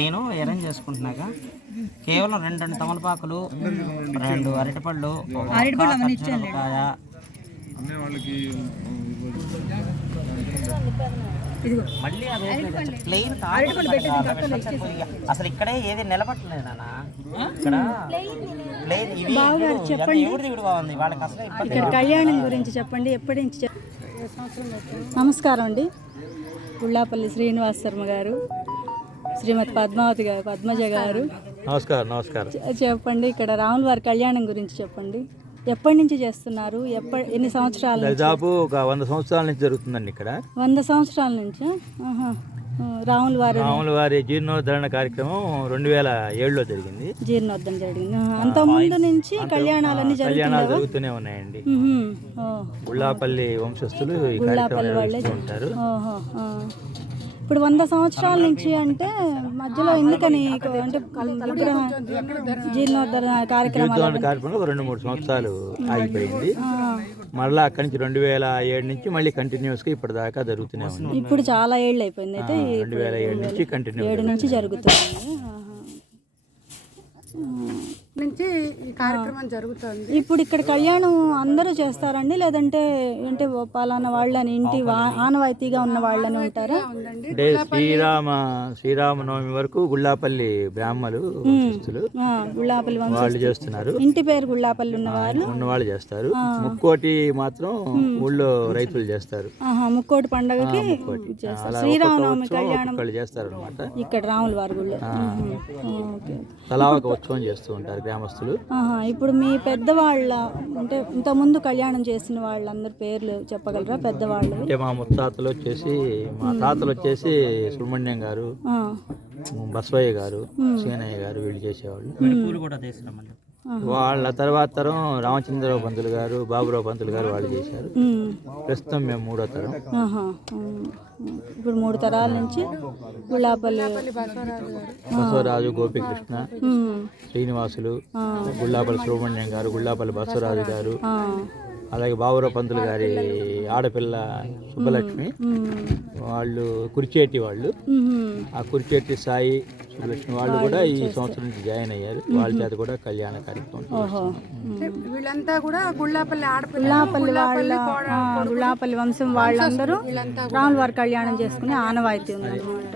నేను అరేంజ్ చేసుకుంటున్నాక కేవలం 2 తమలపాకులు, 2 అరటిపళ్ళు, కాయ, మళ్ళీ ప్లెయిన్ అసలు ఇక్కడే ఏది నిలబట్టలేదు అన్న. ఇక్కడ ప్లెయిన్ చెప్పండి బాగుంది వాళ్ళకి అసలు. ఇక్కడ కళ్యాణం గురించి చెప్పండి. ఎప్పటి నుంచి? నమస్కారం అండి. గుళ్ళాపల్లి శ్రీనివాస శర్మ గారు, శ్రీమతి పద్మజ గారు, నమస్కారం. చెప్పండి, ఇక్కడ రాముల వారి కళ్యాణం గురించి చెప్పండి. ఎప్పటి నుంచి చేస్తున్నారు? ఎన్ని సంవత్సరాలు? దాదాపు ఒక 100 సంవత్సరాల నుంచి జరుగుతుందండి ఇక్కడ. 100 సంవత్సరాల నుంచి. రాముల వారి జీర్ణోద్ధరణ కార్యక్రమం 2007లో జరిగింది. జీర్ణోద్ధరణ జరిగింది. అంత ముందు నుంచి కళ్యాణాలు జరుగుతూనే ఉన్నాయండి. గుళ్ళాపల్లి వంశస్థులు ఈ కార్యక్రమం నిర్వహిస్తుంటారు. ఇప్పుడు 100 సంవత్సరాల నుంచి అంటే మధ్యలో ఎందుకని అంటే జీర్ణోద్ధరణ కార్యక్రమం 2-3 సంవత్సరాలు ఆగిపోయింది. మళ్ళీ అక్కడి నుంచి 2007 నుంచి మళ్ళీ కంటిన్యూస్గా ఇప్పటిదాకా జరుగుతూనే ఉంది. ఇప్పుడు చాలా ఏళ్ళు అయిపోయింది. అయితే 2007 నుంచి కంటిన్యూ 7 నుంచి జరుగుతుంది నుంచి ఈ కార్యక్రమం జరుగుతుంది. ఇప్పుడు ఇక్కడ కళ్యాణం అందరూ చేస్తారండి, లేదంటే అంటే పలానా వాళ్ళని ఇంటి ఆనవాయితీగా ఉన్న వాళ్ళని ఉంటారా? అంటే శ్రీరామనవమి వరకు గుళ్ళాపల్లి బ్రాహ్మలు గుళ్ళాపల్లి వాళ్ళు చేస్తున్నారు. ఇంటి పేరు గుళ్ళాపల్లి ఉన్నవాళ్ళు చేస్తారు. ముక్కోటి మాత్రం ఊళ్ళో రైతులు చేస్తారు. ముక్కోటి పండగకి శ్రీరామనవమి కళ్యాణం చేస్తారు అనమాట. ఇక్కడ రాముల వారి గుళ్ళో తలా ఒక ఉత్సవం చేస్తూ ఉంటారు గ్రామస్తులు. ఇప్పుడు మీ పెద్దవాళ్ళ అంటే ఇంతకుముందు కళ్యాణం చేసిన వాళ్ళందరి పేర్లు చెప్పగలరా? పెద్దవాళ్ళు అంటే మా ముత్తాతలు వచ్చేసి, మా తాతలు వచ్చేసి సుబ్రహ్మణ్యం గారు, బసవయ్య గారు, సీనయ్య గారు వీళ్ళు చేసేవాళ్ళు. వాళ్ళ తర్వాత తరం రామచంద్రరావు పంతులు గారు, బాబురావు పంతులు గారు వాళ్ళు చేశారు. ప్రస్తుతం మేము 3వ తరం. ఇప్పుడు 3 తరాల నుంచి గుళ్ళాపల్లి బసవరాజు, గోపికృష్ణ, శ్రీనివాసులు, గుళ్ళాపల్లి సుబ్రహ్మణ్యం గారు, గుళ్ళాపల్లి బసవరాజు గారు, అలాగే బాబురావు పంతులు గారి ఆడపిల్ల సుబ్బలక్ష్మి, వాళ్ళు కురిచేటి వాళ్ళు, ఆ కురిచేటి సాయి సుబ్బలక్ష్మి వాళ్ళు కూడా ఈ సంవత్సరం నుంచి జాయిన్ అయ్యారు. వాళ్ళ చేత కూడా కళ్యాణ కార్యక్రమం. వీళ్ళంతా కూడా గుళ్ళాపల్లి గుళ్ళాపల్లి వంశం వాళ్ళందరూ రాముల వారి కళ్యాణం చేసుకుని ఆనవాయితీ ఉందన్నమాట.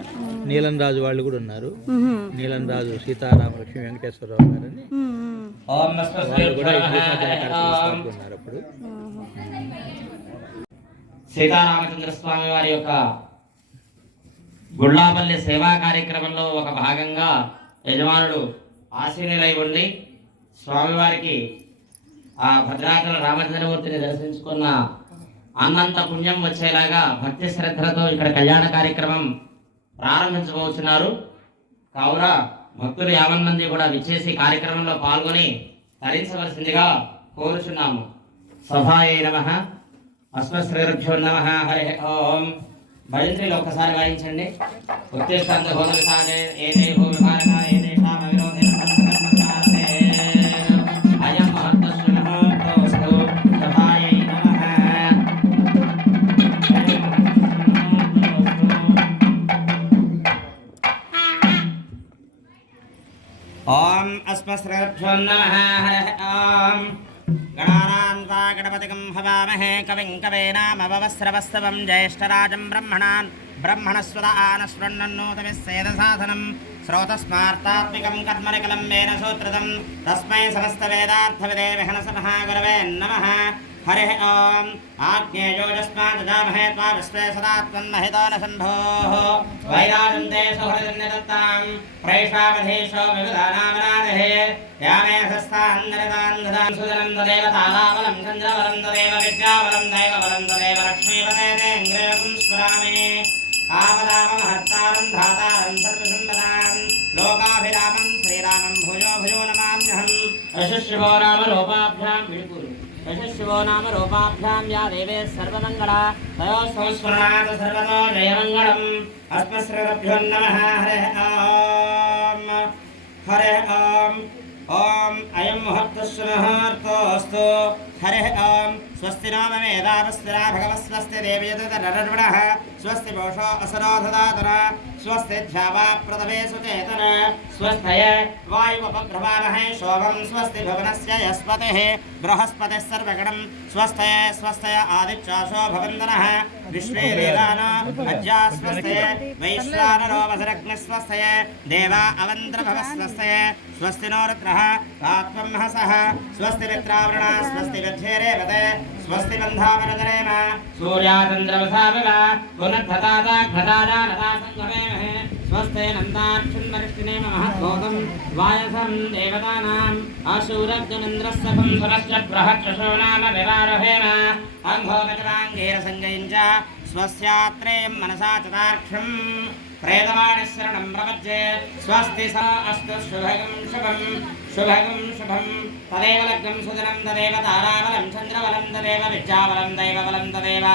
నీలం రాజు వాళ్ళు కూడా ఉన్నారు. నీలం రాజు సీతారామలక్ష్మి వెంకటేశ్వరరావు గారని కూడా ఉన్నారు. అప్పుడు సీతారామచంద్ర స్వామి వారి యొక్క గుళ్ళాపల్లి సేవా కార్యక్రమంలో ఒక భాగంగా యజమానుడు ఆశీనులై ఉండి స్వామివారికి ఆ భద్రాచల రామచంద్రమూర్తిని దర్శించుకున్న అన్నంత పుణ్యం వచ్చేలాగా భక్తి శ్రద్ధలతో ఇక్కడ కళ్యాణ కార్యక్రమం ప్రారంభించబోతున్నారు. కావున భక్తులు 50 మంది కూడా విచ్చేసి కార్యక్రమంలో పాల్గొని తరించవలసిందిగా కోరుచున్నాము. సభాయే నమః. అస్మశ్రీరుభ్యో నమః. హరి ఓం. భజంత్రీలు ఒక్కసారి వాయించండి. ఉత్తేష్టాంత భోగ విసాదే ఏదే భూమికారక ఏదేషామ విరోధేన కర్మకారతే అయం మహత్తస్సు నమోస్తు. సభాయే నమః. ఓం అస్మశ్రీరుభ్యో నమః. హరి ఓం. గణానాన్వా గణపతిగం హవామహే కవిం కవేనామవస్రవస్తవం జ్యేష్ఠరాజం బ్రహ్మణస్వద ఆనశృణ్వన్నోతమిస్సేదసాధనం శ్రోతస్మార్తాత్మికం కర్మనికలం వేన సూత్రతం తస్మై సమస్తవేదార్థవిదే విహనసమహాగురవే నమః. హరి ఓం. ఆజ్ఞేయోజస్మాదజామహే త్వా విశ్వే సదా త్వన్మహితో న శంభోః వైరాజం తే సుహృదన్యదత్తాం ప్రైషావధీశో వివిధానామనాదహే యామే సస్తాన్నరితాన్ దదాం సుదనం తదేవ తారావలం చంద్రవలం తదేవ విద్యావలం దైవవలం తదేవ లక్ష్మీపతే తే ఇంద్రియకం స్మరామి. ఆపదామహత్తారం ధాతారం సర్వసంపదాం లోకాభిరామం శ్రీరామం భుజో భుజో నమామ్యహం. యశస్వివో నామ రూపాభ్యాం యశస్వివో నామ రూపాభ్యాం యా దేవే సర్వమంగళా తయో సంస్మరణాత్ సర్వతో జయమంగళం. అస్మశ్రీరుభ్యో నమః. హరి ఓం. హరి ఓం. ఓం అయం ముహూర్తస్సుముహూర్తోస్తు హరి ఓం స్వస్తి నామ వేదావస్తిరా భగవస్వస్తి దేవయతరర్వణః స్వస్తి భూషో అసరోధదాతన స్వస్తి ధ్యావా ప్రథమే సుచేతన స్వస్థయ వాయుపభ్రవామహే శోభం స్వస్తి భువనస్య యస్పతిః బృహస్పతిః సర్వగణం స్వస్థయ స్వస్థయ ఆదిత్యాశో భవందనః విశ్వే దేవానో అజ్జా స్వస్థయ వైశ్వానరో వసరగ్నిస్వస్థయ దేవా అవంద్రభవస్వస్థయ స్వస్తి నో రుద్రః ఆత్మం హసః స్వస్తి మిత్రావృణ స్వస్తి విద్యేరేవతే స్వస్తి బంధావనదనేమ సూర్యాచంద్రవసావివ పునఃధతాదాఘటాదానదాసంగమేమహే స్వస్తే నందాక్షున్మరిష్టినేమ మహద్భూతం వాయసం దేవతానాం ఆశూరగ్నింద్రస్సఖం సురశ్చ బృహచ్చశో నామ వివారహేమ అంఘోగజరాంగేర సంజయించ స్వస్యాత్రేయం మనసా చతార్క్షం ప్రేతవాణి శరణం ప్రపద్యే స్వస్తి సా అస్తు శుభగం శుభం శుభగం శుభం తదేవ లగ్నం సుదినం తదేవ తారాబలం చంద్రబలం తదేవ విద్యాబలం దైవబలం తదేవ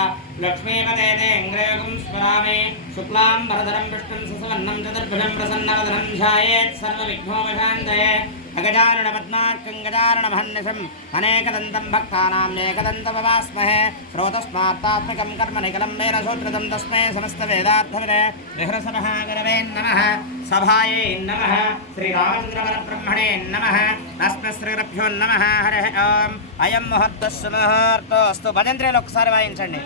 లక్ష్మీపదే ఇంద్రయోగం స్మరామి శుక్లాం వరదరం విష్ణుం సుసువర్ణం చతుర్భుజం ప్రసన్నవదనం ధ్యాయేత్ సర్వవిఘ్నోపశాంతయే అగజానన పద్మార్కం గజాననమహర్నిశం అనేకదంతం భక్తానాం ఏకదంతమవాస్మహే శ్రోతస్మాత్తాత్మకం కర్మ నిఖిలం వేద సూత్రదం తస్మై సమస్త వేదార్థవిదే విహ్రసమహాగరవే నమః సభాయే నమః శ్రీరామచంద్రవరబ్రహ్మణే నమః తస్మై శ్రీరభ్యో నమః హరి ఓం అయం ముహూర్తస్సుముహూర్తోస్తు భజంత్రీలు ఒకసారి వాయించండి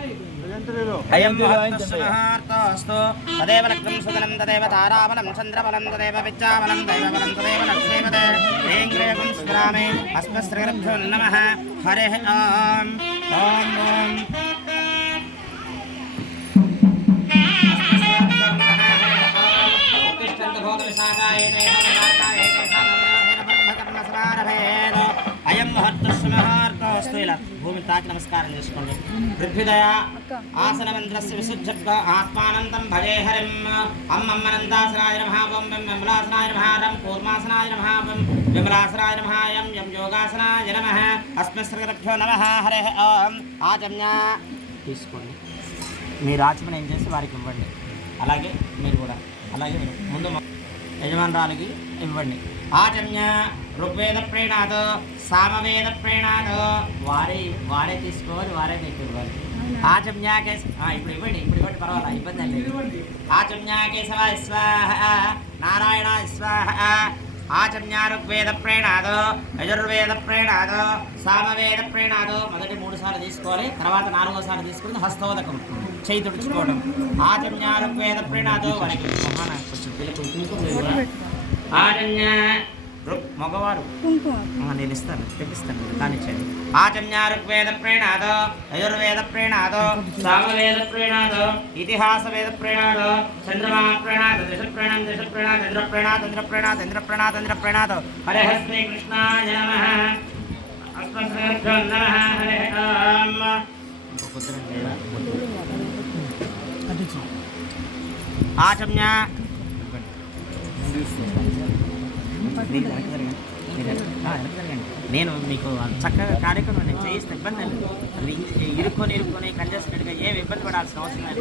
అయం ముహూర్తస్సుముహూర్తోస్తు తదేవ లగ్నం సుదనం తదేవ తారాబలం చంద్రబలం తదేవ విద్యాబలం దైవబలం తదేవ లక్ష్మీపదే శ్రీంగ్రేయం స్మరామి అస్మై శ్రీరభ్యో నమః హరి ఓం ఓం ఓం అయం ముహూర్తస్సుముహూర్తోస్తు ఇలా భూమి తాకి నమస్కారం చేసుకోండి పృథ్వీదయ ఆసనమంత్రస్య విశుద్ధ ఆత్మానందం భజే హరిం అమ్మమ్మనందాసనాయ నమః ఓం విమలాసనాయ నమః రం కూర్మాసనాయ నమః ఓం విమలాసనాయ నమః యం యోగాసనాయ నమః అస్మై శ్రీరభ్యో నమః హరి ఓం ఆచమ్య తీసుకోండి మీరు ఆచమన ఏం చేసి వారికి ఇవ్వండి అలాగే మీరు కూడా అలాగే ముందు యజమానురాలకి ఇవ్వండి ఆచమ్య ఋగ్వేద ప్రేణాదో సామవేద ప్రేణాదో వారే తీసుకోవాలి వారే మీకు ఇవ్వాలి ఆచమ్యాకే ఇప్పుడు ఇవ్వండి పర్వాలేదు ఇబ్బంది లేదు ఆచమ్యా కేశవ స్వాహ నారాయణ స్వాహ ఆచమ్య ఋగ్వేద ప్రేణాదో యజుర్వేద ప్రేణాదో సామవేద ప్రేణాదో మొదటి 3 సార్లు తీసుకోవాలి తర్వాత 4వ సార్లు తీసుకుని హస్తోదకం చేయి తుడుచుకోవడం ఆచమ్య ఋగ్వేద ప్రేణాదో వారికి మహాన కొంచెం పిలుపు ఆచమ్య మగవారు నేను ఇస్తాను తెప్పిస్తాను కానిచ్చండి ఆచమ్య ఋగ్వేద ప్రేణాదో యజుర్వేద ప్రేణాదో సామవేద ప్రేణాదో ఇతిహాస వేద ప్రేణాదో చంద్రమా ప్రేణాదో దశ ప్రేణం దశ ప్రేణాద ఇంద్ర ప్రేణాద ఇంద్ర ప్రేణాద ఇంద్ర ప్రేణాద ఇంద్ర ప్రేణాదో హరే శ్రీ కృష్ణాయ నమః అస్మద్భ్యో నమః హరే ఓం ఆచమ్య నేను మీకు చక్కగా కార్యక్రమం నేను చేయిస్తే ఇబ్బంది లేదు ఇరుక్కొని కంజెస్టెడ్గా ఏమి ఇబ్బంది పడాల్సిన అవసరం లేదు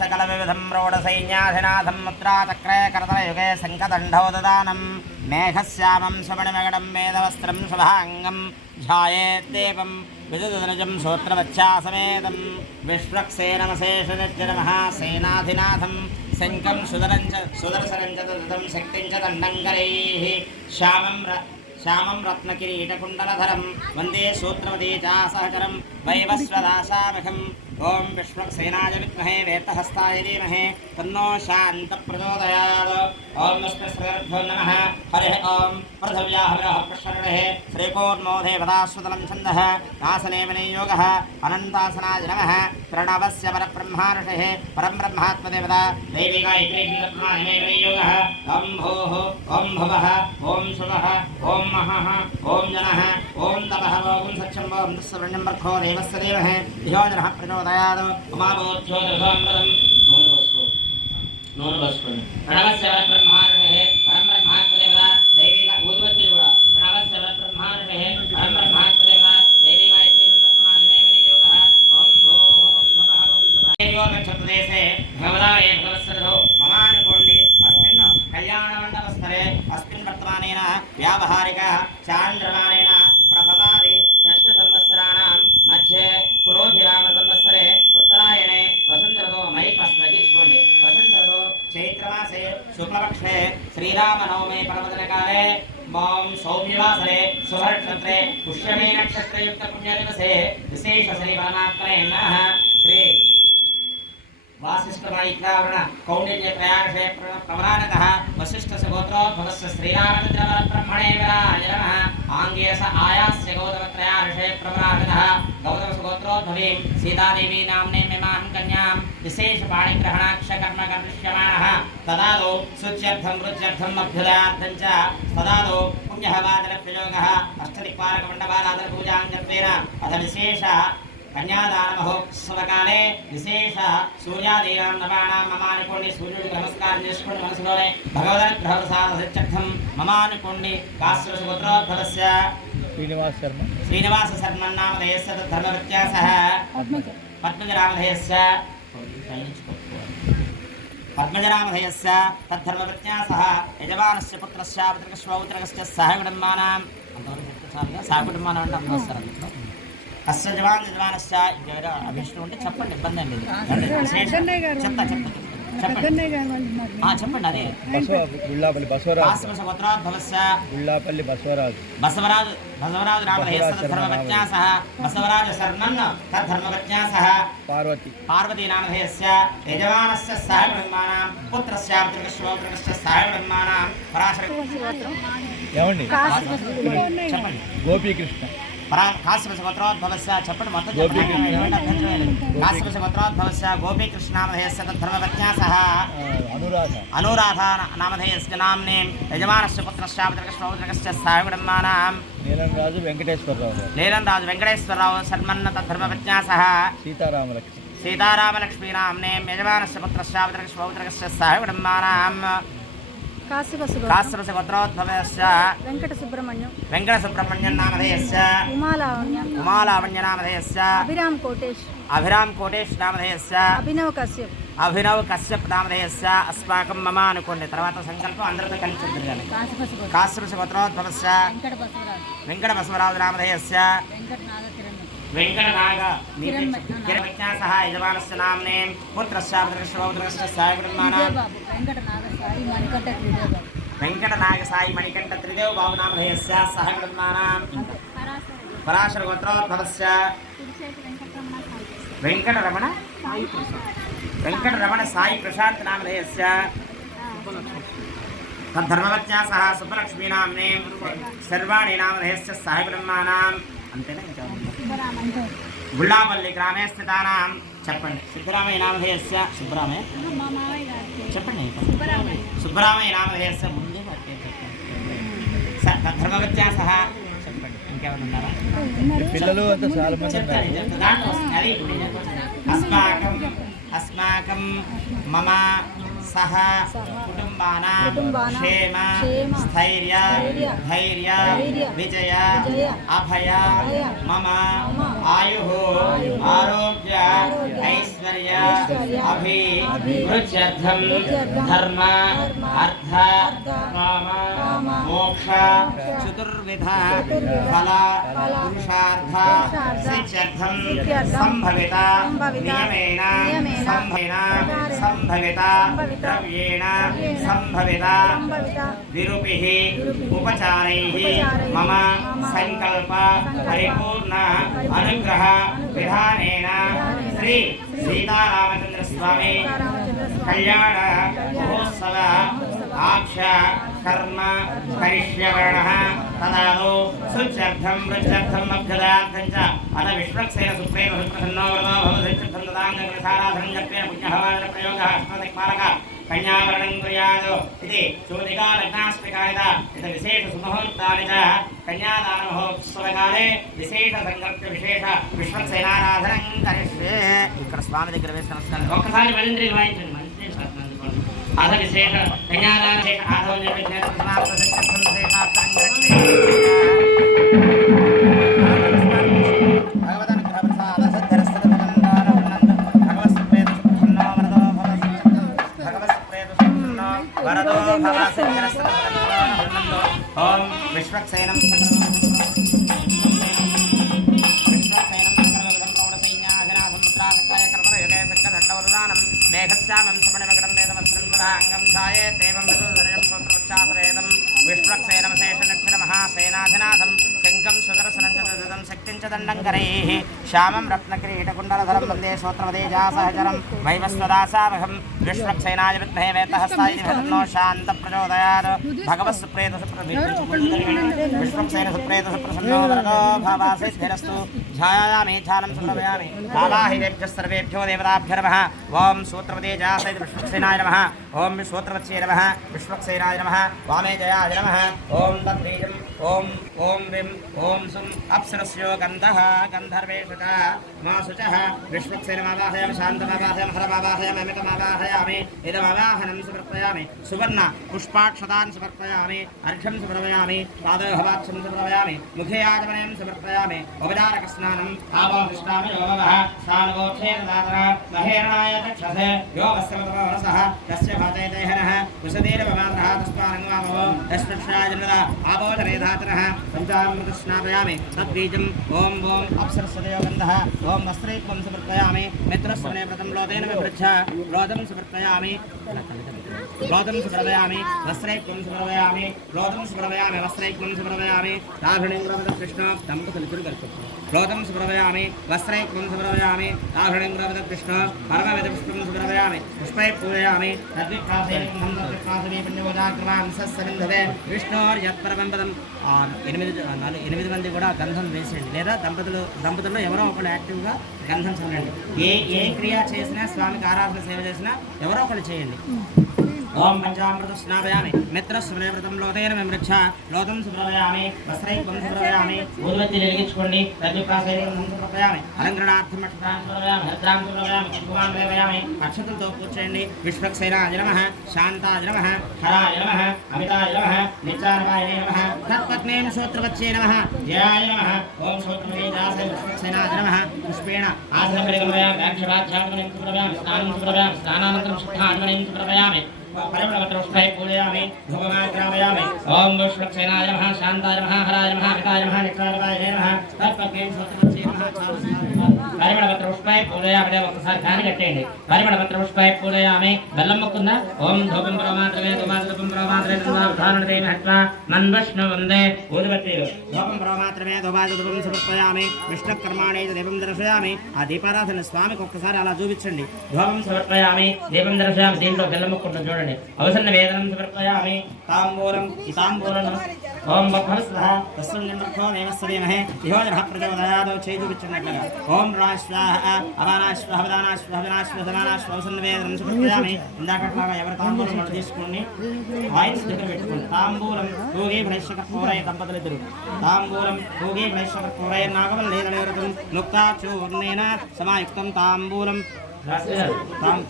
सकलविविधं प्रौढसैन्याधिनाथं मुद्राचक्रे करतलयुगे शङ्खदण्डौ ददानं मेघश्यामं सुमणिमगडं वेदवस्त्रं शुभाङ्गं ध्यायेद्देवं विदुदनुजं श्रोत्रवच्छासमेतं विश्वक्सेनमशेषनिर्जनमहासेनाधिनाथं शङ्खं सुदर्शनं च ददं शक्तिं च दण्डङ्करैः श्यामं रत्नकिरीटकुण्डलधरं वन्दे सूत्रवती च सहचरं वैवस्वदासामखम् ओम विश्वक्सेनाय विद्महे वेतहस्ताय धीमहि तन्नो शान्तः प्रचोदयात् ओम विष्णुस्मृतिभ्यो नमः हरिः ओम पृथिव्याः प्रशरणः श्रीकोन्मो देवतास्वतलं छन्दः नासने विनियोगः अनन्तासनाय नमः प्रणवस्य परब्रह्मार्षः परं ब्रह्मात्मदेवता दैविका ब्रह्माणे विनियोगः ओम भूः ओम भुवः ओम शुभः ओम महः ओम जनः ओम तपः ओम सत्यं ओम दुःस्वर्णं बर्खो देवस्य देवः धियो जनः प्रचोदयात् प्रणवस्य ब्रह्मार्षः परं ब्रह्मात्मदेवता दैविका ऊर्ध्वति प्रणवस्य ब्रह्मार्षः परं ब्रह्मात्मदेवता दैविका विनियोगः ओम भूः ओम भुवः ओम शुभः नक्षत्रदेशे भगवदाय भगवत्सरधो ममानुकोण्डि अस्मिन् कल्याणमण्डपस्थले अस्मिन् वर्तमानेन व्यावहारिक चान्द्रमानेन प्रभवादि षष्ठसंवत्सराणां मध्ये क्रोधिरामसंवत्सरे उत्तरायणे वसन्तऋतौ मैकस्मगिच्कोण्डि वसन्तऋतौ चैत्रमासे शुक्लपक्षे श्रीरामनवमी पर्वदिनकाले सौम्यवासरे शुभनक्षत्रे पुष्यमी नक्षत्रयुक्तपुण्यदिवसे विशेषश्रीपरमात्मने नमः श्री वासिष्ठमैत्रावरण कौण्डिन्यत्रयार्षे प्रवरानकः वसिष्ठसगोत्रोद्भवस्य श्रीरामचन्द्रपरब्रह्मणे विराज नमः आङ्गेयस आयास्य गौतमत्रयार्षे प्रवरानकः गौतमसगोत्रोद्भवीं सीतादेवी नाम्ने मिमां कन्यां विशेषपाणिग्रहणाक्षकर्म करिष्यमाणः तदादौ शुच्यर्थं रुच्यर्थम् अभ्युदयार्थं च तदादौ पुण्यः वाचनप्रयोगः अष्टदिक्पालकमण्डपादादपूजां जपेन अथ विशेष कन्यादानमहोत्सवकाले विशेष सूर्यादीनां नवानां ममानुकोण्डि सूर्युడికి నమస్కారం చేసుకొని మనసులోనే భగవదనుగ్రహప్రసాద సత్యర్థం మమానుకోండి కాశ్యపుత్రోద్భవస్య శ్రీనివాస శర్మ నామధేయస్య ధర్మవ్యత్యాసః పద్మజరామధేయస్య తద్ధర్మవ్యత్యాసః యజమానస్య పుత్రస్య పుత్రకస్య సహకుటుంబానాం అంతవరకు సహకుటుంబానం అంటే అందరూ వస్తారు అందులో అస్య జవానస్య ఇంకెవరో అభిష్టం ఉంటే చెప్పండి ఇబ్బంది అండి చెప్తా చెప్పండి అదే గుళ్ళాపల్లి బసవరాజు బసవరాజు రామధేయస్య ధర్మవత్యాసః బసవరాజు శర్మన్న తద్ధర్మవత్యాసః పార్వతీ నామధేయస్య యజమానస్య సహకుటుంబానాం పుత్రస్య పుత్రకస్య సహకుటుంబానాం పరాశర ఏమండి చెప్పండి గోపీకృష్ణ కాశ్యపగోత్రోద్భవస్య చెప్పండి మొత్తం కాశ్యపగోత్రోద్భవస్య గోపీకృష్ణనామధేయస్య తద్ధర్మవత్యాసః అనురాధ నామధేయస్య నామ్నే యజమానస్య పుత్రస్య పుత్రకస్య సహకుటుంబానాం నీలంరాజు వెంకటేశ్వరరావు శర్మన్న తద్ధర్మవత్యాసః సీతారామలక్ష్మీ నామ్నే యజమానస్య పుత్రస్య పుత్రకస్య సహకుటుంబానాం కాశ్యపస్య గోత్రోద్భవస్య వెంకటసుబ్రహ్మణ్యం నామధేయస్య ఉమాలావణ్య నామధేయస్య అభిరామ్ కోటేష్ నామధేయస్య అభినవ్ కశ్యప్ నామధేయస్య అస్మాకం మమ అనుకోండి తర్వాత సంకల్పం అందరితో కలిసి చెప్తారు కాశ్యపస్య గోత్రోద్భవస్య వెంకట బసవరాజు నామధేయస్య వెంకటనాగ కిరవిజ్ఞాసః యజమానస్య నామ్నే పుత్రస్య పుత్రకస్య సహకుటుంబానాం వెంకటనాగసాయి మణికంఠ త్రిదేవ్ బాబు నామధేయస్య సహకుటుంబానాం పరాశర గోత్రోద్భవస్య వెంకటరమణ సాయి ప్రశాంత్ నామధేయస్య తద్ధర్మవత్యాసః సుబ్బలక్ష్మీ నామ్నే శర్వాణి నామధేయస్య సహకుటుంబానాం అంతేనా ఇంకా గుళ్ళాపల్లి గ్రామే స్థితానాం చెప్పండి సిద్ధరామయ్య నామధేయస్య సుబ్బరామయ్య చెప్పండి సుబ్బరామయ్య నామధేయస్య ముందే తద్ధర్మవత్యాసః చెప్పండి ఇంకెవరు ఉన్నారా పిల్లలు అంతా చాలా మంది అస్మాకం మమ సహ కుటుంబానాం క్షేమ స్థైర్య ధైర్య విజయ అభయ మమ ఆయు ఆరోగ్య ఐశ్వర్య ऐश्वर्य अभिवृद्ध्यर्थं धर्म अर्थ काम मोक्ष चतुर्विध फल पुरुषार्थ सिद्ध्यर्थं संभविता नियमेन संभविता द्रव्येण संभविता विरूपिः उपचारैः मम संकल्प परिपूर्ण अनुग्रह विधानेन श्री सीतारामचंद्र स्वामी कल्याण महोत्सव आक्ष कर्म करिष्यवर्णः तदादौ सुच्यर्थं वृच्यर्थम् अभ्युदयार्थं च अथ विश्वक्सेन सुप्रेम सुप्रसन्नो वरदो भवसिद्धं तदाङ्गसाराधनं जप्येन पुण्यहवान प्रयोगः अस्मदिक्पालकः कन्यावरणं कुर्यात् इति चोदिका लग्नास्मिकायत इति विशेष सुमुहूर्तानि च कन्यादानमहोत्सवकाले विशेष संकल्प विशेष विश्वक्सेनाराधनं करिष्ये ఇక్కడ స్వామి దగ్గర వేసిన నమస్కారం ఒక్కసారి మళ్ళీ వాయించండి మంచి అద విశేష కన్యాదాన విశేష ఆధవ నిర్విఘ్న సమాప్త సంకల్పం విశేషార్థం భగవదన్ గ్రహప్రసాద సిద్ధిరస్తద భగవంతాన భగవత్ ప్రేత సుఖన్నో వరదో భవ సిద్ధిరస్తద ఓం విశ్వక్సేనం మేఘశ్యామం సమణమగడం వేదమస్రం సదాంగం ఛాయే దేవం విదుర్యం స్తోత్రపచ్చాసరేదం విశ్వక్సేనమశేషనక్షర మహాసేనాధినాథం శంఖం సుదర్శనం చదదం శక్తిం చ దండం కరైః శ్యామం రత్నకిరీటకుండలధరం వందే శ్రోత్రవదేజాసహచరం వైవస్వదాసావహం విశ్వక్సేనాయ విద్మహే వేదహస్తాయ ధన్నో శాంత ప్రచోదయాత్ భగవత్ సుప్రేత విశ్వక్సేన సుప్రేత సుప్రసన్నో వరదో భవాసిద్ధిరస్తు ఛాయామి ఛానం సంభ్రమయామి కాలాహిదేభ్యः సర్వేభ్యో దేవతాభ్యో నమః ఓం సూత్రవదేజాసహిత విశ్వక్సేనాయ నమః ఓం సూత్రవత్స్యే నమః విశ్వక్సేనాయ నమః వామేజయాయ నమః ఓం తద్బీజం ఓం ఓం విం ఓం సుం అప్సరస్యో గంధః గంధర్వేషుచ మాసుచః విశ్వక్సేనమావాహయామి శాంతమావాహయామి హరమావాహయామి అమితమావాహయామి ఇదమావాహనం సమర్పయామి సువర్ణ పుష్పాక్షతాన్ సమర్పయామి అర్ఘ్యం సమర్పయామి పాదోహవాక్షం సమర్పయామి ముఖే ఆచమనయం సమర్పయామి ఉపచారక స్నానం ఆవాహృష్టామి యోగవః స్నానగోక్షేన మహేరణాయ చక్షసే యోగస్యమతమవరసః తస్య భాతయతేహనః కుశదీరభమాత్రః తస్మానంగమామవో తస్మక్షాజనద ఆబోధరేధాతనః పంచామృతస్నాపయామి తద్బీజం ఓం ఓం అప్సరస్వదయోగంధః ఓం వస్త్రైత్వం సమర్పయామి మిత్రస్వనే వ్రతం లోదేన విభృచ్ఛ లోదం సమర్పయామి లోదం సమర్పయామి వస్త్రైత్వం సమర్పయామి లోదం సమర్పయామి వస్త్రైత్వం సమర్పయామి రాభిణేంద్రవద కృష్ణ దంపతులు తిరుగల్పు లోదం సమర్పయామి వస్త్రైత్వం సమర్పయామి రాభిణేంద్రవద కృష్ణ పరమవిద పుష్పం సమర్పయామి పుష్పై పూజయామి తద్విప్రాసేన నందవిప్రాసమే పుణ్యవదాక్రమాన్ సస్సరింధవే విష్ణోర్యత్పరమం పదం 8 మంది కూడా గంధం వేసేయండి లేదా దంపతుల్లో ఎవరో ఒకళ్ళు యాక్టివ్గా గంధం చల్లండి ఏ క్రియ చేసినా స్వామికి ఆరాధన సేవ చేసినా ఎవరో ఒకళ్ళు చేయండి ఓం పంచామృత స్నాపయామి మిత్రస్వనే వ్రతం లోతేన విమృచ్ఛ లోతం సుప్రవయామి వస్త్రైత్వం సుప్రవయామి ఊర్వతి వెలిగించుకోండి తద్విప్రాసేన సమర్పయామి అలంకరణార్థం అక్షతాన్ సుప్రవయామి హరిద్రాం సుప్రవయామి కుంకుమాన్ వేవయామి అక్షతలతో కూర్చోండి విశ్వక్సేనాయ నమః శాంతాయ నమః హరాయ నమః అమితాయ నమః నిత్యానవాయ నమః తత్పత్నేన సూత్రవత్స్యే నమః జయాయ నమః ఓం సూత్రవేదాసే విశ్వక్సేనాయ నమః పుష్పేణ ఆసనం పరిగమయామి అక్షరాధ్యాత్మనం సుప్రవయామి స్నానం సుప్రవయామి స్నానానంతరం శుద్ధాత్మనం సుప్రవయామి పరిమళపత్రపుష్పై పూజయామి ధూపమాగ్రామయామి ఓం విశ్వక్సేనాయ నమః శాంతాయ నమః హరాయ నమః అమితాయ నమః నిత్యానవాయ నమః తత్పత్నేన సూత్రవత్స్యే నమః పరిమళపత్రపుష్పై పూజయామి ఒకసారి కాని కట్టేయండి పరిమళపత్రపుష్పై పూజయామి బెల్లం మొక్కుందా ఓం ధూపం ప్రమాత్రమే ధూమాధూపం ప్రమాత్రమే ధారణదేవి హత్వా మన్వష్ణ వందే ఊదుబత్తి ధూపం ప్రమాత్రమే ధూమాధూపం సమర్పయామి విష్ణుకర్మాణే దేవం దర్శయామి ఆ దీపారాధన స్వామికి ఒక్కసారి అలా చూపించండి ధూపం సమర్పయామి దీపం దర్శయామి దీంట్లో బెల్లం మొక్కుంటుంది చూడండి అవసన్న వేదనం సమర్పయామి తాంబూలం ఈ తాంబూలం ఓం భవస్వః తస్మిన్నిర్భో దేవస్వదేమహే యోజనః ప్రచోదయాదో చేయి చూపించినట్లుగా ఓం రాశ్వాహ అవానాశ్వాహ వదానాశ్వాహ వినాశ్వాహ సమానాశ్వాహ అవసన్న వేదనం సమర్పయామి ఇందాకట్లాగా ఎవరి తాంబూలం వాళ్ళు తీసుకోండి వాయిస్ దగ్గర పెట్టుకోండి తాంబూలం భోగే భైష్యకర్పూరయ దంపతులిద్దరు తాంబూలం భోగే భైష్యకర్పూరయ నాగవల్లేన నివృతం నుక్తాచూర్ణేన సమాయుక్తం తాంబూలం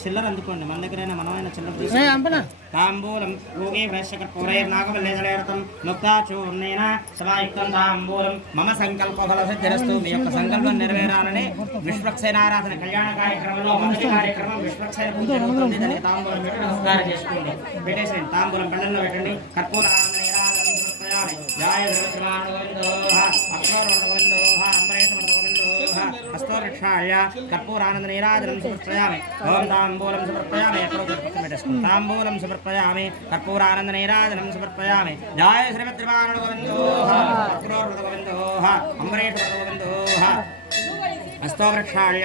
చిల్లర అందుకోండి, మన దగ్గరైనా మనమైన చిల్లర. తాంబూలం ఊగే వైశ్యకర్పూరైర్నాగవల్లేదలేరతం ముక్తాచూర్ణేన సమాయుక్తం తాంబూలం మమ సంకల్ప ఫలసిద్ధిరస్తు. మీ యొక్క సంకల్పం నెరవేరాలని విశ్వక్సేనారాధన కళ్యాణ కార్యక్రమంలో మొదటి కార్యక్రమం విశ్వక్సేన పూజ జరుగుతుంది. దానికి తాంబూలం పెట్టి నమస్కారం చేసుకోండి. పెట్టేసేయండి, తాంబూలం బెండంలో పెట్టండి. కర్పూర ఆనందనేరాధనం సమర్పయామి. జాయ ధ్రువశ్రమాణోగోవిందోః అక్షోరోగోవిందోః అంబరేషమోగోవిందోః హస్తోరక్షాయ కర్పూరానందనేరాధనం సమర్పయామి. ఓం తాంబూలం సమర్పయామి. ఎక్కడో పెట్టేసుకోండి. తాంబూలం సమర్పయామి. కర్పూరానందనేరాధనం సమర్పయామి. జాయ శ్రీమద్రివాణోగోవిందోః అక్షోరోగోవిందోః అంబరేషమోగోవిందోః హస్తోరక్షాయ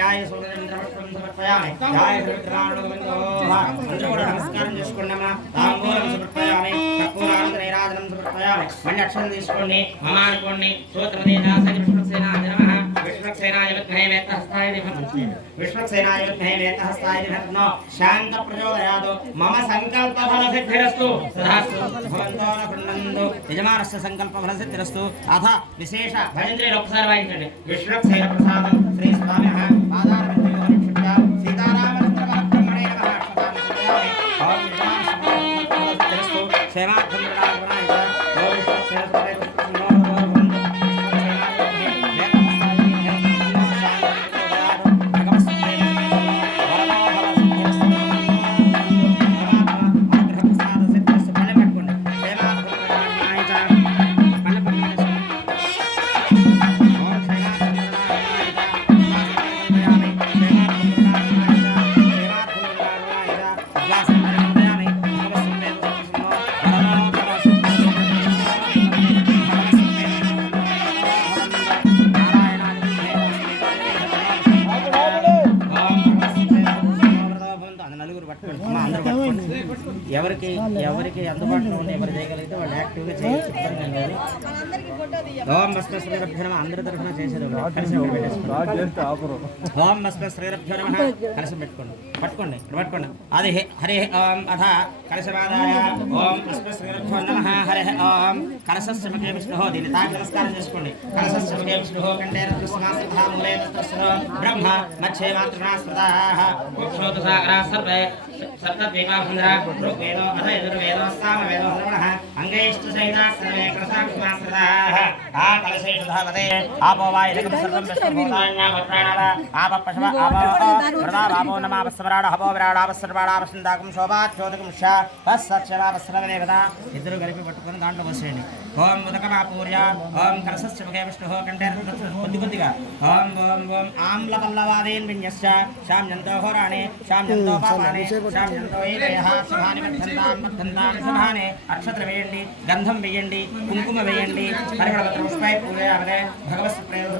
సమర్పయామి. జాయ శ్రీమద్రివాణోగోవిందోః. అందరూ కూడా నమస్కారం చేసుకున్నామా. తాంబూలం సమర్పయామి. కర్పూరానందనేరాధనం సమర్పయామి. మళ్ళీ అక్షరం తీసుకోండి, మమ అనుకోండి. విశ్వక్సేనాయ విద్మహే వేత్తహస్తాయ ధీమహి విశ్వక్సేనాయ విద్మహే వేత్తహస్తాయ ధీమహి శాంత ప్రచోదయాత్ మమ సంకల్ప ఫల సిద్ధిరస్తు తథాస్తు భవంతో న కృణ్వంతు. యజమానస్య సంకల్ప ఫల సిద్ధిరస్తు. అథ విశేష భజంత్రీలు ఒకసారి వాయించండి. విశ్వక్సేన ప్రసాదం శ్రీ స్వామి పాదారవిందయోః నిక్షిప్య సీతారామచంద్రబ్రహ్మణే నమః అక్షతామి ఓం సిద్ధిరస్తు క్షేమార్థం ప్రణామనాయ ఓం విశ్వక్సేన ఎవరికి ఎవరికి అందుబాటులో ఉండి ఎవరు చేయగలిగితే వాళ్ళు యాక్టివ్గా చేయొచ్చు. ఓం భస్మ శ్రీరభ్యో నమః. అందరి తరఫున చేసేది ఓం భస్మ శ్రీరభ్యో నమః. కలశం పెట్టుకోండి, పట్టుకోండి, పట్టుకోండి. అది హరి ఓం అథ కలశమాదాయ ఓం భస్మ శ్రీరభ్యో నమః. హరి ఓం కలశస్య ముఖే విష్ణుః. దీన్ని తాకి నమస్కారం చేసుకోండి. కలశస్య ముఖే విష్ణుః కంఠే రత్నస్మాస్పృతః మూలే తస్య బ్రహ్మ మధ్యే మాతృణా స్మృతః వక్షోతు సాగరా సర్వే సప్తద్వీపాభంద్ర ఋగ్వేదో అథ యజుర్వేదో సామవేదో శ్రవణః అంగైస్తు సహితాః సర్వే కలశాక్షమాస్పృతాః. ఆ కలశేషు ధావతే ఆపో వా ఇదకం సర్వం విష్ణుభూతాన్యామప్రాణవ ఆప పశవ ఆపో వృదా వాపో నమాపస్వరాడ హపో విరాడాపస్సర్వాడాపస్సందాకం శోభాచ్యోదకం శ తస్సత్యవాపస్సరవదేవత. ఇద్దరు కలిపి పట్టుకొని దాంట్లో పోసేయండి. ఓం ఉదకమాపూర్య ఓం కలశస్య ముఖే విష్ణుః కంఠే కొద్ది కొద్దిగా ఓం ఓం ఓం ఆమ్ల పల్లవాదేన్ విన్యస్య శామ్యంతో హోరాణి శామ్యంతో పాపాని శామ్యంతో ఏకయః శుభాని మధ్యంతాం మధ్యంతాం శుభాని. అక్షత్ర వేయండి, గంధం వేయండి, కుంకుమ వేయండి, పరిమళపత్ర పుష్పై పూజయామదే భగవత్ప్రేదో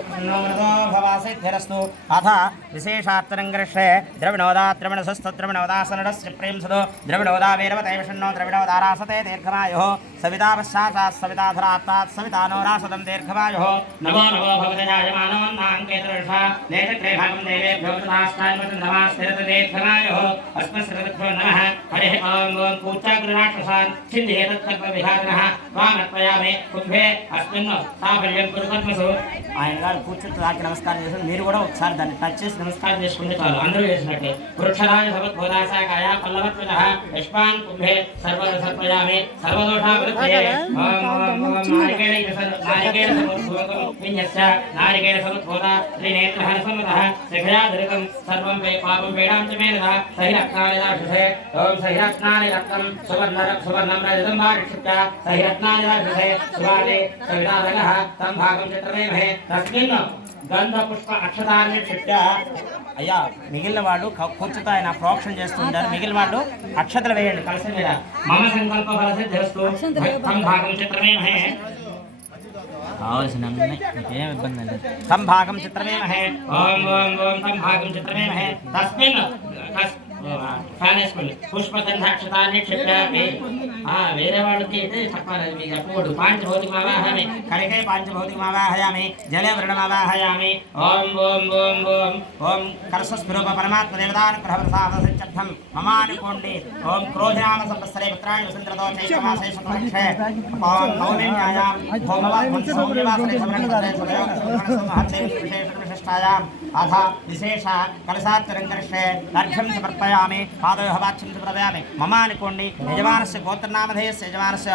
భవాసిద్ధిరస్తు. అథ విశేషార్థరంగర్షే ద్రవిణోదా ద్రవిణసస్తద్రవిణోదాసనడస్య ప్రేం సదో ద్రవిణోదా వీరవతే విషణ్ణో ద్రవిణోదారాసతే దీర్ఘమాయుః సవితా పశ్చాత్తాత్ సవితాధరాత్తాత్ సవితానో రాసదం దీర్ఘమాయుః. నమో నమో భగవతే జాయమానోన్నాంకేతరుష నేత్రే భాగం దేవేభ్యో నమః దీర్ఘమాయుః. అస్మశ్రీరభ్యో నమః. హరి ఓం ఓం కూచాగ్రరాక్షసాన్ ఛిందేతత్కల్పవిహారిణః వామర్పయామి కుంభే అస్మిన్ సాఫల్యం కురుపద్మసు. ఆయన గారు కూర్చుంటూ దానికి నమస్కారం చేసి మీరు కూడా ఒకసారి దాన్ని టచ్ చేసి నమస్కారం చేసుకుంటే చాలు, అందరూ చేసినట్టే. వృక్షరాజ సర్వోదాసాకాయ పల్లవత్వజః యష్మాన్ కుంభే సర్వరసర్పయామి సర్వదోషావృత్తయే. ఓం ఓం ఓం నారికేళ విన్యస్య నారికేళ సముద్భూత త్రినేత్రః సమతః శిఖయాధృతం సర్వం వే పాపం వేడాం చ మేనః సహిరత్నాని దాశసే. ఓం సహిరత్నాని రక్తం సువర్ణం రజతం వారిక్షిప్య సహిరత్నాని దాశసే శివాని సవితారగః తం భాగం చిత్రమేమహే తస్మిన్ గంధ పుష్ప అక్షతాన్ని నిక్షిప్య. అయ్యా మిగిలిన వాళ్ళు కూర్చుతో ఆయన ప్రోక్షణ చేస్తుంటారు, మిగిలిన వాళ్ళు అక్షతలు వేయండి కలశం మీద. మమ సంకల్ప ఫల సిద్ధిరస్తు తం భాగం చిత్రమేమహే. కావాల్సిన ఏం ఇబ్బంది అండి. తం భాగం చిత్రమేమహే. ఓం ఓం ఓం తం భాగం చిత్రమేమహే తస్మిన్ పుష్పగంధాక్షతాన్ని క్షిప్యామి. వేరే వాళ్ళకి అయితే చెప్పాలి, మీకు చెప్పకూడదు. పాంచభౌతికమావాహయామి కరికే పాంచభౌతికమావాహయామి జలే వృణమావాహయామి. ఓం ఓం ఓం ఓం ఓం కలశస్వరూప పరమాత్మ దేవతానుగ్రహప్రసాదసిద్ధం మమానుకోండి. ఓం క్రోధినామ సంవత్సరే పుత్రాణి వసంతరతో చైత్రమాసే శుక్లపక్షే ఓం నవమీన్యాయాం భౌమవాసరే సమరణే సదయోగ సంహర్షే విశేష प्रतिष्ठायाम् अथ विशेष कलशात्तरङ्कर्षे अर्घ्यं समर्पयामि पादयोः समर्पयामि मम अनुकोण्डि यजमानस्य गोत्रनामधेयस्य यजमानस्य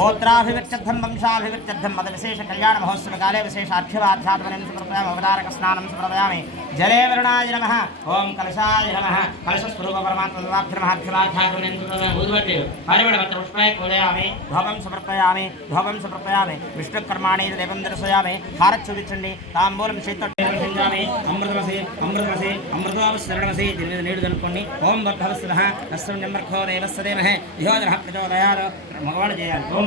गोत्राभिवृद्ध्यर्थं वंशाभिवृद्ध्यर्थं मदविशेष कल्याणमहोत्सवकाले विशेषार्घ्यवाध्यात्मनं समर्पयामि अवतारकस्नानं समर्पयामि जले वरुणाय नमः ओं कलशाय नमः कलशस्वरूप परमात्मनाभ्यर्घ्यवाध्यात्मनं पूजयामि ध्वपं समर्पयामि विष्णुकर्माणि देवं दर्शयामि हारच्चुविचंडी तांबूलं शीतोट्टेयामि अमृतोपशरणमसि नीडु दनुकोंडि ओं भवस्सुनः तस्सं जम्मर्खो देवस्य देमहे धियोधनः प्रचोदयात् मगवाण చేయాలి ఓం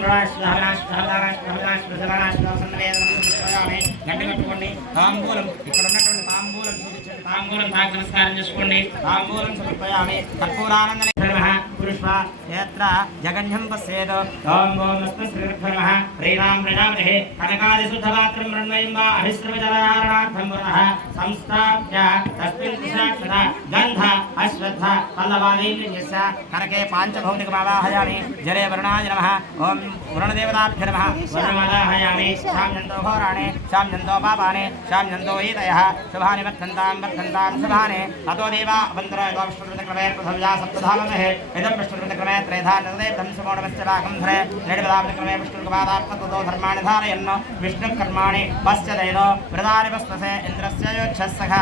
గంట కట్టుకోండి తాంబూలం ఇక్కడ ఉన్నటువంటి తాంబూలం చూపించండి తాంబూలం తాకి నమస్కారం చేసుకోండి తాంబూలం సమర్పయామి కర్పూరానందన నమః పుష్ప క్షేత్ర జగన్యం పశ్యేత్ ఓం ఓం నమః శ్రీరామ ప్రజాపతిః కనకాది శుద్ధపాత్రం మృణ్మయం వా అభిశ్రమజలయారణార్థం పునః సంస్థాప్య తస్మిన్ కుశాక్షత గంధ అశ్వత్థ పల్లవాదీన్యస్య కనకే పాంచభౌతికమావాహయామి జలే వరుణాయ నమః ఓం వరుణదేవతాభ్యో నమః వరుణమాదాహయామి శామ్యంతో ఘోరాణి శామ్యంతో పాపాని శామ్యంతో ఈతయః శుభాని వర్ధంతాం శుభాని తతో దేవా వందరో విష్ణుర్విక్రమే పృథవ్యా సప్తధామమహే ఇదం విష్ణుర్విక్రమే త్రైధా నిర్దేవం సమోడమశ్చలాకం ధరే నిడిపదావిక్రమే విష్ణుర్గమాదాత్మతో ధర్మాణి ధారయన్ విష్ణుకర్మాణి పశ్చదైదో వృదాని వస్వసే ఇంద్రస్య యోచ్ఛస్సఖా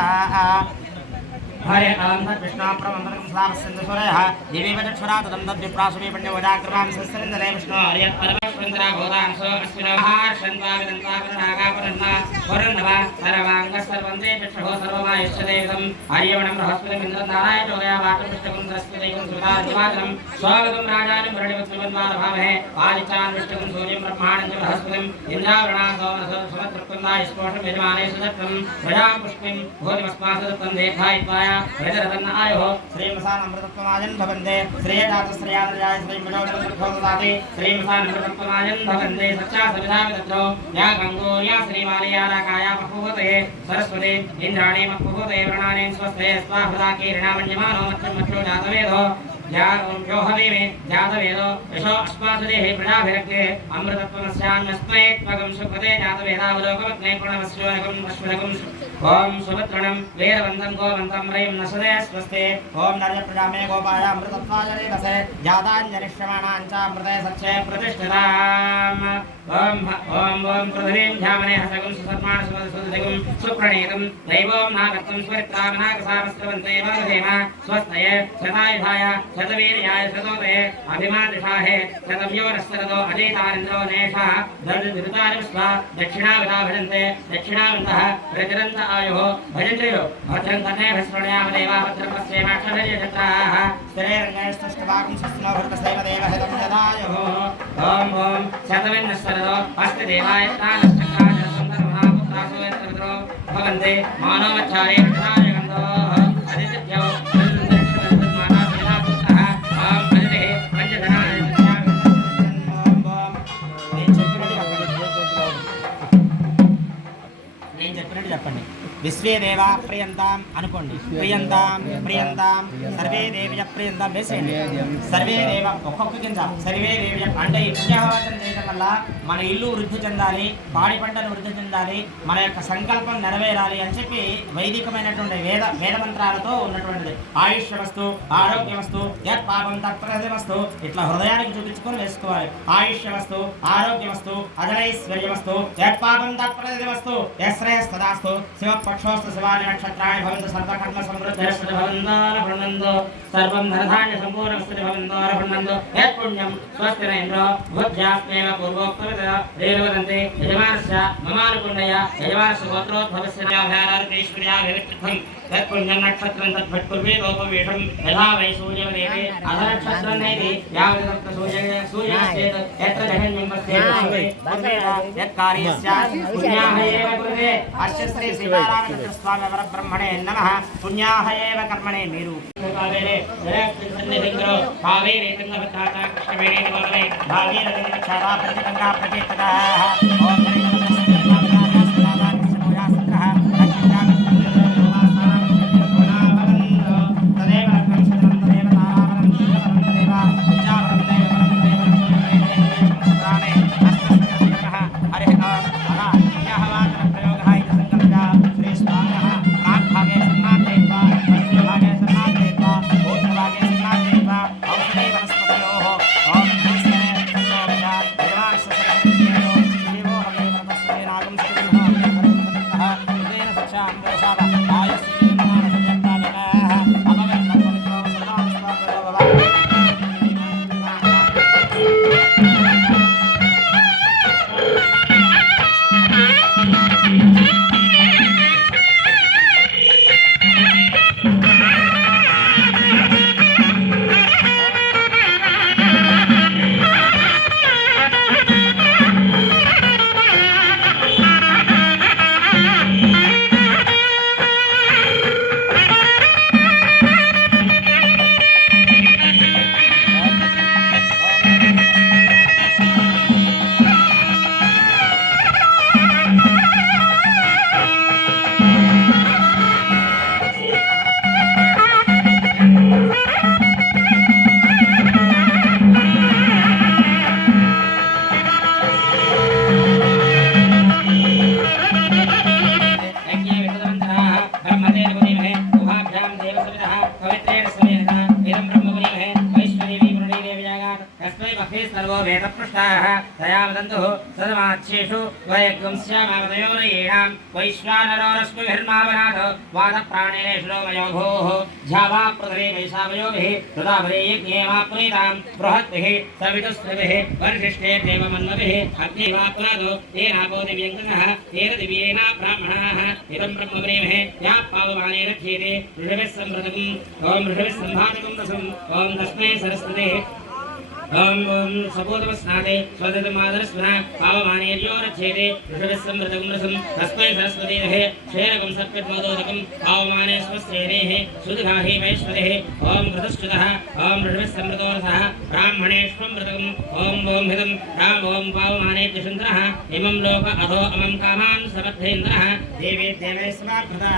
हरे आनंद कृष्णा प्रमंडलम सावसंदसुरयः दिवीव चक्षुरातदं दद्विप्रासुमी पुण्यवदाक्रमां सस्सरिन्दले विष्णु हरि परमेश्वरंतरा भोदांसो अस्मिनोहार शन्वाविदन्तापदनागापदन्ना वरुणवा सर्वांग सर्वन्ते चक्षुः सर्वमायच्छदेवं हरिवणं बृहस्पतिं इन्द्रनारायण जोगया वाटपुष्टकं सरस्वतीकं सुधादिवादनं स्वागतं राजानं वरणिवत्सवन्मानभामहे आदिचान् विष्णुकं सूर्यं ब्रह्माणं च बृहस्पतिं इन्द्रावरणा सोमसुरत्रकुन्दाय स्पोषं यजमाने सुदत्तं प्रजां पुष्पिं भूतिमस्मासदत्तं देखायित्वाय आयो श्रीमसान अमृतत्वमाजन भवन्ते श्रेयदातश्रेयादयाय श्रीमजोदरत्वदाति श्रीमसान अमृतत्वमाजन भवन्ते सच्चा सविधा विदत्रो या गंगो या श्रीमालया राकाया मह्भूते सरस्वती इंद्राणी मह्भूते वर्णानि स्वस्ते स्वाहृदा कीर्णामन्यमानो मच्छो जातवेदो या ओंभ्यो हविमे जातवेदो यशो अस्मासुदेः प्रजाभिरक्ते अमृतत्वमस्यान्यस्मै त्वगं सुकृते जातवेदावलोकमग्ने प्रणवस्योनकं अश्वनकं ओम सुभद्रणं वेरवन्दं गोवन्तं रयं नसदे स्वस्ते ओम नर्य प्रजामे गोपाय अमृतत्वाय देवसे जाताञ्जनिष्यमाणाञ्च अमृते सच्चे प्रतिष्ठिताम् ओम ओम ओम पृथिवीं ध्यामने हसगं सुसर्माण सुमदसुदिगं सुप्रणीतं दैवों नागतं स्वरित्रामनाकसामस्त्रवन्ते वादेम स्वस्तये शतायुधाय शतवीर्याय शतोदये अभिमादिषाहे शतम्योरस्तरदो अजेतारिन्द्रो नेषः दर्दुरुतारिस्व दक्षिणाविदा भजन्ते दक्षिणावन्तः प्रजरन्त आयुः भजन्त्यो भद्रं तन्ने भस्मणयाम देवा भद्रं पश्येमाक्षरजत्राः स्थिरेरङ्गैस्तष्टवाकं स्वस्तिनो भर्तसेव देवहितं यदायुः ओम ओम शतविन्नस्वरदो अस्ति देवाय तानश्चक्राजसुन्दरमहापुत्रासो यत्रविद्रो भवन्ते मानवचारे विष्णायगन्धोः अदित्यौ చెప్పండి విశ్వే దేవా ప్రియంతాం అనుకోండి ప్రియంతాం ప్రియంతాం సర్వే దేవ్య ప్రియంతాం వేసేయండి సర్వే దేవ ఒక్కొక్క కింద సర్వే దేవ్య అంటే ఈ పుణ్యవాచన చేయడం వల్ల మన ఇల్లు వృద్ధి చెందాలి పాడి పంటలు వృద్ధి చెందాలి మన యొక్క సంకల్పం నెరవేరాలి అని చెప్పి వైదికమైనటువంటి వేద మంత్రాలతో ఉన్నటువంటిది ఆయుష్యవస్తు ఆరోగ్యవస్తు యత్ పాపం తత్ప్రతిమస్తు ఇట్లా హృదయానికి చూపించుకొని వేసుకోవాలి ఆయుష్యవస్తు ఆరోగ్యవస్తు అజరైశ్వర్యవస్తు యత్ పాపం తత్ప్రతిమస్తు యశ్రేయస్తదాస్తు శివ पक्षोस्तु शिवानि नक्षत्राणि भवन्तु सर्वकर्म समृद्धस्तु भवन्तो भवन्तो सर्वं धनधान्य सम्पूर्णस्तु भवन्तो भवन्तो यत् पुण्यं स्वस्ति इन्द्रो भुज्यास्मेव पूर्वोक्तवत् देववदन्ते यजमानस्य ममानुकुण्डय यजमानस्य गोत्रोद्भवस्य व्याहारार्केश्वर्याभिविक्तम् यत् पुण्यं नक्षत्रं तद्भट्कुर्वेदोपवेशं यथा वै सूर्यवदेवे अधनक्षत्रं नैति यावत् सूर्यश्चेत् यत्र जगन्यं पश्येत् यत् कार्यस्य पुण्याः एव कुरुते अस्य श्री सीतारामचन्द्र स्वामी परब्रह्मणे नमः पुण्याः एव कर्मणे मीरु कावेरे जलसन्निधिग्रो कावेरे तुंगभद्राता कृष्णवेणी नमः भागीरथी क्षारा प्रतिगंगा प्रतिष्ठिताः ओम Hare अस्माभिः सर्वो वेदपृष्टाः तया वदन्तुः सदमाच्छेषु वयगंस्यामावदयोरयेणां वैश्वानरोरश्मिभिर्मावनाथ वादप्राणेनेश्वरोमयो भूः ध्यावा पृथ्वी वैशावयोभिः तदावरे यज्ञेमाप्नुतां बृहद्भिः सवितुस्त्रिभिः वर्षिष्ठे देवमन्वभिः अग्निवाप्नुतो तेनापो दिव्यङ्कृतः तेन दिव्येना ब्राह्मणाः इदं ब्रह्मवरेमहे या पावमाने रक्षेते ऋषभिः सम्प्रतम् ॐ ऋषभिः सम्भातकं रसम् ॐ तस्मै सरस्वते ओम सपोतमस्नाते स्वदतमादरस्वना पावमानेर्यो रक्षेते ऋषभिः सम्प्रतम् रसम् तस्मै सरस्वतीः क्षेरकं सत्कृतमोदोदकं पावमाने स्वस्तेनेः सुदगाहि वैश्वरेः ॐ घृतश्च्युतः ॐ ऋषभिः सम्प्रतोरसः ब्राह्मणेष्वमृतकम् ॐ हितं राम ॐ पावमाने द्विषन्द्रः इमं लोक अधो अमं कामान् समर्थेन्द्रः देवे देवे समाकृतः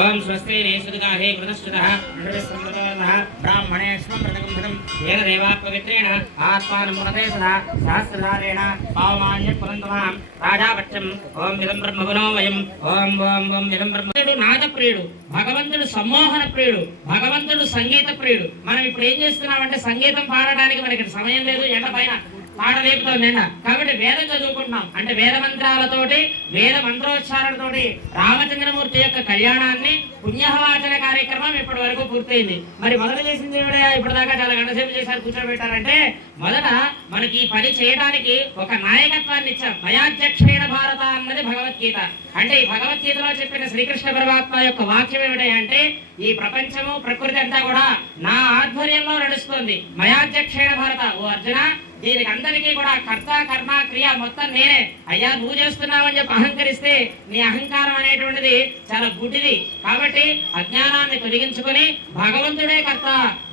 ॐ स्वस्तेने सुदगाहि घृतश्च्युतः ऋषभिः सम्प्रतोरसः ब्राह्मणेष्वमृतकं हितं येन देवा पवित्रेण आत्मानमुनते सदा सहस्रधारेण पावमान्य पुनन्तमां राजावच्चं ओम इदं ब्रह्मवनो वयं ओम ओम ओम इदं బ్రహ్మదేవుడు నాద ప్రియుడు భగవంతుడు సమ్మోహన ప్రియుడు భగవంతుడు సంగీత ప్రియుడు మనం ఇప్పుడు ఏం చేస్తున్నామంటే సంగీతం పాడడానికి మనకి సమయం లేదు ఎండ పైన పాడలేపుతోంది ఎండ కాబట్టి వేదం చదువుకుంటున్నాం అంటే వేద మంత్రాలతోటి వేద మంత్రోచ్చారణతోటి రామచంద్రమూర్తి యొక్క కళ్యాణాన్ని పుణ్యహవాచన కార్యక్రమం ఇప్పటి వరకు పూర్తయింది మరి మొదట చేసింది ఇప్పుడు దాకా చాలా గంటసేపు చేశారు కూర్చోబెట్టారంటే మొదట మనకి ఈ పని చేయడానికి ఒక నాయకత్వాన్ని ఇచ్చాం మయాధ్యక్షేణ భారత అన్నది భగవద్గీత అంటే ఈ భగవద్గీతలో చెప్పిన శ్రీకృష్ణ పరమాత్మ యొక్క వాక్యం ఏమిటంటే ఈ ప్రపంచము ప్రకృతి అంతా కూడా నా ఆధ్వర్యంలో నడుస్తుంది మయాధ్యక్షేణ భారత ఓ అర్జున దీనికి అందరికీ కూడా కర్త కర్మ క్రియ మొత్తం నేనే అయ్యా నువ్వు చేస్తున్నావని చెప్పి అహంకరిస్తే నీ అహంకారం అనేటువంటిది చాలా గుడ్డిది కాబట్టి అజ్ఞానాన్ని తొలగించుకొని భగవంతుడే కర్త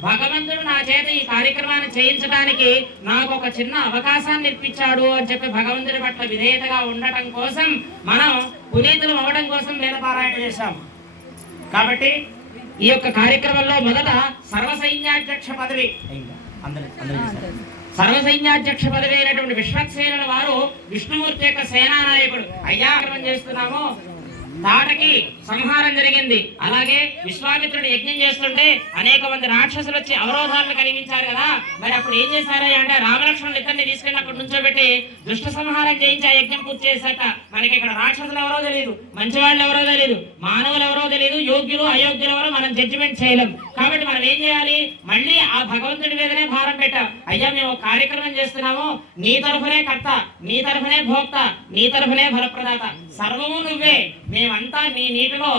భగవంతుడు నా చేత ఈ కార్యక్రమాన్ని చేయించడానికి నాకు ఒక చిన్న అవకాశాన్ని ఇప్పించాడు అని చెప్పి భగవంతుడి పట్ల విధేయతగా ఉండటం కోసం మనం పునీతులు అవ్వడం కోసం వేదపారాయణ చేశాం కాబట్టి ఈ యొక్క కార్యక్రమంలో మొదట సర్వసైన్యాధ్యక్ష పదవి సర్వసైన్యాధ్యక్ష పదవి అయినటువంటి విశ్వక్సేనుల వారు విష్ణుమూర్తి యొక్క సేనా నాయకుడు అయ్యా చేస్తున్నాము తాటకి సంహారం జరిగింది అలాగే విశ్వామిత్రుడు యజ్ఞం చేస్తుంటే అనేక మంది రాక్షసులు వచ్చి అవరోధాలను కలిగించారు కదా మరి అప్పుడు ఏం చేశారు అంటే రామలక్ష్మణులు ఇద్దరిని తీసుకెళ్ళి అక్కడ నుంచోబెట్టి దుష్ట సంహారం చేయించి ఆ యజ్ఞం పూర్తి చేశాక మనకి ఇక్కడ రాక్షసులు ఎవరో తెలియదు మంచి వాళ్ళు ఎవరో తెలియదు మానవులు ఎవరో తెలియదు యోగ్యులు అయోగ్యులు ఎవరో మనం జడ్జిమెంట్ చేయలేం కాబట్టి మనం ఏం చేయాలి మళ్ళీ ఆ భగవంతుడి మీదనే భారం పెట్టాం అయ్యా మేము కార్యక్రమం చేస్తున్నాము నీ తరఫునే కర్త నీ తరఫునే భోక్త నీ తరఫునే ఫలప్రదాత సర్వము నువ్వే మేమంతా నీ నీటిలో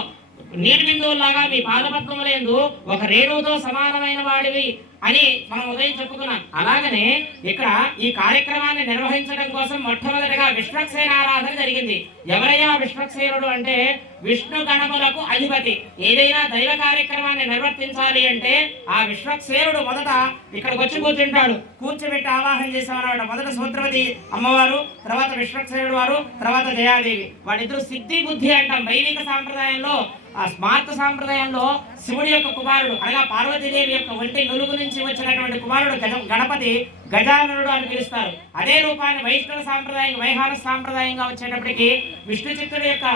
నీటి బిందువులాగా మీ పాదపద్మములందు ఒక రేణువుతో సమానమైన వాడివి అని మనం ఉదయం చెప్పుకున్నాం అలాగనే ఇక్కడ ఈ కార్యక్రమాన్ని నిర్వహించడం కోసం మొట్టమొదటిగా విశ్వక్సేన ఆరాధన జరిగింది ఎవరయ్యా విశ్వక్సేనుడు అంటే విష్ణు గణములకు అధిపతి ఏదైనా దైవ కార్యక్రమాన్ని నిర్వర్తించాలి అంటే ఆ విశ్వక్సేనుడు మొదట ఇక్కడికి వచ్చి కూర్చుంటాడు కూర్చోబెట్టి ఆవాహన చేసామన్నమాట మొదట సూత్రవతి అమ్మవారు తర్వాత విశ్వక్సేనుడు వారు తర్వాత జయాదేవి వాళ్ళిద్దరు సిద్ధి బుద్ధి అంటాం వైదిక సాంప్రదాయంలో ఆ స్మార్త సాంప్రదాయంలో శివుడి యొక్క కుమారుడు అనగా పార్వతీదేవి యొక్క ఒంటి నులుగు నుంచి వచ్చినటువంటి కుమారుడు గణపతి గజాననుడు అని పిలుస్తారు అదే రూపాన్ని వైష్ణవ సాంప్రదాయం వైహార సాంప్రదాయంగా వచ్చేటప్పటికి విష్ణు చిత్తుడి యొక్క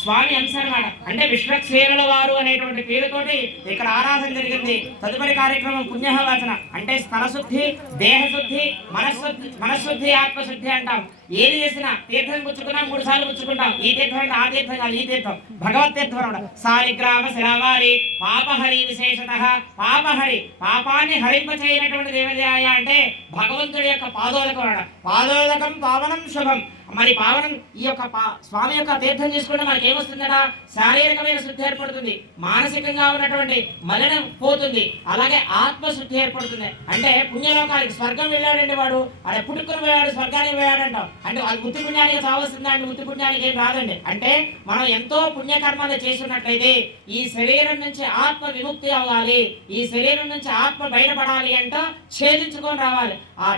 స్వామి అంశ అనమాట అంటే విశ్వక్సేనుల వారు అనేటువంటి పేరుతోటి ఇక్కడ ఆరాధన జరిగింది తదుపరి కార్యక్రమం పుణ్యహవాచన అంటే స్థలశుద్ధి దేహశుద్ధి మనశుద్ధి ఆత్మశుద్ధి అంటాం ఏది చేసినా తీర్థం పుచ్చుకున్నాం 3 సార్లు పుచ్చుకుంటాం ఈ తీర్థం అంటే ఆ తీర్థం కాదు ఈ తీర్థం భగవత్ తీర్థం అనమాట సాలిగ్రామ శిలావారి పాపహరి విశేషత పాపహరి పాపాన్ని హరింపచేయనటువంటి దేవదేయ అంటే భగవంతుడి యొక్క పాదోదకం అనమాట పాదోదకం పావనం శుభం మరి పావనం ఈ యొక్క స్వామి యొక్క తీర్థం చేసుకుంటే మనకి ఏమొస్తుందట శారీరకమైన శుద్ధి ఏర్పడుతుంది మానసికంగా ఉన్నటువంటి మలినం పోతుంది అలాగే ఆత్మశుద్ధి ఏర్పడుతుంది అంటే పుణ్యలోకానికి స్వర్గం వెళ్ళాడండి వాడు అక్కడ పుట్టుకుని పోయాడు స్వర్గానికి పోయాడంటాం అంటే అది ఉత్తి పుణ్యానికి చావస్తుందా అంటే ఉత్తి పుణ్యానికి ఏం రాదండి అంటే మనం ఎంతో పుణ్యకర్మలు చేసినట్లయితే ఈ శరీరం నుంచి ఆత్మ విముక్తి అవ్వాలి ఈ శరీరం నుంచి ఆత్మ బయటపడాలి అంటే ఛేదించుకొని రావాలి ఆ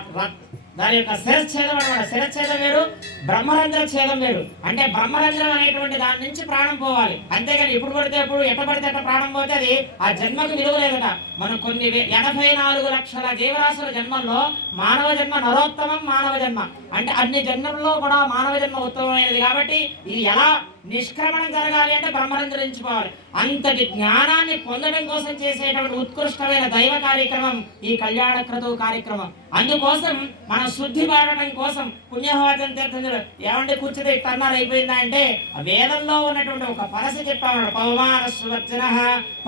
దాని యొక్క శిరచ్ఛేదం అనమాట శిరచ్ఛేదం వేరు బ్రహ్మరంధ్ర ఛేదం వేరు అంటే బ్రహ్మరంధ్రం అనేటువంటి దాని నుంచి ప్రాణం పోవాలి అంతేగాని ఎప్పుడు పడితే ఎప్పుడు ఎట్ట పడితే ఎట్ట ప్రాణం పోతే అది ఆ జన్మకు విలువ లేదట మనం కొన్ని 84 లక్షల జీవరాశుల జన్మల్లో మానవ జన్మ నరోత్తమం మానవ జన్మ అంటే అన్ని జన్మల్లో కూడా మానవ జన్మ ఉత్తమమైనది కాబట్టి ఇది ఎలా నిష్క్రమణం జరగాలి అంటే బ్రహ్మను ధరించుకోవాలి. అంతటి జ్ఞానాన్ని పొందడం కోసం చేసేటువంటి ఉత్కృష్టమైన దైవ కార్యక్రమం ఈ కళ్యాణ క్రతువు కార్యక్రమం. అందుకోసం మనం శుద్ధి పడటం కోసం పుణ్యహోతం తీర్థంలో ఏమంటే కూర్చుంటే టర్నర్ అయిపోయిందా అంటే వేదంలో ఉన్నటువంటి ఒక పరసి చెప్పాడు, పవమాన సువర్జన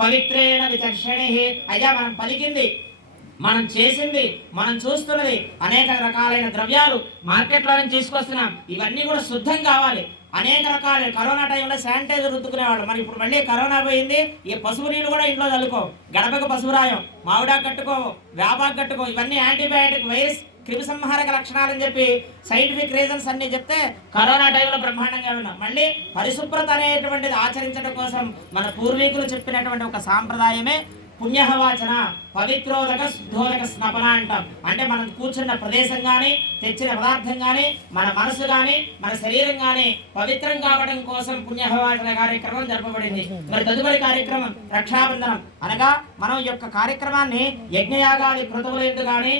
పవిత్రేణ విచర్షణి. అయ్యా మనం పలికింది, మనం చేసింది, మనం చూస్తున్నది అనేక రకాలైన ద్రవ్యాలు మార్కెట్లో నుంచి తీసుకొస్తున్నాం, ఇవన్నీ కూడా శుద్ధం కావాలి. అనేక రకాల కరోనా టైంలో శానిటైజర్ రుద్దుకునేవాళ్ళు, మరి ఇప్పుడు మళ్ళీ కరోనా పోయింది, ఈ పసుపు నీళ్ళు కూడా ఇంట్లో చల్లుకో, గడపకు పసుపు రాయం, మామిడాకు కట్టుకో, వేపాకు కట్టుకో, ఇవన్నీ యాంటీబయాటిక్ వైరస్ క్రిమి సంహారక లక్షణాలని చెప్పి సైంటిఫిక్ రీజన్స్ అన్ని చెప్తే కరోనా టైంలో బ్రహ్మాండంగా ఉన్నాం. మళ్ళీ పరిశుభ్రత అనేటువంటిది ఆచరించడం కోసం మన పూర్వీకులు చెప్పినటువంటి ఒక సాంప్రదాయమే పుణ్యహవాచన, పవిత్రోదక శుద్ధోదక స్నపన అంటాం. అంటే మనం కూర్చున్న ప్రదేశం కానీ, తెచ్చిన పదార్థం కానీ, మన మనసు కానీ, మన శరీరం కానీ పవిత్రం కావడం కోసం పుణ్యహవాచన కార్యక్రమం జరపబడింది. మరి తదుపరి కార్యక్రమం రక్షాబంధనం. అనగా మనం ఈ యొక్క కార్యక్రమాన్ని యజ్ఞయాగాది కృతువుల ఎందు కానీ,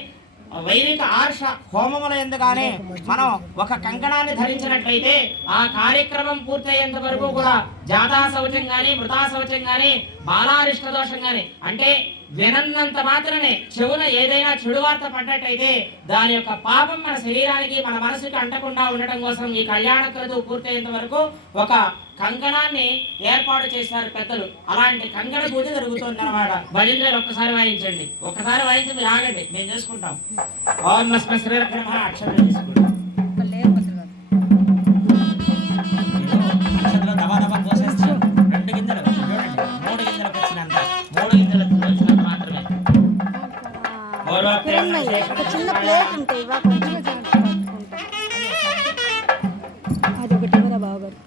వైదిక ఆర్ష హోమముల ఎందు కానీ మనం ఒక కంకణాన్ని ధరించినట్లయితే ఆ కార్యక్రమం పూర్తయ్యేంత వరకు కూడా జాతా శౌచం కానీ, మృతా శౌచం కానీ, బాలారిష్ట దోషం కానీ, అంటే వినన్నంత మాత్రమే చెవున ఏదైనా చెడు వార్త పడ్డట్టయితే దాని యొక్క పాపం మన శరీరానికి, మన మనసుకి అంటకుండా ఉండటం కోసం ఈ కళ్యాణ క్రతువు పూర్తయ్యేంత వరకు ఒక కంకణాన్ని ఏర్పాటు చేశారు పెద్దలు. అలాంటి కంకణ పూజ జరుగుతుంది అన్నమాట. భజనలు ఒక్కసారి వాయించండి, ఒక్కసారి వాయించి మీరు ఆగండి, మేము చేసుకుంటాం. ఓం నమః శివాయ బ్రహ్మ అక్షరం చేసుకుంటాం. దబా దబా పోసేస్తాం. 2 గింజలు చూడండి, 3 గింజలకు వచ్చినంత, 3 గింజలకు వచ్చినంత మాత్రమే. ఒక చిన్న ప్లేట్ ఉంటాయి, అదొకటి ఇవ్వరా బావగారు.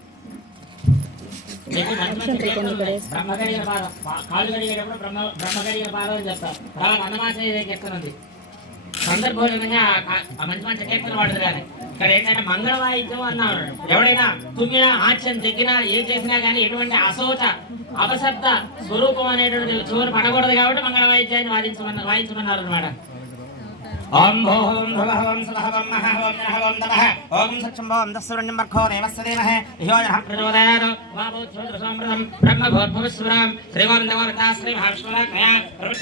బ్రహ్మగడియ పాదం, కాళ్ళు కడిగేటప్పుడు బ్రహ్మగడియ పాదం అని చెప్తారు. తర్వాత అన్నమాచార్య కీర్తనది సందర్భోజనంగా మంచి మంచి కీర్తన వాడుతుంది. కానీ ఇక్కడ ఏంటంటే మంగళ వాయిద్యం అన్నాడు. ఎవడైనా తుమ్మినా, ఆచ్యం తెగ్గినా, ఏం చేసినా కానీ ఎటువంటి అశోచ అపశబ్ద స్వరూపం అనేటువంటి చివరి పడకూడదు కాబట్టి మంగళ వాయిద్యాన్ని వాయించమన్నారు అనమాట. ఓం భోం భవః ఓం స్వః ఓం మహః ఓం జనః ఓం తపః ఓం సత్యం ఓం దస్సురణ్యం బర్ఖో దేవస్య ధీమహి ధియో యః ప్రచోదయాత్ మా భూతసోమృతం బ్రహ్మభూర్భువస్సురాం శ్రీగోవిందవర్తా శ్రీ మహావిష్ణునాథయ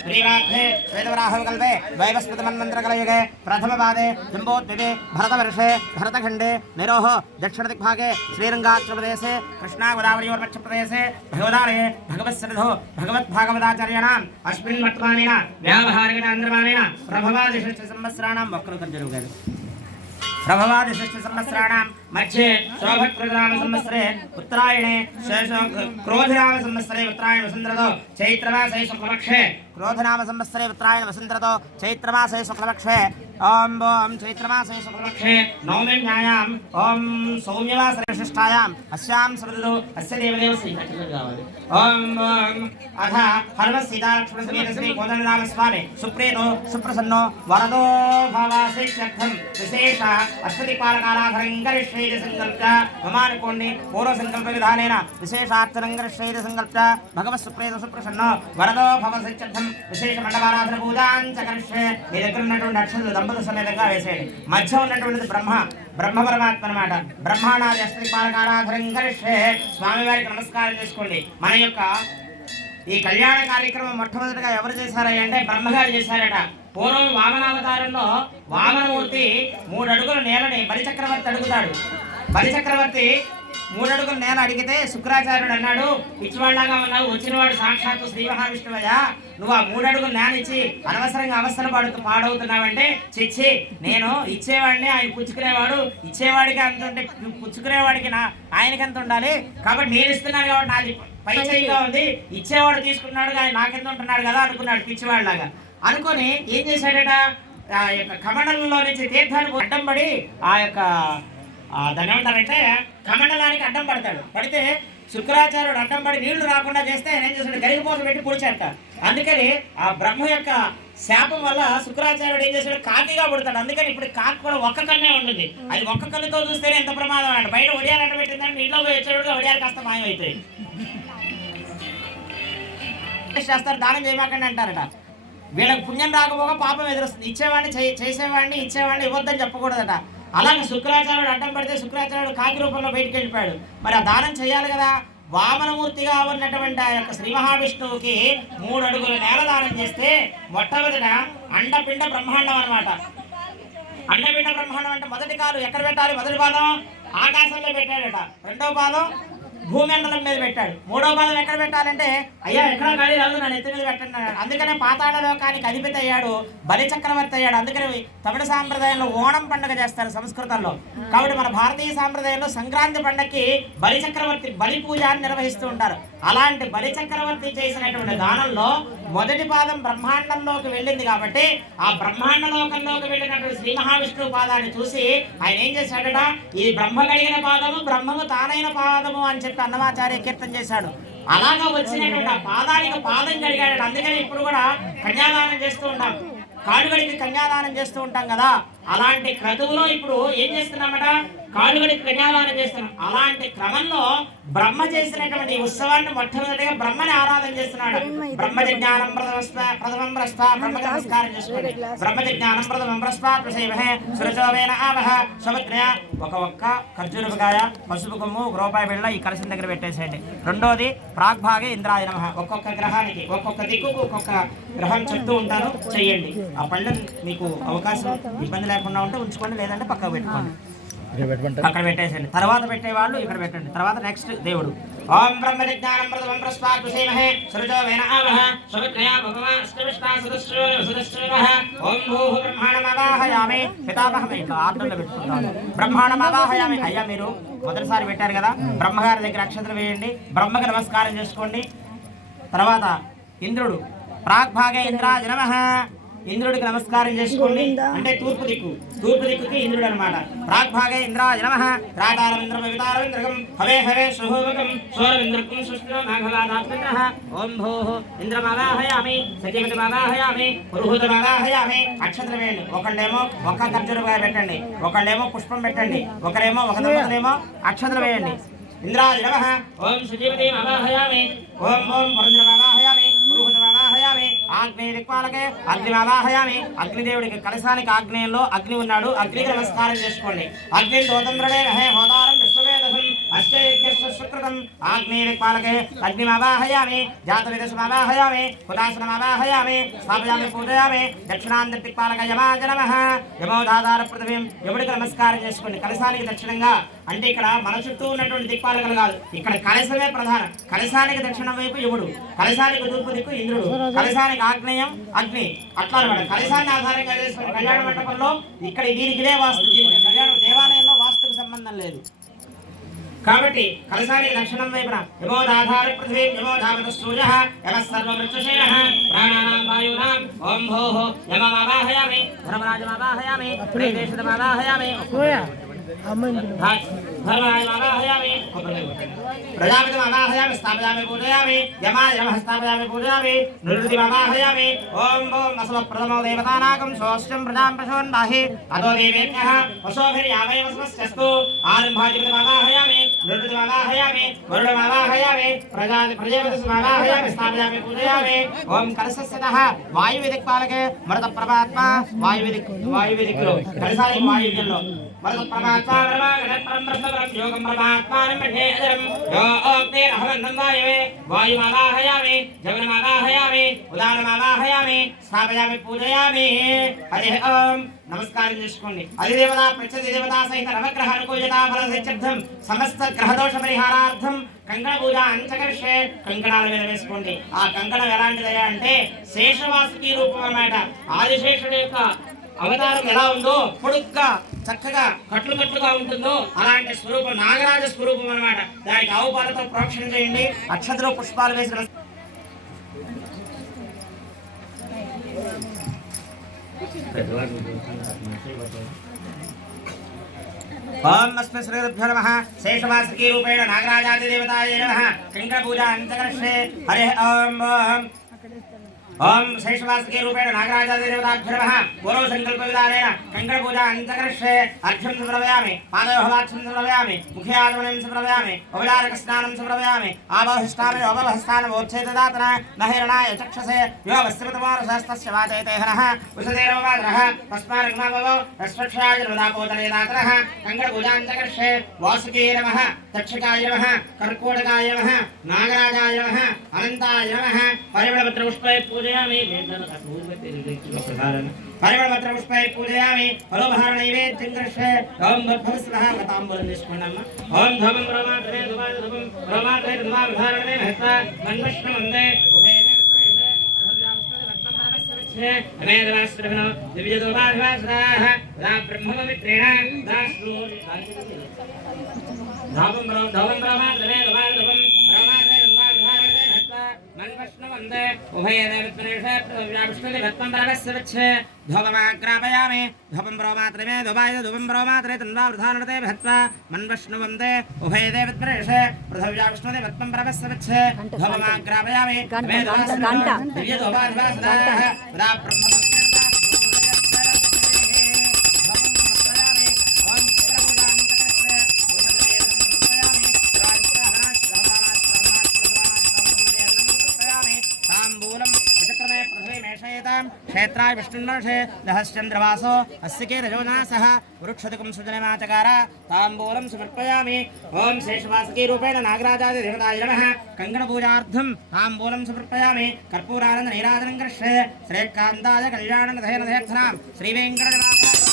శ్రీవార్థే వేదవరాహకల్పే వైవస్పతిమన్మంత్రకలయుగే ప్రథమపాదే జంబోద్విపే భరతవర్షే భరతఖండే నిరోహ దక్షిణదిగ్భాగే శ్రీరంగాచలప్రదేశే కృష్ణాగోదావరియోర్మధ్యప్రదేశే భగవదాలये భగవత్సరిధో భగవద్భాగవతాచార్యాణాం అస్మిన్ వర్తమానేన వ్యావహారికేణ అంతర్మానేన ప్రభవాది సంవత్సరాణం వక్రకం జరుగుతుంది. ప్రభవాది 6 సంవత్సరాణం మధ్యే శోభకృతనామ సంవత్సరే ఉత్తరాయణే క్రోధనామ సంవత్సరే ఉత్తరాయణ వసుంధరతో చైత్రమాసే శుక్లపక్షే క్రోధనామ సంవత్సరే ఉత్తరాయణ వసుంధరతో చైత్రమాసే శుక్లపక్షే ఓం ఓం చైత్రమాసే శుక్లపక్షే నవమ్యాయాం ఓం సౌమ్యవాసరే విశిష్టాయాం అస్యాం సమృద్ధో అస్య దేవదేవస్య కావాలి. ఓం ఓం అథ హనుమ సీతాలక్ష్మణ సమేత శ్రీ కోదండరామ స్వామి సుప్రీతో సుప్రసన్నో వరదో భవాసేత్యర్థం విశేష అష్టదిక్పాలకారాధరంగరిష్యైతి సంకల్ప మమానుకోండి పూర్వ సంకల్ప విధానేన విశేషార్థరంగరిష్యైతి సంకల్ప భగవత్ సుప్రీత సుప్రసన్నో వరదో భవసేత్యర్థం విశేష మండపారాధన పూజాంచ కరిష్యే. మీ దగ్గర ఉన్నటువంటి అక్షరాలు దంపతుల సమేతంగా వేసేయండి. మధ్య ఉన్నటువంటిది బ్రహ్మ పరమాత్మ అనమాట. బ్రహ్మాండాది అష్టదిక్పాలకారాధరంగరిష్యే. స్వామివారికి నమస్కారం చేసుకోండి. మన యొక్క ఈ కళ్యాణ కార్యక్రమం మొట్టమొదటిగా ఎవరు చేశారంటే బ్రహ్మగారు చేశారట. పూర్వం వామనావతారంలో వామనమూర్తి 3 అడుగుల నేలని బలిచక్రవర్తి అడుగుతాడు. బలిచక్రవర్తి 3 అడుగుల నేల అడిగితే శుక్రాచార్యుడు అన్నాడు, పిచ్చివాళ్ళగా ఉన్నావు, వచ్చినవాడు సాక్షాత్తు శ్రీ మహావిష్ణువయ్యా, నువ్వు ఆ 3 అడుగులు నేనిచ్చి అనవసరంగా అవస్థలు పాడవుతున్నావంటే చిచ్చి, నేను ఇచ్చేవాడిని, ఆయన పుచ్చుకునేవాడు, ఇచ్చేవాడికి అంత ఉంటే పుచ్చుకునేవాడికి ఆయనకి ఎంత ఉండాలి, కాబట్టి నేను ఇస్తున్నాను కాబట్టి నాది పై చేయిగా ఉంది, ఇచ్చేవాడు తీసుకున్నాడు ఆయన నాకెంత ఉంటున్నాడు కదా అనుకున్నాడు పిచ్చివాడిలాగా. అనుకొని ఏం చేశాడట, ఆ యొక్క కమండలంలో నుంచి తీర్థానికి అడ్డం పడి ఆ యొక్క దాన్ని ఏమంటారంటే కమండలానికి అడ్డం పడతాడు. పడితే శుక్రాచార్యుడు అడ్డం పడి నీళ్లు రాకుండా చేస్తే ఆయన ఏం చేశాడు, గరిగిపోత పెట్టి పొడిచాట. అందుకని ఆ బ్రహ్మ యొక్క శాపం వల్ల శుక్రాచార్యుడు ఏం చేశాడు, కాకిగా పుడతాడు. అందుకని ఇప్పుడు కాకి కూడా ఒక్క కన్నే ఉంటుంది. అది ఒక్క కన్నుతో చూస్తేనే ఎంత ప్రమాదం అన్నాడు. బయట ఒడియాలు అడ్డ పెట్టిందంటే నీళ్ళలో పోయి వచ్చాడు, ఒడియాలు కాస్త మాయమవుతాయి. చేస్తారు, దానం చేయమాకండి అంటారట. వీళ్ళకి పుణ్యం రాకపోగా పాపం ఎదురొస్తుంది. ఇచ్చేవాడిని చేసేవాడిని ఇచ్చేవాడిని ఇవ్వద్దని చెప్పకూడదట. అలాగే శుక్రాచార్యుడు అడ్డం పడితే శుక్రాచార్యుడు కాకి రూపంలో బయటికి వెళ్ళిపోయాడు. మరి ఆ దానం చేయాలి కదా. వామనమూర్తిగా ఉన్నటువంటి ఆ యొక్క శ్రీ మహావిష్ణువుకి 3 అడుగుల నేల దానం చేస్తే మొట్టమొదట అండపిండ బ్రహ్మాండం అనమాట. అండపిండ బ్రహ్మాండం అంటే మొదటి కాలు ఎక్కడ పెట్టాలి? మొదటి పాదం ఆకాశంలో పెట్టాడట, రెండవ పాదం భూమండలం మీద పెట్టాడు, మూడవ పాదం ఎక్కడ పెట్టాలంటే అయ్యా ఎక్కడ ఖాళీ రాదు నా నెత్తి మీద పెట్టండి అన్నాడు. అందుకనే పాతాళ లోకానికి అధిపతి అయ్యాడు, బలి చక్రవర్తి అయ్యాడు. అందుకని తమిళ సాంప్రదాయంలో ఓణం పండుగ చేస్తారు సంస్కృతంలో. కాబట్టి మన భారతీయ సాంప్రదాయంలో సంక్రాంతి పండుగకి బలి చక్రవర్తి బలి పూజ అని నిర్వహిస్తూ ఉంటారు. అలాంటి బలి చక్రవర్తి చేసినటువంటి దానంలో మొదటి పాదం బ్రహ్మాండంలోకి వెళ్ళింది కాబట్టి ఆ బ్రహ్మాండ లోకంలోకి వెళ్ళినటువంటి శ్రీ మహావిష్ణువు పాదాన్ని చూసి ఆయన ఏం చేశాడట, ఈ బ్రహ్మ కలిగిన పాదము బ్రహ్మము తానైన పాదము అని చెప్పి అన్నమాచార్య కీర్తన చేశాడు. అలాగా వచ్చినటువంటి ఆ పాదానికి పాదం కడిగాడు. అందుకని ఇప్పుడు కూడా కన్యాదానం చేస్తూ ఉంటాం, కాడుగడికి కన్యాదానం చేస్తూ ఉంటాం కదా. అలాంటి క్రతువులో ఇప్పుడు ఏం చేస్తున్నామట, కాడుగడికి కన్యాదానం చేస్తున్నాం. అలాంటి క్రమంలో బ్రహ్మ చేసినటువంటి ఉత్సవాన్ని మొట్టమొదటిగా బ్రహ్మని ఆరాధన చేస్తున్నాడు. బ్రహ్మజ్ఞానం ప్రథమం ప్రస్థ బ్రహ్మకి నమస్కారం చేసుకోండి. బ్రహ్మజ్ఞానం ప్రథమం ప్రస్థ ప్రసేవహే సురచోవేన ఆవహ సముద్రయ. ఒక్క ఖర్జూరకాయ, పసుపు కొమ్ము, రూపాయి బిళ్ళ ఈ కలశం దగ్గర పెట్టేసేయండి. రెండోది ప్రాగ్భాగే ఇంద్రాయ నమః. ఒక్కొక్క గ్రహానికి ఒక్కొక్క దిక్కుకు ఒక్కొక్క గ్రహం చెప్తూ ఉంటాను, చెయ్యండి. ఆ పళ్ళని మీకు అవకాశం ఇబ్బంది లేకుండా ఉంటే ఉంచుకోండి, లేదంటే పక్కకు పెట్టుకోండి. అక్కడ పెట్టేసండి. తర్వాత పెట్టేవాళ్ళు ఇక్కడ పెట్టండి. తర్వాత నెక్స్ట్ దేవుడు. ఓం బ్రహ్మజ్ఞానం ప్రథమం ప్రస్వాకుసేమహే సృజో వేన ఆవహ సుమిత్రయా భగవాన్ అష్టవిష్ణా సదస్సువః. ఓం భూః బ్రహ్మాణమవాహయామి పితామహమే. ఇట్లా ఆర్డర్లో పెట్టుకుంటాను. బ్రహ్మాణమవాహయామి. అయ్యా మీరు మొదటిసారి పెట్టారు కదా, బ్రహ్మగారి దగ్గర అక్షతలు వేయండి, బ్రహ్మకి నమస్కారం చేసుకోండి. తర్వాత ఇంద్రుడు ప్రాగ్భాగే ఇంద్రాయ నమః. ఇంద్రుడికి నమస్కారం చేసుకోండి, అంటే తూర్పు దిక్కు, తూర్పు దిక్కుకి ఇంద్రుడు అనమాట. ప్రాగ్భాగే ఇంద్రాయ నమః. రాతారవింద్రం వితారవింద్రకం హవే హవే శుభోగం సౌరవింద్రకం సృష్టిలో నాగవాదాత్మనః. ఓం భూః ఇంద్రమావాహయామి సత్యవతిమావాహయామి పురుహూతమావాహయామి. అక్షత్రం వేయండి. ఒకళ్ళేమో ఒక్క ఖర్జూరకాయ పెట్టండి, ఒకళ్ళేమో పుష్పం పెట్టండి, ఒకరేమో ఒక దంపతులేమో అక్షత్రం వేయండి. ఇంద్రాయ నమః. ఓం సుజీవతిమావాహయామి. ఓం ఓం వరుణమావాహయామి పురుహూతమావాహయామి. ఆగ్నేయ దిక్పాలకే అగ్నిమావాహయామి. అగ్నిదేవుడికి కలశానికి ఆగ్నేయంలో అగ్ని ఉన్నాడు, అగ్నికి నమస్కారం చేసుకోండి. అగ్ని దోతంద్రడే మహే హోదారం విశ్వవేదహం అష్టైక్యస్య సుకృతం. ఆగ్నేయ దిక్పాలకే అగ్నిమావాహయామి. జాతవిదశమావాహయామి హుదాసనమావాహయామి. స్థాపయామి పూజయామి. దక్షిణాంధ్ర దిక్పాలక యమాజ నమః. యమోదాధార పృథివీం. యముడికి నమస్కారం చేసుకోండి కలశానికి దక్షిణంగా. అంటే ఇక్కడ మన చుట్టూ ఉన్నటువంటి దిక్పాలకలు కాదు, ఇక్కడ కలశమే ప్రధానం. కలశానికి దక్షిణం వైపు యముడు, కలశానికి తూర్పు దిక్కు ఇంద్రుడు, కలశానికి ఆగ్నేయం అగ్ని. అట్లా అనమాట. కలశాన్ని ఆధారంగా చేసుకుని కళ్యాణ మండపంలో ఇక్కడ దీనికి ఇదే వాస్తు. దీనికి కళ్యాణ దేవాలయంలో వాస్తుకు సంబంధం లేదు. కాబట్టి కలశానికి దక్షిణం వైపున యమోదాధార పృథివీ యమోధావత సూర్యః యమః సర్వమృత్యుశేనః ప్రాణానాం వాయూనాం. ఓం భూః యమమావాహయామి ధర్మరాజమావాహయామి ప్రేదేశమావాహయామి ధర్మాయమావాహయామి ప్రజాపతిమావాహయామి స్థాపయామి పూజయామి. యమాయ నమః స్థాపయామి పూజయామి. నిరుతిమావాహయామి. ఓం భూం అసవ ప్రథమో దేవతానాగం సోస్యం ప్రజాం ప్రశోన్వాహి అదో దేవేభ్యః వసోభిర్యావై వసవస్యస్తు. ఆరంభాధిపతిమావాహయామి నిరుతిమావాహయామి వరుణమావాహయామి ప్రజాపతిమావాహయామి స్థాపయామి పూజయామి. ఓం కలశస్యతః వాయువ్య దిక్పాలకే మృత ప్రభాత్మ. వాయువ్య దిక్కులో కలశానికి వాయువ్యంలో మృత ప్రభాత్మ యోగం ప్రభాత్మానం పెట్టేదరం. యో అగ్నిరహవన్నం వాయవే వాయుమావాహయామి జవనమావాహయామి ఉదానమావాహయామి స్థాపయామి పూజయామి. హరి ఓం. నమస్కారం చేసుకోండి. అధిదేవత ప్రత్యధి దేవతా సహిత నవగ్రహ అనుకూలతా ఫల సిద్ధ్యర్థం సమస్త గ్రహదోష పరిహారార్థం కంకణ పూజ అంచకర్షే. కంకణాల మీద వేసుకోండి. ఆ కంకణం ఎలాంటిదయ్యా అంటే శేషవాసుకి రూపం అన్నమాట. ఆదిశేషుడు యొక్క అవతారం ఎలా ఉందో పొడుగ్గా చక్కగా కట్లు కట్టుగా ఉంటుందో అలాంటి స్వరూపం నాగరాజ స్వరూపం అన్నమాట. దానికి ఆవు పాలతో ప్రోక్షణ చేయండి. అక్షతలో పుష్పాలు వేసిన ఓం అస్మి శ్రీగురుభ్యో నమః. శేషవాసుకి రూపేణ నాగరాజాది దేవతాయే నమః. కంకణ పూజ అంతకర్షే. హరి ఓం. ओम शेषवासुकी रूपेण नागराजादिदेवताभ्यो नमः पूर्व संकल्प विधानेन कंकण पूजा अंतकर्षे अर्घ्यं समर्पयामि पादयोः वाच्यं समर्पयामि मुखे आचमनं समर्पयामि उपचारक स्नानं समर्पयामि आवाहिष्ठामि अववहस्थानमोच्छेददातन नहिरणाय चक्षसे यो वस्त्रतमारशास्तस्य वाचयते हनः उषदेरवादरः तस्मारग्मावो रस्वक्षाय नमदापोतने दातरः कंकण पूजा अंतकर्षे वासुकी नमः तक्षकाय नमः कर्कोटकाय नमः नागराजाय नमः अनंताय नमः परिमलपत्रपुष्पै पूजयामि परिमलपत्र पुष्पै पूजयामि फलोपहार नैवेद्यं कृष्णे ओम भवस्वः कथाम्बरं निष्पन्नम् ओम धवं ब्रह्मात्रे धवं ब्रह्मात्रे धर्मावधारणे महत्ता मन्वष्ण वन्दे अमेदवास्त्रभनो दिव्यदोभासराः रा ब्रह्मपवित्रेण दाश्रू धवं ब्रह्मात्रे धवं वन्दे उभयदेवत्रेषु भक्तं परमस्य धोममाग्रापयामि धोमं ब्रह्मात्रे धोबाय धोमं ब्रह्मात्रे तन्वावधानते भक्त्वा मन्वष्णु वन्दे उभयदेवत्रेषु पृथव्याविष्णुते भक्तं परमस्य धोममाग्रापयामि दिव्यदोभासराः रा क्षेत्राय विष्णुर्षे दहश्चंद्रवासो अस्यके रजोनासः वृक्षतिकं सुजनमाचकार ताम्बूलं समर्पयामि ओम शेषवासुकी रूपेण नागराजादिदेवताय नमः कंकणपूजार्थं ताम्बूलं समर्पयामि कर्पूरानंद नीराजनं कृष्णे श्रेयकान्ताय कल्याणनधेनधेर्थनां श्रीवेङ्कटनिवासाय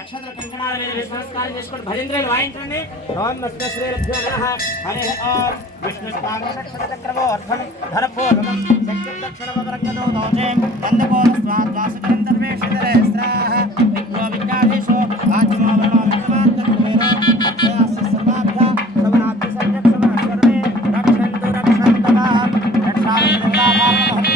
अक्षत्र कंकणाల మీద నమస్కారం చేసుకోండి భజంత్రులు వాయించండి ఓం నమస్తే శ్రీరభ్యో నమః హరి ఓం విష్ణు స్వాగత చక్రవో అర్థం ధరపూర్వం శక్తి దక్షిణవరంగదో దోజే నందకో స్వాద్వాసకరం దర్వేషిదరే స్త్రాః విఘ్నో విఘ్నాధీశో ఆత్మో వరణో విఘ్నమాంతకువేరో అక్షయాస్య సర్వాభ్య శ్రవణాభ్య సంరక్షణ సర్వే రక్షంతు రక్షంతవాం రక్షామి దేవానామస్తు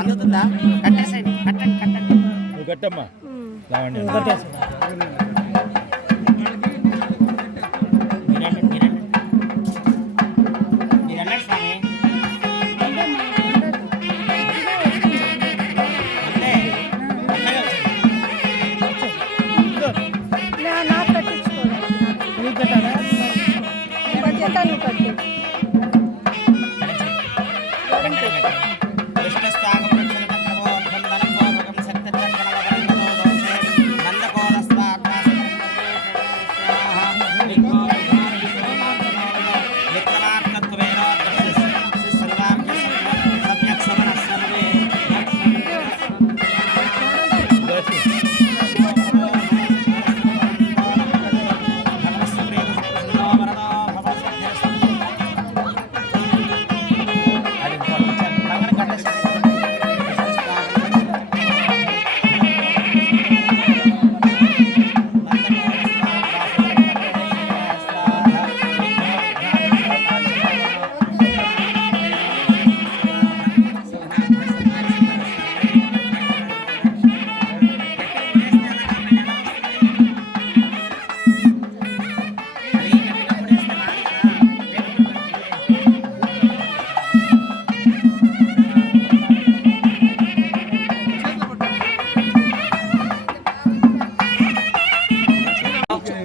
అందుతుందా కట్టేసేయండి కట్టండి కట్టండి గట్టమ్మా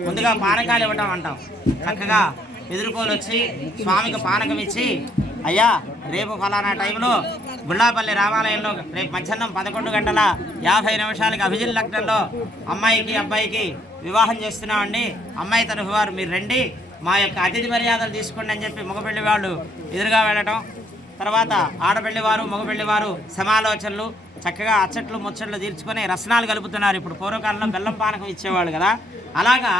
ముందుగా పానకాలు ఇవ్వటం అంటాం. చక్కగా ఎదుర్కొని వచ్చి స్వామికి పానకం ఇచ్చి, అయ్యా రేపు ఫలానా టైంలో గుళ్ళాపల్లి రామాలయంలో రేపు మధ్యాహ్నం 11:50 అభిజిల్ లగ్నంలో అమ్మాయికి అబ్బాయికి వివాహం చేస్తున్నామండి. అమ్మాయి తరఫు వారు మీరు రండి, మా యొక్క అతిథి మర్యాదలు తీసుకోండి అని చెప్పి మగపెళ్లి వాళ్ళు ఎదురుగా వెళ్ళటం. తర్వాత ఆడపెళ్లి వారు మగపెళ్లి వారు సమాలోచనలు చక్కగా అచ్చట్లు ముచ్చట్లు తీర్చుకొని రసనాలు కలుపుతున్నారు. ఇప్పుడు పూర్వకాలంలో బెల్లం పానకం ఇచ్చేవాళ్ళు కదా, అలాగా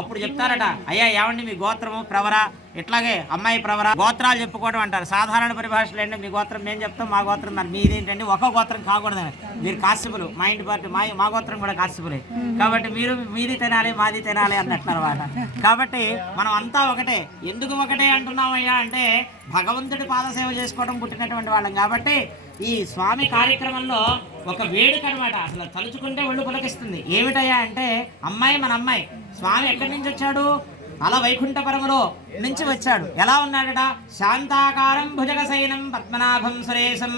అప్పుడు చెప్తారట, అయ్యా ఏమండి మీ గోత్రము ప్రవర, ఇట్లాగే అమ్మాయి ప్రవర, గోత్రాలు చెప్పుకోవడం అంటారు. సాధారణ పరిభాషలో ఏంటి మీ గోత్రం మేము చెప్తాం, మా గోత్రం దాన్ని మీదేంటండి, ఒక గోత్రం కాకూడదని. మీరు కాశ్యపులు, మా ఇంటి పార్టీ మా గోత్రం కూడా కాశ్యపులే, కాబట్టి మీరు మీది తినాలి మాది తినాలి అన్నట్లు అనమాట. కాబట్టి మనం అంతా ఒకటే. ఎందుకు ఒకటే అంటున్నామయ్యా అంటే భగవంతుడి పాదసేవ చేసుకోవడం పుట్టినటువంటి వాళ్ళం కాబట్టి ఈ స్వామి కార్యక్రమంలో ఒక వేడుక అనమాట. అసలు తలుచుకుంటే ఒళ్ళు పులకిస్తుంది. ఏమిటయ్యా అంటే అమ్మాయి మన అమ్మాయి. స్వామి ఎక్కడి నుంచి వచ్చాడు? అలా వైకుంఠపురములో నుంచి వచ్చాడు. ఎలా ఉన్నాడట? శాంతాకారం భుజగశయనం పద్మనాభం సురేశం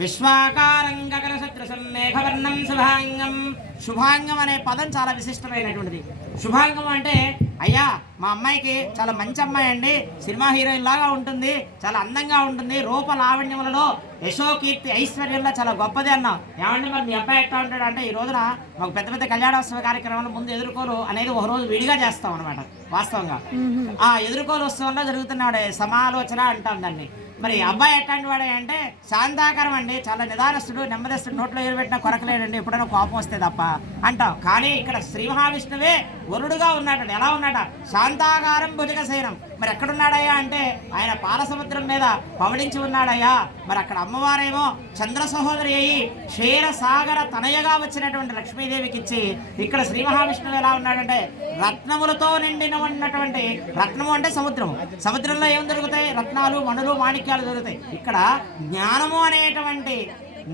విశ్వాకారం గగన సదృశం మేఘవర్ణం శుభాంగం. శుభాంగం అనే పదం చాలా విశిష్టమైనటువంటిది. శుభాంగం అంటే అయ్యా మా అమ్మాయికి చాలా మంచి అమ్మాయి అండి, సినిమా హీరోయిన్ లాగా ఉంటుంది, చాలా అందంగా ఉంటుంది, రూప లావణ్యములలో యశోకీర్తి ఐశ్వర్యంలో చాలా గొప్పది అన్నాం. ఏమంటే మరి మీ అబ్బాయి ఎట్లా ఉంటాడు అంటే ఈ రోజున మాకు పెద్ద పెద్ద కళ్యాణోత్సవ కార్యక్రమాలు ముందు ఎదుర్కోలు అనేది ఒక రోజు విడిగా చేస్తాం అనమాట. వాస్తవంగా ఆ ఎదుర్కోలు ఉత్సవంలో జరుగుతున్నాడు సమాలోచన అంటాం దాన్ని. మరి అబ్బాయి ఎట్లాంటి వాడే అంటే శాంతాకారం అండి, చాలా నిదానస్తుడు, నెమ్మదస్తుడు, నోట్లో ఎదురుపెట్టినా కొరకలేడండి, ఎప్పుడైనా కోపం వస్తే తప్ప అంటాం. కానీ ఇక్కడ శ్రీ మహావిష్ణువే వరుడుగా ఉన్నాడు. ఎలా ఉన్నాడ? శాంతాకారం భుజగశయనం. మరి ఎక్కడున్నాడయ్యా అంటే ఆయన పాలసముద్రం మీద పవడించి ఉన్నాడయ్యా. మరి అక్కడ అమ్మవారేమో చంద్ర సహోదరి అయ్యి క్షీరసాగర తనయగా వచ్చినటువంటి లక్ష్మీదేవికి ఇచ్చి, ఇక్కడ శ్రీ మహావిష్ణువు ఎలా ఉన్నాడంటే రత్నములతో నిండిన ఉన్నటువంటి, రత్నము అంటే సముద్రము, సముద్రంలో ఏం దొరుకుతాయి? రత్నాలు, మణులు, మాణిక్యాలు దొరుకుతాయి. ఇక్కడ జ్ఞానము అనేటువంటి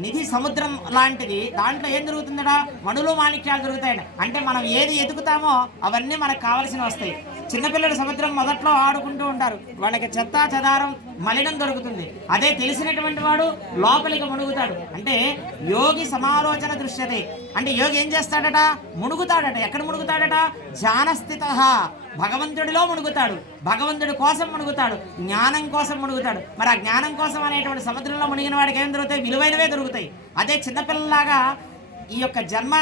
నిధి సముద్రం లాంటిది. దాంట్లో ఏం దొరుకుతుందట? మణులు, మాణిక్యాలు దొరుకుతాయి. అంటే మనం ఏది ఎదుగుతామో అవన్నీ మనకు కావలసినవి వస్తాయి. చిన్నపిల్లలు సముద్రం మొదట్లో ఆడుకుంటూ ఉంటారు, వాళ్ళకి చెత్త చెదారం మలినం దొరుకుతుంది. అదే తెలిసినటువంటి వాడు లోపలికి మునుగుతాడు. అంటే యోగి సమాలోచన దృశ్యతే. అంటే యోగి ఏం చేస్తాడట? మునుగుతాడట. ఎక్కడ మునుగుతాడట? ధ్యానస్థిత, భగవంతుడిలో మునుగుతాడు, భగవంతుడి కోసం మునుగుతాడు, జ్ఞానం కోసం మునుగుతాడు. మరి ఆ జ్ఞానం కోసం అనేటువంటి సముద్రంలో మునిగిన వాడికి ఏం దొరుకుతాయి? విలువైనవే దొరుకుతాయి. అదే చిన్నపిల్లలాగా ఈ యొక్క జన్మ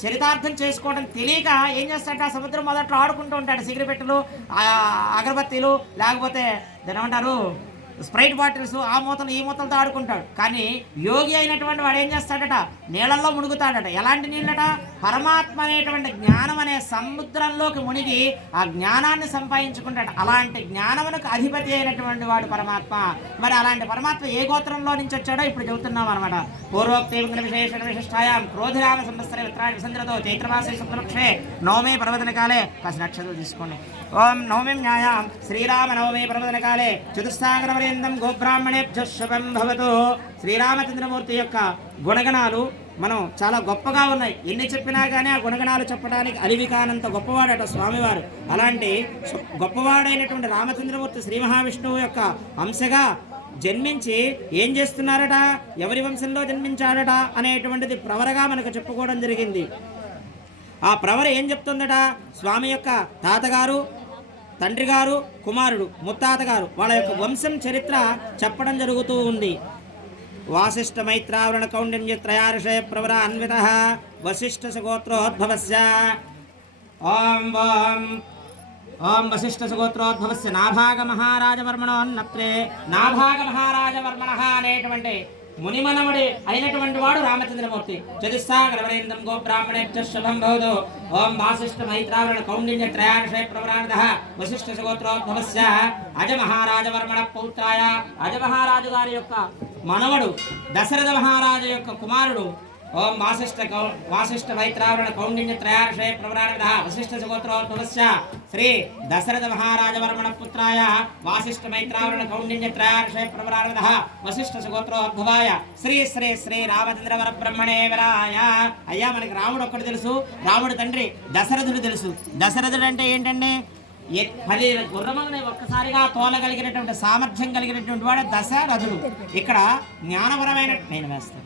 చరితార్థం చేసుకోవడం తెలియక ఏం చేస్తాడంటే ఆ సముద్రం మొదట్లో ఆడుకుంటూ ఉంటాడు. సిగరెపెట్టులు, అగరబత్తీలు, లేకపోతే దాని ఏమంటారు స్ప్రైట్ బాటిల్స్ ఆ మూతలు ఈ మూతలతో ఆడుకుంటాడు. కానీ యోగి అయినటువంటి వాడు ఏం చేస్తాడట, నీళ్ళల్లో మునుగుతాడట. ఎలాంటి నీళ్ళట, పరమాత్మ అనేటువంటి జ్ఞానం అనే సముద్రంలోకి మునిగి ఆ జ్ఞానాన్ని సంపాదించుకుంటాడు. అలాంటి జ్ఞానమునకు అధిపతి అయినటువంటి వాడు పరమాత్మ. మరి అలాంటి పరమాత్మ ఏ గోత్రంలో నుంచి వచ్చాడో ఇప్పుడు చెబుతున్నాం అనమాట. పూర్వోక్త విశేషణ విశిష్టాయాం క్రోధిరామ సంవత్సర విత్రాణి విసంద్రతో చైత్రమాసే శుక్లపక్షే నవమే పర్వదిన కాలే. కాసి నక్షత్రం తీసుకోండి. ఓం నవమి న్యాయాం శ్రీరామ నవమి పర్వదిన కాలే చతుస్సాగరపర్యంతం గోబ్రాహ్మణేభ్యః శుభం భవతు. శ్రీరామచంద్రమూర్తి యొక్క గుణగణాలు మనం చాలా గొప్పగా ఉన్నాయి. ఎన్ని చెప్పినా కానీ ఆ గుణగణాలు చెప్పడానికి అలివి కానంత గొప్పవాడట స్వామివారు. అలాంటి గొప్పవాడైనటువంటి రామచంద్రమూర్తి శ్రీ మహావిష్ణువు యొక్క అంశగా జన్మించి ఏం చేస్తున్నారట, ఎవరి వంశంలో జన్మించాడట అనేటువంటిది ప్రవరగా మనకు చెప్పుకోవడం జరిగింది. ఆ ప్రవర ఏం చెప్తుందట, స్వామి యొక్క తాతగారు, తండ్రి గారు, కుమారుడు, ముత్తాత గారు వాళ్ళ యొక్క వంశం చరిత్ర చెప్పడం జరుగుతూ ఉంది. వాసిష్ఠ మైత్రావరణ కౌండిన్య త్రయార్షయ ప్రవర అన్విత వశిష్ఠ సగోత్రోద్భవస్య. ఓం వశిష్ఠ సగోత్రోద్భవస్య నాభాగ మహారాజవర్మణోన్నత్రే. నాభాగ మహారాజవర్మణ అనేటువంటి మునిమనముడి అయినటువంటి వాడు రామచంద్రమూర్తి. చతుస్సాగరవరేంద్రం గోబ్రాహ్మణేభ్యః శుభం భవతు. ఓం వాసిష్ఠ మైత్రావరణ కౌండిన్య త్రయార్షయ ప్రవరాన్వితః వశిష్ఠ సగోత్రోద్భవస్య అజ మహారాజవర్మణ పౌత్రాయ. అజ మహారాజు గారి యొక్క మనవడు దశరథ మహారాజు యొక్క కుమారుడు. ఓం వాసిష్ఠ మైత్రావరణ కౌండిన్య త్రయార్షయ ప్రవరాన్వితః వశిష్ఠ సగోత్రోద్భవస్య శ్రీ దశరథ మహారాజవర్మణ పుత్రాయ వాసిష్ఠ మైత్రావరణ కౌండిన్య త్రయార్షయ ప్రవరాన్వితః వశిష్ఠ సగోత్రోద్భవాయ శ్రీ శ్రీ శ్రీ రామచంద్రవర బ్రహ్మణే విరాయ. అయ్యా మనకి రాముడు ఒక్కడు తెలుసు, రాముడు తండ్రి దశరథుడు తెలుసు. దశరథుడు అంటే ఏంటండి, 10 గుర్రములని ఒక్కసారిగా తోలగలిగినటువంటి సామర్థ్యం కలిగినటువంటి వాడు దశరథుడు. ఇక్కడ జ్ఞానపరమైన నేను వేస్తాను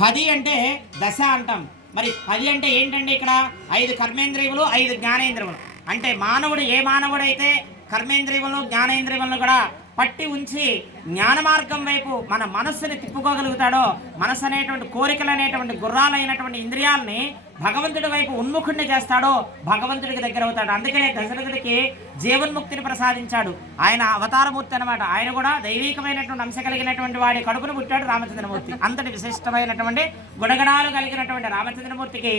10 అంటే దశ అంటాం. మరి 10 అంటే ఏంటంటే ఇక్కడ 5 కర్మేంద్రియములు 5 జ్ఞానేంద్రియములు. అంటే మానవుడు ఏ మానవుడైతే కర్మేంద్రియములను జ్ఞానేంద్రియములను కూడా పట్టి ఉంచి జ్ఞాన మార్గం వైపు మన మనస్సుని తిప్పుకోగలుగుతాడో, మనస్సు అనేటువంటి కోరికలు అనేటువంటి గుర్రాలైనటువంటి ఇంద్రియాలని భగవంతుడి వైపు ఉన్ముఖుడిని చేస్తాడో భగవంతుడికి దగ్గర అవుతాడు. అందుకనే దశరథుడికి జీవన్ముక్తిని ప్రసాదించాడు. ఆయన అవతారమూర్తి అనమాట. ఆయన కూడా దైవీకమైనటువంటి అంశ కలిగినటువంటి వాడి కడుపును పుట్టాడు రామచంద్రమూర్తి. అంతటి విశిష్టమైనటువంటి గుణగణాలు కలిగినటువంటి రామచంద్రమూర్తికి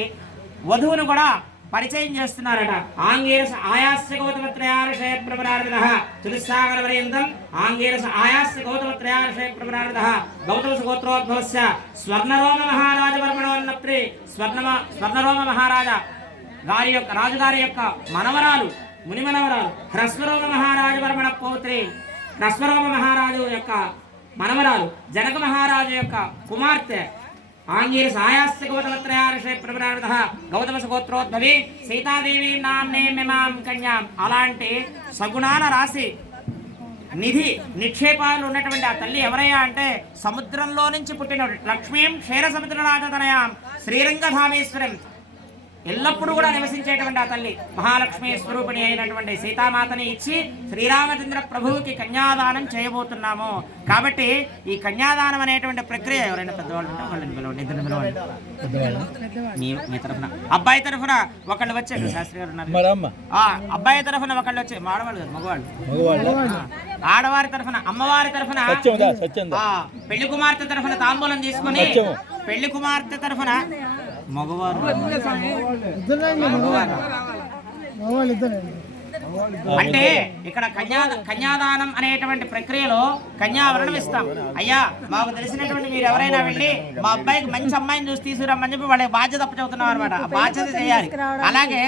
వధువును కూడా పరిచయం చేస్తున్నారట. ఆంగీరస ఆయాస్య గౌతమత్రయార్షయ ప్రవరాన్వితః చతుస్సాగరపర్యంతం ఆంగీరస ఆయాస్య గౌతమత్రయార్షయ ప్రవరాన్వితః గౌతమ గోత్రోద్భవస్య స్వర్ణరోమ మహారాజవర్మణోన్నత్రే. స్వర్ణరోమ మహారాజా గారి యొక్క రాజుగారి యొక్క మనవరాలు, మునిమనవరాలు హ్రస్వరోమ మహారాజవర్మణ పౌత్రి. హ్రస్వరోమ మహారాజు యొక్క మనవరాలు జనక మహారాజు యొక్క కుమార్తె ఆంగీరస ఆయాస్య గౌతమత్రయార్షయ ప్రవరాన్వితః గౌతమ సగోత్రోద్భవి సీతాదేవి నామ్నే మిమాం కన్యాం. అలాంటి సగుణాల రాశి నిధి నిక్షేపాలు ఉన్నటువంటి ఆ తల్లి ఎవరయ్యా అంటే సముద్రంలో నుంచి పుట్టిన లక్ష్మీం క్షీర సముద్రరాజతనయాం శ్రీరంగధామేశ్వరం. ఎల్లప్పుడూ కూడా నివసించేటువంటి ఆ తల్లి మహాలక్ష్మి స్వరూపిణి అయినటువంటి సీతామాతని ఇచ్చి శ్రీరామచంద్ర ప్రభువుకి కన్యాదానం చేయబోతున్నాము. కాబట్టి ఈ కన్యాదానం అనేటువంటి ప్రక్రియ ఎవరైనా పెద్దవాళ్ళు ఉంటే వాళ్ళని పిలవండి, ఇద్దరు పిలవండి. మీ తరఫున అబ్బాయి తరఫున ఒకళ్ళు వచ్చారు, శాస్త్రి గారు ఉన్నారు. అబ్బాయి తరఫున ఒకళ్ళు వచ్చారు, ఆడవాళ్ళు కాదు మగవాళ్ళు. ఆడవారి తరఫున అమ్మవారి తరఫున పెళ్లి కుమార్తె తరఫున తాంబూలం తీసుకుని పెళ్లి కుమార్తె తరఫున మగవారు అంటే ఇక్కడ కన్యాదానం అనేటువంటి ప్రక్రియలో కన్యావరణం ఇస్తాం. అయ్యా మాకు తెలిసినటువంటి మీరు ఎవరైనా వెళ్ళి మా అబ్బాయికి మంచి అమ్మాయిని చూసి తీసుకురమ్మని చెప్పి వాళ్ళకి బాధ్యత అప్పచెబుతున్నాం అనమాట. ఆ బాధ్యత చేయాలి. అలాగే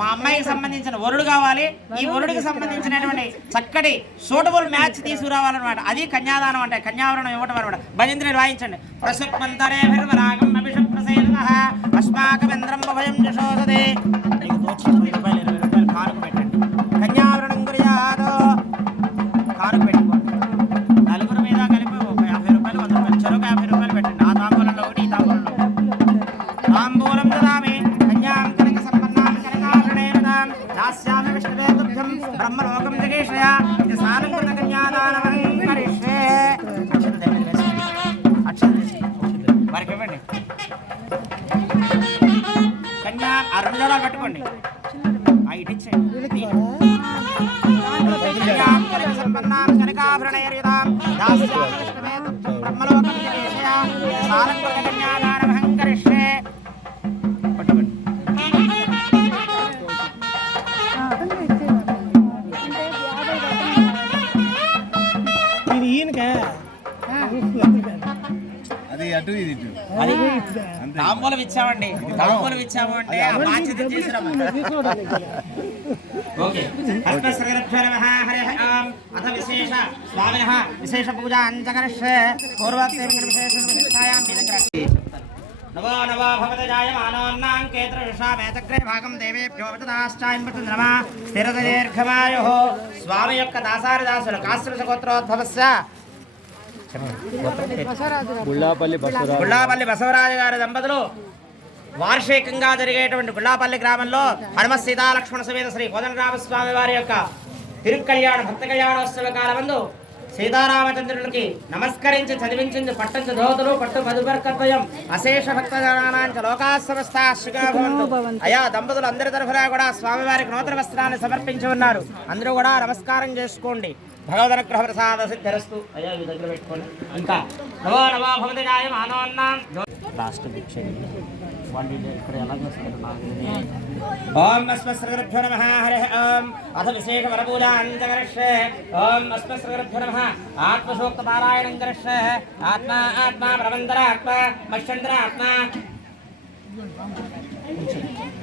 మా అమ్మాయికి సంబంధించిన వరుడు కావాలి, ఈ వరుడికి సంబంధించినటువంటి చక్కటి సూటబుల్ మ్యాచ్ తీసుకురావాలన్నమాట. అది కన్యాదానం అంటే కాన్యావరణం ఇవ్వటం అనమాట. భజంత్రులు వాయించండి. ప్రసక్మంతరే రాగం అభిషక్ ప్రసేనః అస్మాకమింద్రం భయం జశోదదే. మీకు దోచి 20 రూపాయలు కానుక పెట్టండి. కన్యావరణం గురియాదో కానుక పెట్టుకోండి. నలుగురు మీద కలిపి 50 రూపాయలు 100 రూపాయలు చెరుకు 50 రూపాయలు పెట్టండి. ఆ తాంబూలంలో ఒకటి, ఈ తాంబూలంలో తాంబూలం దదామి కన్యాం కనక సంపన్నాం కనకాభరణేన దాస్యామి విష్ణువే తుభ్యం బ్రహ్మలోకం జగేషయ ఇది సాలంకృత కన్యాదానం కరిష్యే. వారికి ఇవ్వండి. కన్యా ఆ 2 జోడాలు పట్టుకోండి. ఇటు ఇచ్చేయండి. ఆలంకృతకన్యాదానమహం కరిష్యే. పట్టుకోండి. అది తాంబూలం ఇచ్చామండి, తాంబూలం ఇచ్చాము అంటే ఆ బాధ్యత చేసినాము. ఓకే. హస్తశ్రీరభ్యో నమః. హరిః ఓం. అథ విశేష స్వామినః విశేష పూజా అంచకరిష్యే. పూర్వోక్తేన విశేషాయాం విదగ్రహి. నవో నవో భవత జాయమానోన్నాం కేత్రవిషామేతగ్రే భాగం దేవేభ్యో వచదాశ్చాయం నమ. స్థిరదీర్ఘమాయుః. స్వామి యొక్క దాసారి దాసులు కాశ్రమ గోత్రోద్భవస్య గుళ్ళాపల్లి బసవరాజు గారి దంపతులు వార్షికంగా జరిగేటువంటి గుళ్ళాపల్లి గ్రామంలో హనుమ సీతాలక్ష్మణ సమేత శ్రీ కోదండరామస్వామి వారి యొక్క తిరుకళ్యాణ భక్త కళ్యాణోత్సవ కాలమందు సీతారామచంద్రునికి నమస్కరించి చదివించింది పట్టంచు ధోతులు పట్టు మధుబర్కద్వయం అశేష భక్తజనానాంచ లోకా సమస్తా శుభవంతు. అయా దంపతులు అందరి తరఫున కూడా స్వామివారికి నూతన వస్త్రాన్ని సమర్పించి ఉన్నారు. అందరూ కూడా నమస్కారం చేసుకోండి. భగవదనుగ్రహ ప్రసాద సిద్ధిరస్తు. అయ్యా మీ దగ్గర పెట్టుకోండి. ఇంకా నవో నవో భవతి జాయమానోన్నాం. లాస్ట్ భిక్ష ఇక్కడ ఎలాగొస్తారు. ఓం అస్మశ్రీగురుభ్యో నమః. హరిః ఓం. అథ విశేష వరపూజా అంచకరిష్యే. ఓం అస్మశ్రీగురుభ్యో నమః. ఆత్మసూక్త పారాయణం కరిష్యే. ఆత్మా ఆత్మా ప్రబంధర ఆత్మా మశ్చంద్ర ఆత్మా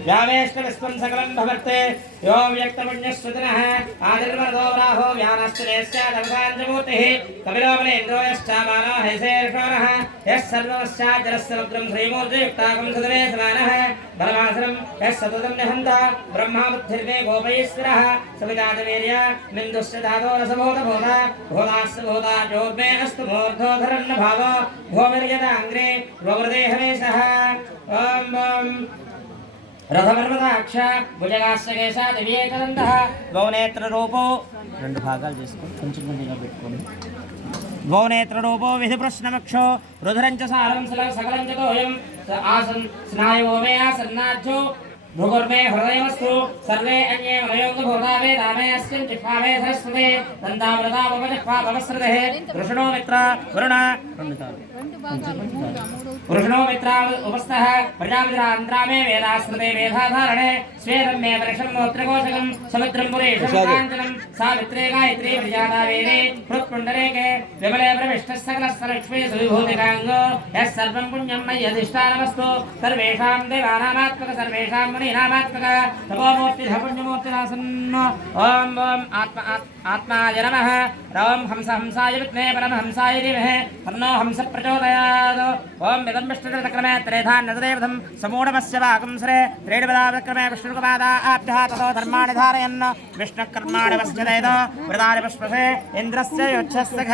వ్యావేష్ట విశ్వం సకలం భవర్తే యో వ్యక్తపుణ్యశ్రుతినః ఆదిర్వరదోరాహో వ్యానశ్చలేస్యాదవసాంజమూర్తిః కపిలోబలేంద్రోయశ్చామానో హైశేర్షోరః యః సర్వమశ్చాజరస్సముద్రం శ్రీమూర్తియుక్తాకం సదమే సమానः బలమాసనం యః సతతం నిహంత బ్రహ్మా బుద్ధిర్మే గోపైశ్వరः సవితాజవీర్య మిందుశ్చ ధాతోరసభూతభూత భూతాస్య భూతా జోర్మే అస్తు మూర్ధోధరన్న భావో భూమిర్యదాంగ్రే భూమృదేహవేశः. ఓం ఓం రథమర్మదాక్ష భుజగాశ్రకేశ దివ్యేకదండః గౌనేత్ర రూపో. రెండు భాగాలు చేసుకొని కొంచెం కొంచెంగా పెట్టుకోండి. గౌనేత్ర రూపో విధి ప్రశ్నమక్షో రుధరంచ సారం సకలం చతోయం ఆసన్ స్నాయో మే ఆసన్నాజ్జో భృగుర్మే హృదయమస్తు సర్వే అన్యే మయోగభూతా వేదామే అస్మిన్ జిహ్వామే సరస్వతే దంతామృతామపజిహ్వా భవస్రతే వృషణో మిత్ర వరుణ వృషణో మిత్ర ఉపస్థః ప్రజాపతిరాంధ్రామే వేదాశ్రతే వేదాధారణే స్వేదం మే వర్షం మోత్రకోశకం సముద్రం పురేషం కాంచనం సావిత్రే గాయత్రీ ప్రజాతా వేదే హృత్పుండరేకే విమలే ప్రవిష్టः సకలస్య లక్ష్మీ సువిభూతికాంగో యః సర్వం పుణ్యం మయ్యధిష్ఠానమస్తు సర్వేషాం దేవానామాత్మక సర్వేషాం మునీనామాత్మక తపోమూర్తిః పుణ్యమూర్తిరాసన్న. ఓం ఓం ఆత్మాయ నమః. ఓం హంసాయ విద్మహే పరమహంసాయ ధీమహి తన్నో హంస ప్రచోదయాత్. ఓం ఇదం విష్ణుక్రమే త్రేధాన్యతదేవతం సమూఢమస్య వాకంసరే త్రేడిపదాక్రమే విష్ణుకుమాదా ఆప్యః తతో ధర్మాణి ధారయన్ విష్ణుకర్మాణి వశ్యదేదో వృదాని పుష్పసే ఇంద్రస్య యోచ్ఛస్సఖ.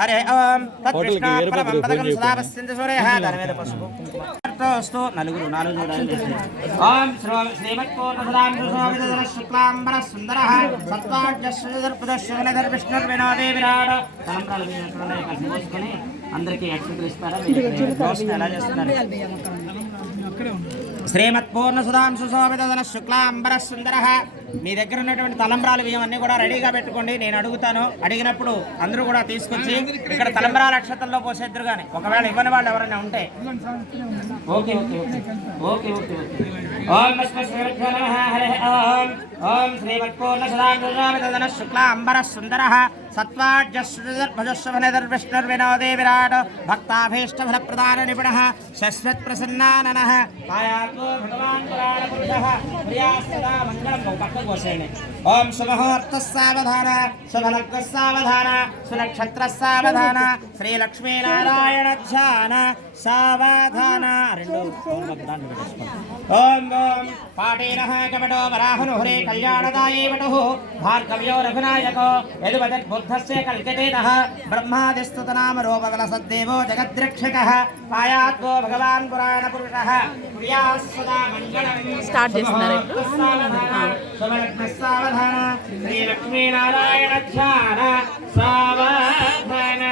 హరే ఓం తద్విష్ణు పరమం పదకం సదా పశ్యంతి సూర్యః ధర్మేద పశువు స్తు. నలుగురు ఓం శ్రీమత్పూర్ణసదాంశుశోభితధర శుక్లాంబర సుందరః సత్వాజ్ఞశ్రుదర్పదశ్వనధర్ విష్ణుర్వినోదే విరాట్. తలంబ్రాలు పోసుకొని అందరికీ అక్షంతలు ఇస్తారా? ఎలా చేస్తున్నారు? శ్రీమత్పూర్ణ సుధాంశు శోభితధన శుక్లాంబర సుందరః. మీ దగ్గర ఉన్నటువంటి తలంబ్రాలు బియ్యం అన్ని కూడా రెడీగా పెట్టుకోండి. నేను అడుగుతాను, అడిగినప్పుడు అందరూ కూడా తీసుకొచ్చి ఇక్కడ తలంబ్రాల అక్షతల్లో పోసేద్దరు. కానీ ఒకవేళ ఇవ్వని వాళ్ళు ఎవరైనా ఉంటే okay okay okay okay okay okay. ఓం అస్మశ్రీగురుభ్యో నమః. హరిః ఓం. ఓం శ్రీమత్పూర్ణ సుధాంశు శోభితధన శుక్లాంబర సుందరః సత్వాజ్ఞశ్రుదర్భజస్వనధర్విష్ణుర్వినోదే విరాట్ భక్తాభీష్టఫలప్రదాన నిపుణః శశ్వత్ ప్రసన్నాననః కాయాత్మో భగవాన్ పురాణపురుషః ప్రియాస్తదా మంగళం. పక్కకు పోసేయండి. ఓం శుభముహూర్తః సావధాన శుభలగ్నః సావధాన సునక్షత్రః సావధాన శ్రీలక్ష్మీనారాయణ ధ్యాన సావధాన. రెండు ఓం ఓం పాటీనః కపటో వరాహనుహరే కళ్యాణదాయే వటుః భార్గవ్యో రఘునాయకో యదువదత్ బుద్ధస్య కల్కితేనః బ్రహ్మాదిస్తుతనామ రూపకలసద్దేవో జగద్రక్షకః పాయాత్మో భగవాన్ పురాణపురుషః ప్రియాస్తదా మంగళం. స్టార్ట్ చేస్తున్నారు. శుభలగ్నః సావధాన శ్రీలక్ష్మీనారాయణ ధ్యాన సావధాన.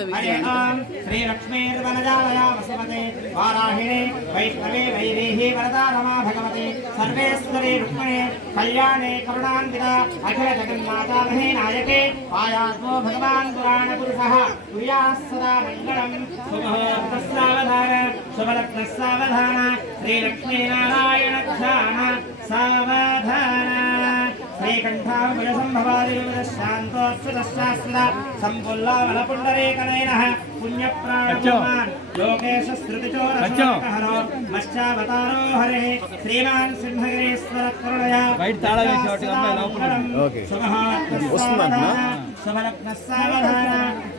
हरे ओम श्री लक्ष्मीर्वनजालया वसुमते वाराहिणे वैष्णवे वैदेही वरदा रमा भगवते सर्वेश्वरी रुक्मिणे कल्याणे करुणान्विता अखिल जगन्माता महे नायके आयातो भगवान पुराण पुरुषः तुर्याः सदा मङ्गलम् शुभमुहूर्तस्सावधान शुभलग्नस्सावधान श्री लक्ष्मीनारायण ध्यान सावधान श्रीकण्ठाभुजसम्भवादिविदशान्तोऽस्वतशास्त्रदा सम्पुल्लावलपुण्डरीकनयनः पुण्यप्राणपुमान् योगेशश्रुतिचोरसमकहरो मश्चावतारो हरिः श्रीमान् सिंहगिरीश्वर करुणया शुभलग्नस्सावधान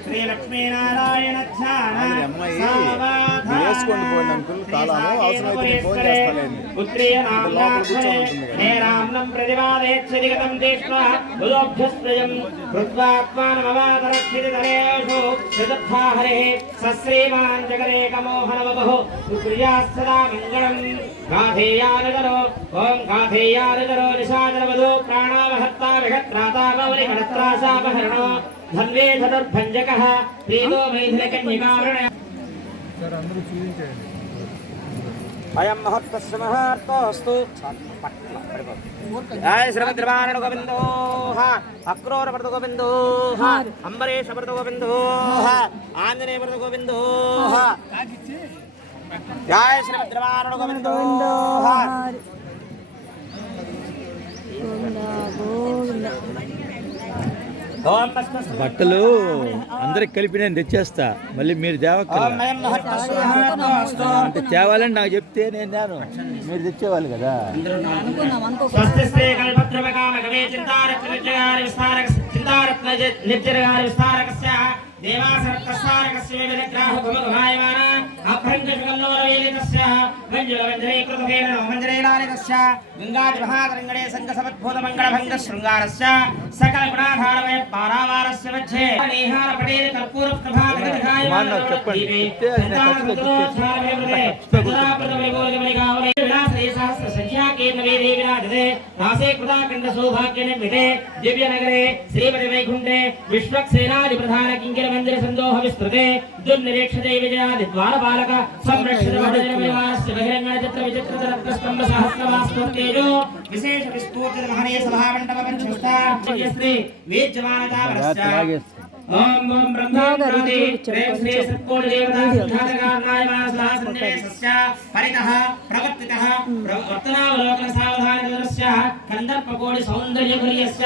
श्रीलक्ष्मीनारायण ध्यान हे रामनं प्रतिवादेच्छदिगतं देष्ट्वा बुधोभ्यस्त्रयं कृत्वात्मानमवादरक्षितधरेषु चतुर्था हरेः सश्रीमान् जगदेकमोहनवपुः सुप्रियाः सदा मङ्गलम् गाधेयानुदरो ॐ गाधेयानुदरो निशाचरवधो प्राणावहत्ता विघत्राता गौरिहरत्राशापहरणो धन्वे धनुर्भञ्जकः प्रीतो मैथिलकन्यकावृणय अयं महत्तस्य महर्तोऽस्तु जय श्रीमद्रवारण गोविंदो अक्रूर व्रत गोविंदो अंबरीश व्रत गोविंदो आंजनेय व्रत गोविंदो जय श्रीमद्रवारण गोविंदो బట్టలు అందరికి కలిపి నేను తెచ్చేస్తా, మళ్ళీ మీరు తేవక్కర్లా. అంటే తేవాలని నాకు చెప్తే నేను మీరు తెచ్చేవాళ్ళు కదా. देवासरत्तसारकस्य विग्रह भुमघमायमान अभ्रंजकल्लोरवेलितस्य मंजुलवंजरीकृतकेन मंजरेलानितस्य गंगादिमहातरङ्गणे संगसमद्भूतमङ्गलभङ्ग शृङ्गारस्य सकलगुणाधारमय पारावारस्य मध्ये नेहारपटेल कर्पूरप्रभातगतघायमान दिव्यनगरे श्रीमतिवैकुण्ठे विश्वक्सेनादि प्रधान किंकिर मंदिर संदोह विस्तृते दुर्निरीक्षते विजयादि द्वारपालक संरक्षित भजनविवास्य बहिरंगण चित्र विचित्र रत्नस्तंभ सहस्रवास्तुतेजो विशेष विस्तूतित महनीय सभामण्डप पंचमुष्टा श्री वेज्यमानतावरस्य ओम ओम ब्रह्माग्रति प्रेम श्री सत्कोटि देवता सुधारकारणाय मानसदासन्निवेशस्य परितः प्रवर्तितः प्रवर्तनावलोकन सावधानदस्य कन्दर्पकोटि सौन्दर्यगुर्यस्य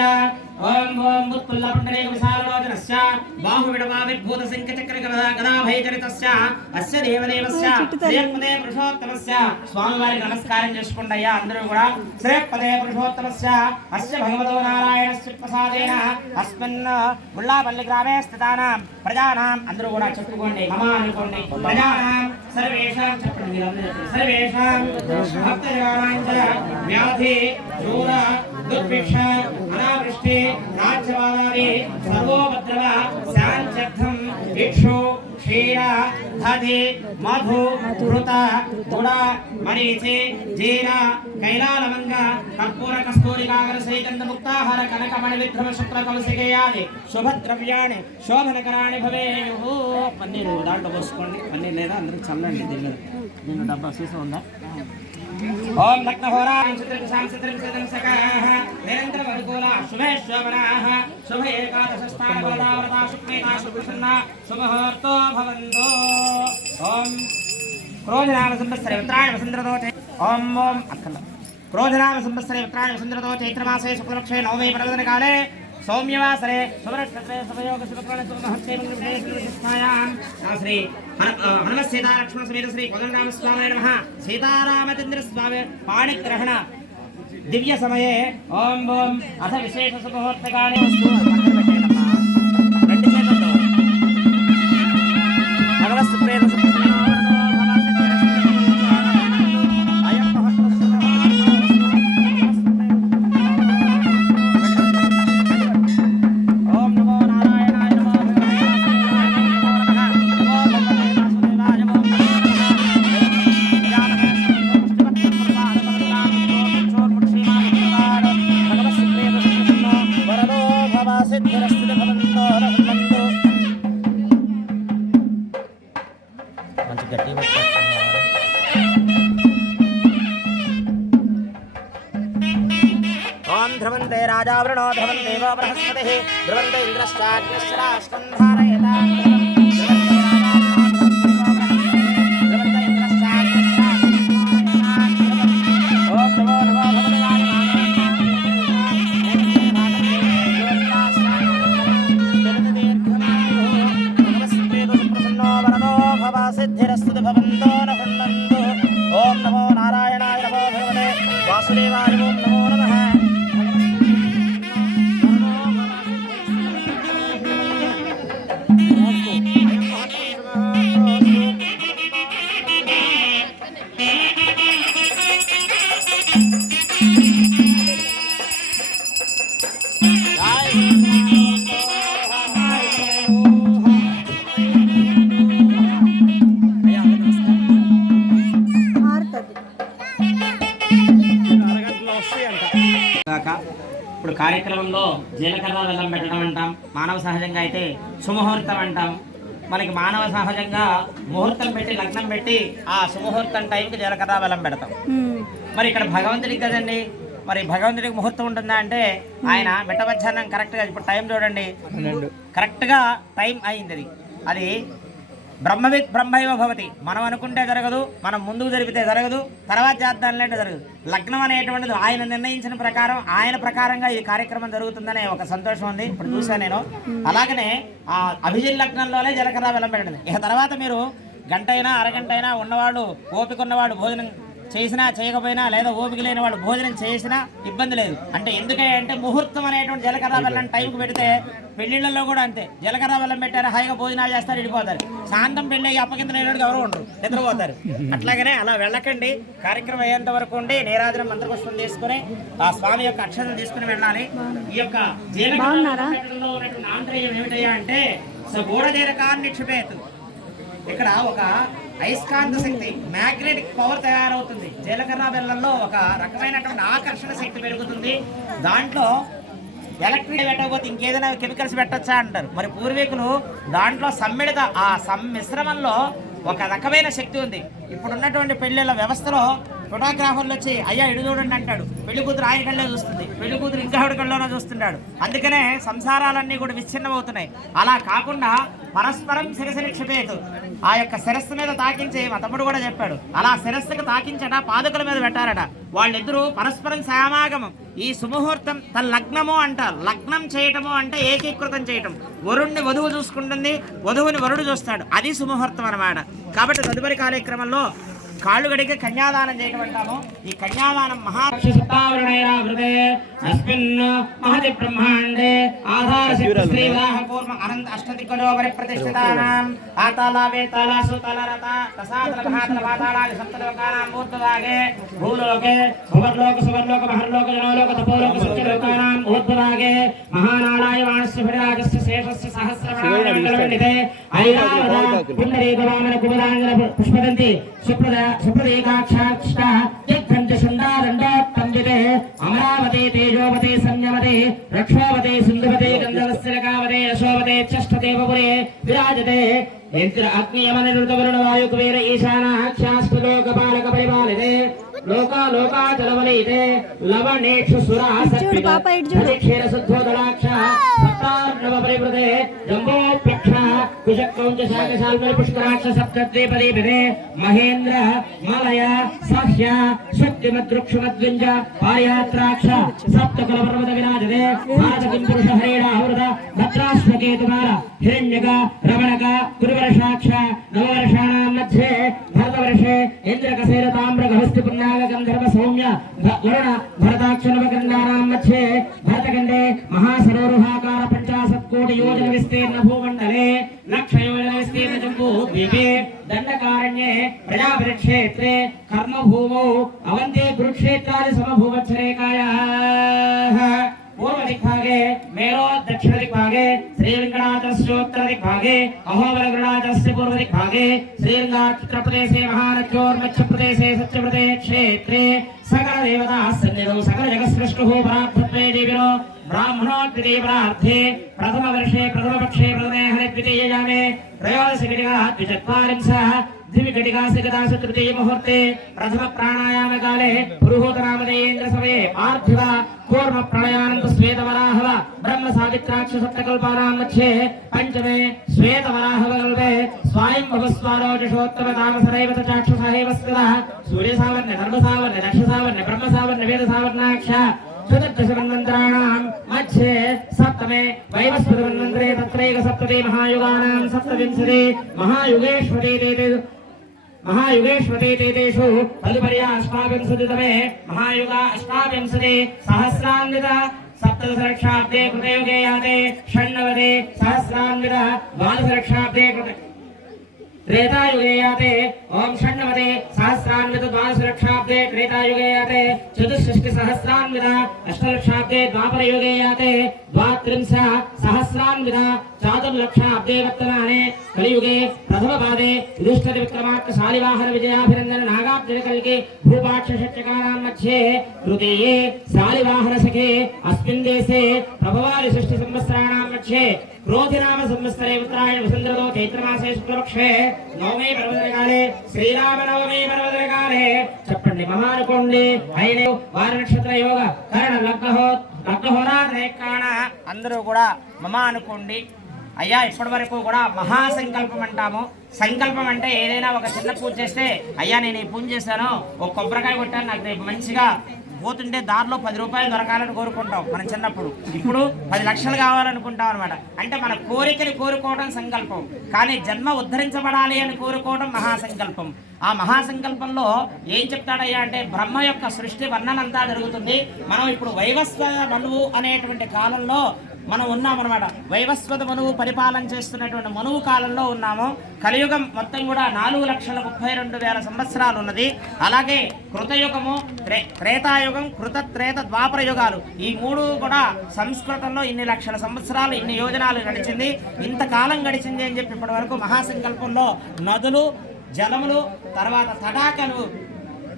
ओम ओम उत्पल्लपण्डलेक विशाललोचनस्य बाहुविडवाविर्भूत शङ्खचक्रगदाभयचरितस्य अस्य देवदेवस्य श्रीपदे पुरुषोत्तमस्य स्वामिवाరికి నమస్కారం చేసుకోండి అయ్యా అందరూ కూడా శ్రీపదే పురుషోత్తమस्य అस्य భగవతో నారాయణस्य ప్రసాదేన అస్మిన్ ముల్లాపల్లి గ్రామే స్థితానాం ప్రజానాం అందరూ కూడా చెప్పుకోండి మమ అనుకోండి ప్రజానాం సర్వేషాం చెప్పండి మీరందరూ సర్వేషాం భక్తజనానాం చ వ్యాధి దూర దుర్భిక్ష అనావృష్టి రాజ్యవాదాది సర్వోపద్రవ శాంత్యర్థం భిక్షు క్షీర దధి మధు ఘృత గుడ మరీచి జీర కైలాలవంగ కర్పూర కస్తూరికాగర శ్రీగంధ ముక్తాహార కనకమణి విక్రమ శుక్ల కౌశికేయాది శుభద్రవ్యాణి శోభనకరాణి భవేయుః. పన్నీరు దాంట్లో పోసుకోండి, పన్నీరు లేదా అందరూ చల్లండి. దీనిలో డబ్బా సీసం ఉందా? ओम लग्नहोरां चित्रकसां चित्रं सकाः निरन्तरम् अनुकूला शुभे शोभनाः शुभ एकादशस्थान वरदावरदा शुक्लेता शुभप्रसन्ना शुभमुहूर्तो भवन्तु. ओम क्रोधनाम संवत्सरे उत्तरायण वसन्तऋतो ओम ओम अखण्ड क्रोधनाम संवत्सरे उत्तरायण वसन्तऋतो चैत्रमासे शुक्लपक्षे नवमे पर्वदिनकाले सौम्यवासरे शुभनक्षत्रे शुभयोग शुभकरण शुभमहत्ते मंगलविशेषायां श्री हनुमत् सीता लक्ष्मण समेत श्री कोदंडराम स्वामी नमः. सीतारामचंद्र स्वामी पाणिग्रहण दिव्य समये ओम ओम अथ विशेष शुभमुहूर्तकाले రెండు చేతులతో భగవత్ సుప్రేమ सिद्ध కొంచెం గట్టిగా పట్టుకోవచ్చు. ఓం ధ్రువంతే రాజావృణో ధ్రువం దేవో బృహస్పతిః ధ్రువంతే ఇంద్రశ్చాగ్నిశ్రాష్టం ధారయతాం ఓం నమో నారాయణాయ నమో భగవతే వాసుదేవాయ నమో నమః. ఇప్పుడు కార్యక్రమంలో జీలకర్ర బెల్లం పెట్టడం అంటాం. మానవ సహజంగా అయితే సుముహూర్తం అంటాం. మనకి మానవ సహజంగా ముహూర్తం పెట్టి లగ్నం పెట్టి ఆ సుముహూర్తం టైంకి జీలకర్ర బెల్లం పెడతాం. మరి ఇక్కడ భగవంతుడికి కదండి, మరి భగవంతుడికి ముహూర్తం ఉంటుందా అంటే ఆయన మిట్టమధ్యాహ్నం కరెక్ట్గా ఇప్పుడు టైం చూడండి, కరెక్ట్గా టైం అయింది. అది బ్రహ్మవిత్ బ్రహ్మైవ భవతి. మనం అనుకుంటే జరగదు, మనం ముందుకు జరిపితే జరగదు, తర్వాత చేద్దాంలంటే జరగదు. లగ్నం అనేటువంటిది ఆయన నిర్ణయించిన ప్రకారం, ఆయన ప్రకారంగా ఈ కార్యక్రమం జరుగుతుందనే ఒక సంతోషం ఉంది. ఇప్పుడు చూసాను నేను. అలాగనే ఆ అభిజిత్ లగ్నంలోనే జీలకర్ర బెల్లం పెట్టండి. ఇక తర్వాత మీరు గంట అయినా అరగంట అయినా ఉన్నవాడు, ఓపిక ఉన్నవాడు భోజనం చేసినా చేయకపోయినా, లేదా ఓపిక లేని వాడు భోజనం చేసినా ఇబ్బంది లేదు. అంటే ఎందుకంటే ముహూర్తం అనేటువంటి జీలకర్ర బెల్లం టైంకి పెడితే, పెళ్లిళ్లలో కూడా అంతే. జీలకర్ర బెల్లం పెట్టారు, హాయిగా భోజనాలు చేస్తారు, వెళ్ళిపోతారు. సాయంత్రం పెళ్ళి అప్పకింత లేనోడికి ఎవరు ఉండరు, నిద్రపోతారు. అట్లాగనే అలా వెళ్ళకండి. కార్యక్రమం అయ్యేంత వరకు ఉండి నీరాజనం మంత్రపుష్పం తీసుకుని ఆ స్వామి యొక్క అక్షరం తీసుకుని వెళ్ళాలి. ఈ యొక్క జీలకర్ర ఉన్నటువంటి ఆంతర్యం ఏమిటయ్యా అంటే గూఢజీరకాన్ని నిక్షిపేతు. ఇక్కడ ఒక అయస్కాంత శక్తి, మ్యాగ్నెటిక్ పవర్ తయారవుతుంది. జీలకర్ర బెల్లంలో ఒక రకమైనటువంటి ఆకర్షణ శక్తి పెరుగుతుంది. దాంట్లో ఎలక్ట్రిక్ పెట్టకపోతే ఇంకేదైనా కెమికల్స్ పెట్టచ్చా అంటారు. మరి పూర్వీకులు దాంట్లో సమ్మిళిత ఆ మిశ్రమంలో ఒక రకమైన శక్తి ఉంది. ఇప్పుడున్నటువంటి పెళ్లిళ్ళ వ్యవస్థలో ఫోటోగ్రాఫర్లు వచ్చి అయ్యా ఇడు చూడండి అంటాడు. పెళ్లి కూతురు ఆయన కళ్ళే చూస్తుంది, పెళ్లి కూతురు ఇంకావిడ కళ్ళలోనే చూస్తున్నాడు. అందుకనే సంసారాలన్నీ కూడా విచ్ఛిన్నమవుతున్నాయి. అలా కాకుండా పరస్పరం శిరస్సు నిక్షిపేతు. ఆ యొక్క శిరస్సు మీద తాకించి మా తమ్ముడు కూడా చెప్పాడు, అలా శిరస్సుకు తాకించట, పాదుకల మీద పెట్టారట. వాళ్ళిద్దరూ పరస్పరం సమాగమం. ఈ సుముహూర్తం తన లగ్నము అంటారు. లగ్నం చేయటము అంటే ఏకీకృతం చేయటం. వరుణ్ణి వధువు చూసుకుంటుంది, వధువుని వరుడు చూస్తాడు. అది సుముహూర్తం అన్నమాట. కాబట్టి తదుపరి కార్యక్రమంలో కాళ్ళు గడికి కన్యాదానం చేయటం అంటాము. ఈ కన్యాదానం మహావృణైరావృతే అస్మిన్ మహతి బ్రహ్మాండే ఆధార శ్రీవాహ కూర్మ అనంత అష్టదిగ్గజో పరిప్రతిష్ఠితానాం ఆతాల వేతాల సుతల రత తసాతల మహాతల పాతాళాని సప్తలోకానాం ఊర్ధ్వభాగే భూలోకే భువర్లోక సువర్లోక మహర్లోక జనోలోక తపోలోక సత్యలోకానాం ఊర్ధ్వభాగే మహానారాయ వాణస్య విరాజస్య శేషస్య సహస్రమండలమండితే ఐరావత పుండరీకవామన కుమరాంగన పుష్పదంతి సుప్రదేకాక్షాక్ష దిగ్ధంచ శుండాదండోత్తంబితే అమరావతే తేజోవతే సంయమతే రక్షోవతే సింధువతే గంధవస్యకావతే యశోవతే చష్టదేవపురే విరాజతే ఇంద్ర అగ్నియమన ఋతవరుణ వాయుకుబేర ఈశానాక్షాస్తలోకపాలక పరిపాలితే లోకాచలవలైతే లవణేక్షు సురాసక్షీర శుద్ధోదళాక్ష సప్తార్ణవ పరివృతే జంబోప్లక్ష కుశక్రౌంచ శాకశాల్మరి పుష్కరాక్ష సప్తద్వీపదీపితే మహేంద్ర మలయ సహ్య శక్తిమద్రుక్షుమద్వింజ పాయాత్రాక్ష సప్తకుల పర్వత విరాజతే భారతకిం పురుష హరేణాహృత భద్రాశ్వకేతుమాల హిరణ్యక రమణక కురువర్షాక్ష నవవర్షాణాం మధ్యే భరతవర్షే ఇంద్రకసేన తామ్రగహస్తి పుణ్యాగంధర్వ సౌమ్య వరుణ భరతాక్షరవగంధానాం మధ్యే భరతఖండే మహాసరోరుహాకార 50 కోటి యోజన విస్తీర్ణ భూమండలే లక్ష యోజన విస్తీర్ణ జంబూ ద్వీపే దండకారణ్యే ప్రజాపరిక్షేత్రే కర్మభూమౌ అవంతే కురుక్షేత్రాది సమభూవచ్చరేకాయాః पूर्व दिग्भागे मेरो दक्षिण दिग्भागे श्रीरंगनाथस्योत्तर दिग्भागे अहोबलगुणाचस्य पूर्व दिग्भागे श्रीरंगाक्षप्रदेशे महानद्योर्मध्यप्रदेशे सत्यप्रदे क्षेत्रे सकल देवता सन्निधौ सकल जगत्सृष्टुः परात्मत्वे देविनो ब्राह्मणोद्वितीयपरार्थे प्रथम वर्षे प्रथम पक्षे प्रथमे हरे द्वितीययामे त्रयोदशघटिका 24 द्विघटिकासिकदास तृतीय मुहूर्ते प्रथम प्राणायाम काले पुरुहूत नामधेयेन्द्र समये पार्थिव कूर्म प्रलयानंद श्वेतवराहव ब्रह्म सावित्राक्ष सप्तकल्पानां मध्ये पंचमे श्वेतवराहवकल्पे स्वायं भवस्वारोजषोत्तम तामसरैव चाक्षुषाहेव स्थितः सूर्यसावर्ण्य धर्मसावर्ण्य नक्षसावर्ण्य ब्रह्मसावर्ण्य वेदसावर्णाक्ष चतुर्दशमन्वन्तराणां मध्ये सप्तमे वैवस्वतमन्वन्तरे तत्रैक सप्तति महायुगानां सप्तविंशति महायुगेष्वते तेषु तदुपर्या अष्टाविंशतितमे महायुगा अष्टाविंशति सहस्रान्वित सप्तदशलक्षाब्दे कृतयुगे याते षण्णवति सहस्रान्वित द्वादशलक्षाब्दे त्रेतायुगे याते ओम षण्णवति सहस्रान्वित द्वादशलक्षाब्दे त्रेतायुगे याते चतुष्षष्टि सहस्रान्वित अष्टलक्षाब्दे द्वापरयुगे याते द्वात्रिंशः सहस्रान्वित चातुर्लक्षाब्दे वर्तमाने कलियुगे प्रथमपादे युधिष्ठिर विक्रमार्क शालिवाहन विजयाभिनंदन नागाब्जकल्के भूपाक्ष षट्चकानां मध्ये तृतीये शालिवाहन सखे अस्मिन् देशे प्रभवादि षष्टि संवत्सराणां मध्ये क्रोधिनाम संवत्सरे उत्तरायण वसन्तऋतौ चैत्रमासे शुक्लपक्षे नवमे पर्वदिनकाले श्रीरामनवमी पर्वदिनकाले చెప్పండి మహానుకోండి అయిన వార నక్షత్ర యోగ కరణ లగ్నహోరాత్రేకాణ అందరూ కూడా మమ అనుకోండి అయ్యా ఇప్పటి వరకు కూడా మహాసంకల్పం అంటాము. సంకల్పం అంటే ఏదైనా ఒక చిన్న పూజ చేస్తే అయ్యా నేను ఈ పూజ చేశాను ఒక కొబ్బరికాయ కొట్టాను నాకు రేపు మంచిగా పోతుంటే దారిలో 10 రూపాయలు దొరకాలని కోరుకుంటాం మనం చిన్నప్పుడు. ఇప్పుడు 10 లక్షలు కావాలనుకుంటాం అనమాట. అంటే మన కోరికని కోరుకోవడం సంకల్పం, కానీ జన్మ ఉద్ధరించబడాలి అని కోరుకోవడం మహాసంకల్పం. ఆ మహాసంకల్పంలో ఏం చెప్తాడయ్యా అంటే బ్రహ్మ యొక్క సృష్టి వర్ణనంతా జరుగుతుంది. మనం ఇప్పుడు వైవస్వత మనువు అనేటువంటి కాలంలో మనం ఉన్నామన్నమాట. వైవస్వత మనువు పరిపాలన చేస్తున్నటువంటి మనువు కాలంలో ఉన్నాము. కలియుగం మొత్తం కూడా 4,32,000 సంవత్సరాలు ఉన్నది. అలాగే కృతయుగము, త్రేతాయుగం, కృత త్రేత ద్వాపర యుగాలు, ఈ మూడు కూడా సంస్కృతంలో ఇన్ని లక్షల సంవత్సరాలు ఇన్ని యోజనాలు గడిచింది. ఇంతకాలం గడిచింది అని చెప్పి ఇప్పటి వరకు మహాసంకల్పంలో నదులు, జలములు, తర్వాత తటాకలు,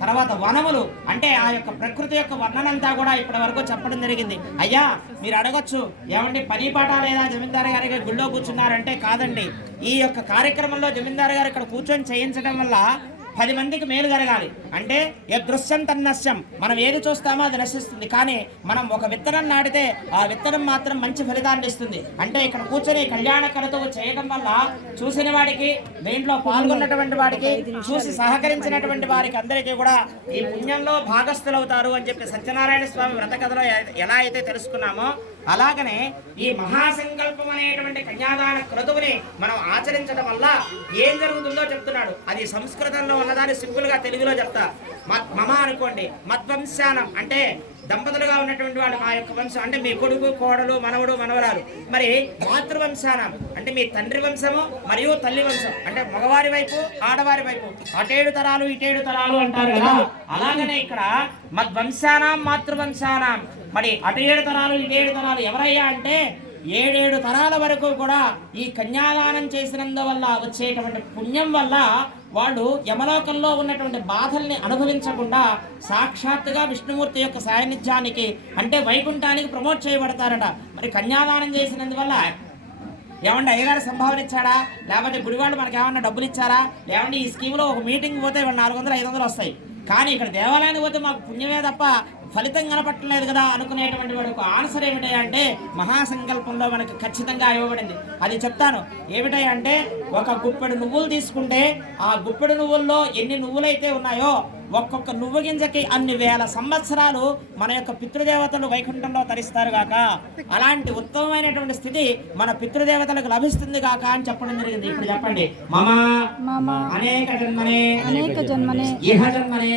తర్వాత వనములు, అంటే ఆ యొక్క ప్రకృతి యొక్క వర్ణనంతా కూడా ఇప్పటి వరకు చెప్పడం జరిగింది. అయ్యా మీరు అడగొచ్చు, ఏమండి పని పాట లేదా జమీందారు గారికి గుళ్ళో కూర్చున్నారంటే కాదండి. ఈ యొక్క కార్యక్రమంలో జమీందారు గారు ఇక్కడ కూర్చొని చేయించడం వల్ల 10 మందికి మేలు జరగాలి. అంటే దృశ్యం తన్నశ్యం, మనం ఏది చూస్తామో అది నశిస్తుంది, కానీ మనం ఒక విత్తనం నాటితే ఆ విత్తనం మాత్రం మంచి ఫలితాన్ని ఇస్తుంది. అంటే ఇక్కడ కూర్చొని కళ్యాణ కరతువు చేయడం వల్ల చూసిన వాడికి, దీంట్లో పాల్గొన్నటువంటి వాడికి, చూసి సహకరించినటువంటి వారికి అందరికీ కూడా ఈ పుణ్యంలో భాగస్థులవుతారు అని చెప్పి సత్యనారాయణ స్వామి వ్రత కథలో ఎలా అయితే తెలుసుకున్నామో అలాగనే ఈ మహాసంకల్పం అనేటువంటి కన్యాదాన క్రతువుని మనం ఆచరించడం వల్ల ఏం జరుగుతుందో చెప్తున్నాడు. అది సంస్కృతంలో ఉన్నదాన్ని సింపుల్ గా తెలుగులో చెప్తా. మమ అనుకోండి, మద్వంశానం అంటే దంపతులుగా ఉన్నటువంటి వాడు మా యొక్క వంశం, అంటే మీ కొడుకు, కోడలు, మనవడు, మనవరాలు. మరి మాతృవంశానం అంటే మీ తండ్రి వంశము మరియు తల్లి వంశం, అంటే మగవారి వైపు, ఆడవారి వైపు, అటేడు తరాలు ఇటేడు తరాలు అంటారు కదా. అలాగనే ఇక్కడ మద్వంశానం, మాతృవంశానం, మరి అటు 7 తరాలు ఇటు 7 తరాలు ఎవరయ్యా అంటే 7 తరాల వరకు కూడా ఈ కన్యాదానం చేసినందువల్ల వచ్చేటువంటి పుణ్యం వల్ల వాళ్ళు యమలోకంలో ఉన్నటువంటి బాధల్ని అనుభవించకుండా సాక్షాత్తుగా విష్ణుమూర్తి యొక్క సాన్నిధ్యానికి, అంటే వైకుంఠానికి ప్రమోట్ చేయబడతారట. మరి కన్యాదానం చేసినందువల్ల ఏమన్నా అయ్యగారు సంభావన ఇచ్చాడా, లేకపోతే గుడివాళ్ళు మనకి ఏమన్నా డబ్బులు ఇచ్చారా, లేదంటే ఈ స్కీమ్లో ఒక మీటింగ్ పోతే 400-500 వస్తాయి, కానీ ఇక్కడ దేవాలయానికి పోతే మాకు పుణ్యమే తప్ప ఫలితం కనపట్టలేదు కదా అనుకునేటువంటి వాడికి ఆన్సర్ ఏమిటి అంటే మహాసంకల్పంలో మనకు ఖచ్చితంగా ఇవ్వబడింది. అది చెప్తాను. ఏమిటి అంటే ఒక గుప్పెడు నువ్వులు తీసుకుంటే ఆ గుప్పెడు నువ్వుల్లో ఎన్ని నువ్వులైతే ఉన్నాయో ఒక్కొక్క నువ్వు గింజకి అన్ని వేల సంవత్సరాలు మన యొక్క పితృదేవతలు వైకుంఠంలో తరిస్తారు గాక. అలాంటి ఉత్తమమైనటువంటి స్థితి మన పితృదేవతలకు లభిస్తుంది గాక అని చెప్పడం జరిగింది. ఇప్పుడు చెప్పండి, మమ అనేక జన్మనే ఇహ జన్మనే.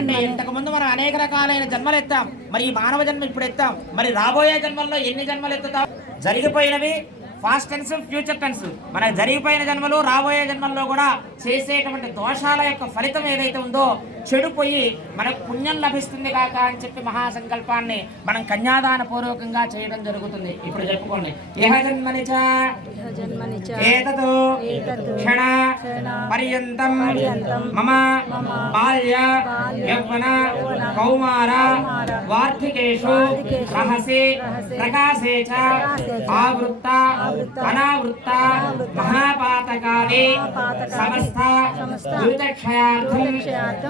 అంటే ఇంతకు ముందు మనం అనేక రకాలైన జన్మలు ఎత్తాం, మరి ఈ మానవ జన్మ ఇప్పుడు ఎత్తాం. మరి రాబోయే జన్మల్లో ఎన్ని జన్మలు ఎత్తుతాం? జరిగిపోయినవి ఫాస్ట్ టెన్స్, ఫ్యూచర్ టెన్స్. మనకు జరిగిపోయిన జన్మలు, రాబోయే జన్మల్లో కూడా చేసేటువంటి దోషాల యొక్క ఫలితం ఏదైతే ఉందో చెడుపోయి మనకు పుణ్యం లభిస్తుంది కాక అని చెప్పి మహాసంకల్పాన్ని మనం కన్యాదాన పూర్వకంగా చేయడం జరుగుతుంది. ఇప్పుడు చెప్పుకోండి, ఇహ జన్మనిచ ఏతతో క్షణ పర్యంతం మమ బాల్య యవ్వన కౌమార వార్ధికేషు రహసి ప్రకాశే చ ఆవృత్త అనావృత్త మహాపాతకాది సమస్త యూతక్షయార్థం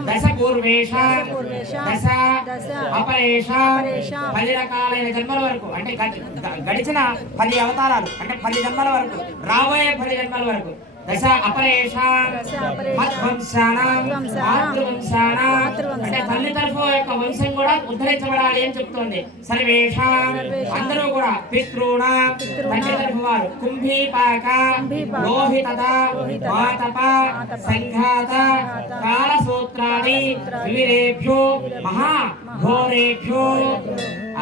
దశ పూర్వేష దశ అపరేష 10 రకాలైన జన్మల వరకు అంటే గడిచిన 10 అవతారాలు అంటే 10 జన్మల వరకు రాబోయే 10 జన్మల వరకు దశ అపరేషాం మధ్వంశానాం మాతృవంశానాం అంటే తల్లి తరఫు యొక్క వంశం కూడా ఉద్ధరించబడాలి అని చెప్తోంది. సర్వేషాం అందరూ కూడా పితృణాం తండ్రి తరఫు వారు కుంభీపాక లోహితద మాతప సంఘాత కాలసూత్రాది వివిరేభ్యో మహా ఘోరేభ్యో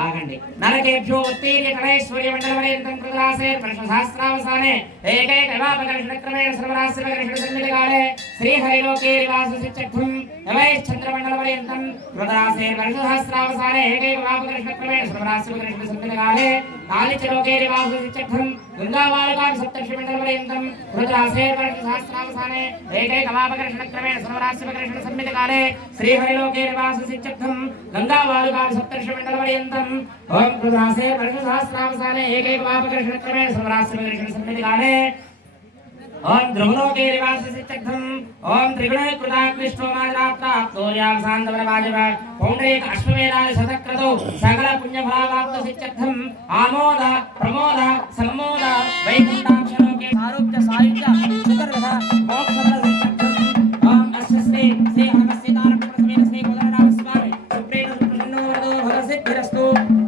ఆగండి నరకేభ్యో ఉత్తీర్య కళైశ్వర్య మండలపర్యంతం కృతరాసే ప్రశ్నశాస్త్రావసానే ఏకైకవాపకర్షణక్రమేణ సర్వరాశ్రమకర్షణసన్నిధికాలే శ్రీహరిలోకే నివాససిచ్చర్థం యవైశ్చంద్రమండలపర్యంతం కృతరాసే ప్రశ్నశాస్త్రావసానే ఏకైకవాపకర్షణక్రమేణ సర్వరాశ్రమకర్షణసన్నిధికాలే కాళిచలోకే నివాససిచ్చర్థం గంగావాలకాం సప్తర్షిమండలపర్యంతం కృతరాసే ప్రశ్నశాస్త్రావసానే ఏకైకవాపకర్షణక్రమేణ సర్వరాశ్రమకర్షణసన్నిధికాలే శ్రీహరిలోకే నివాససిచ్చర్థం గంగావాలకాం సప్తర్షిమండలపర్యంతం ఓం కృతరాసే ప్రశ్నశాస్త్రావసానే ఏకైకవాపకర్షణక్రమేణ సర్వరాశ్రమకర్షణసన్నిధికాలే ओम ध्रुवलोके निवाससिद्धं ओम त्रिगुणकृताकृष्टोमाजराप्ताप्तोर्यां सान्दवनवाजव पौण्डरीक अश्वमेधाय शतक्रतो सकल पुण्यफलाप्तसिद्धं आमोद प्रमोद सम्मोद वैकुण्ठाक्षलोके सारूप्य सायुज्य सुतर्वः मोक्षफलसिद्धं ओम अस्य श्री श्री हनुमत्सीतारमणसमेत श्री कोदण्डराम स्वामी सुप्रेम सुप्रसन्नो भवसिद्धिरस्तु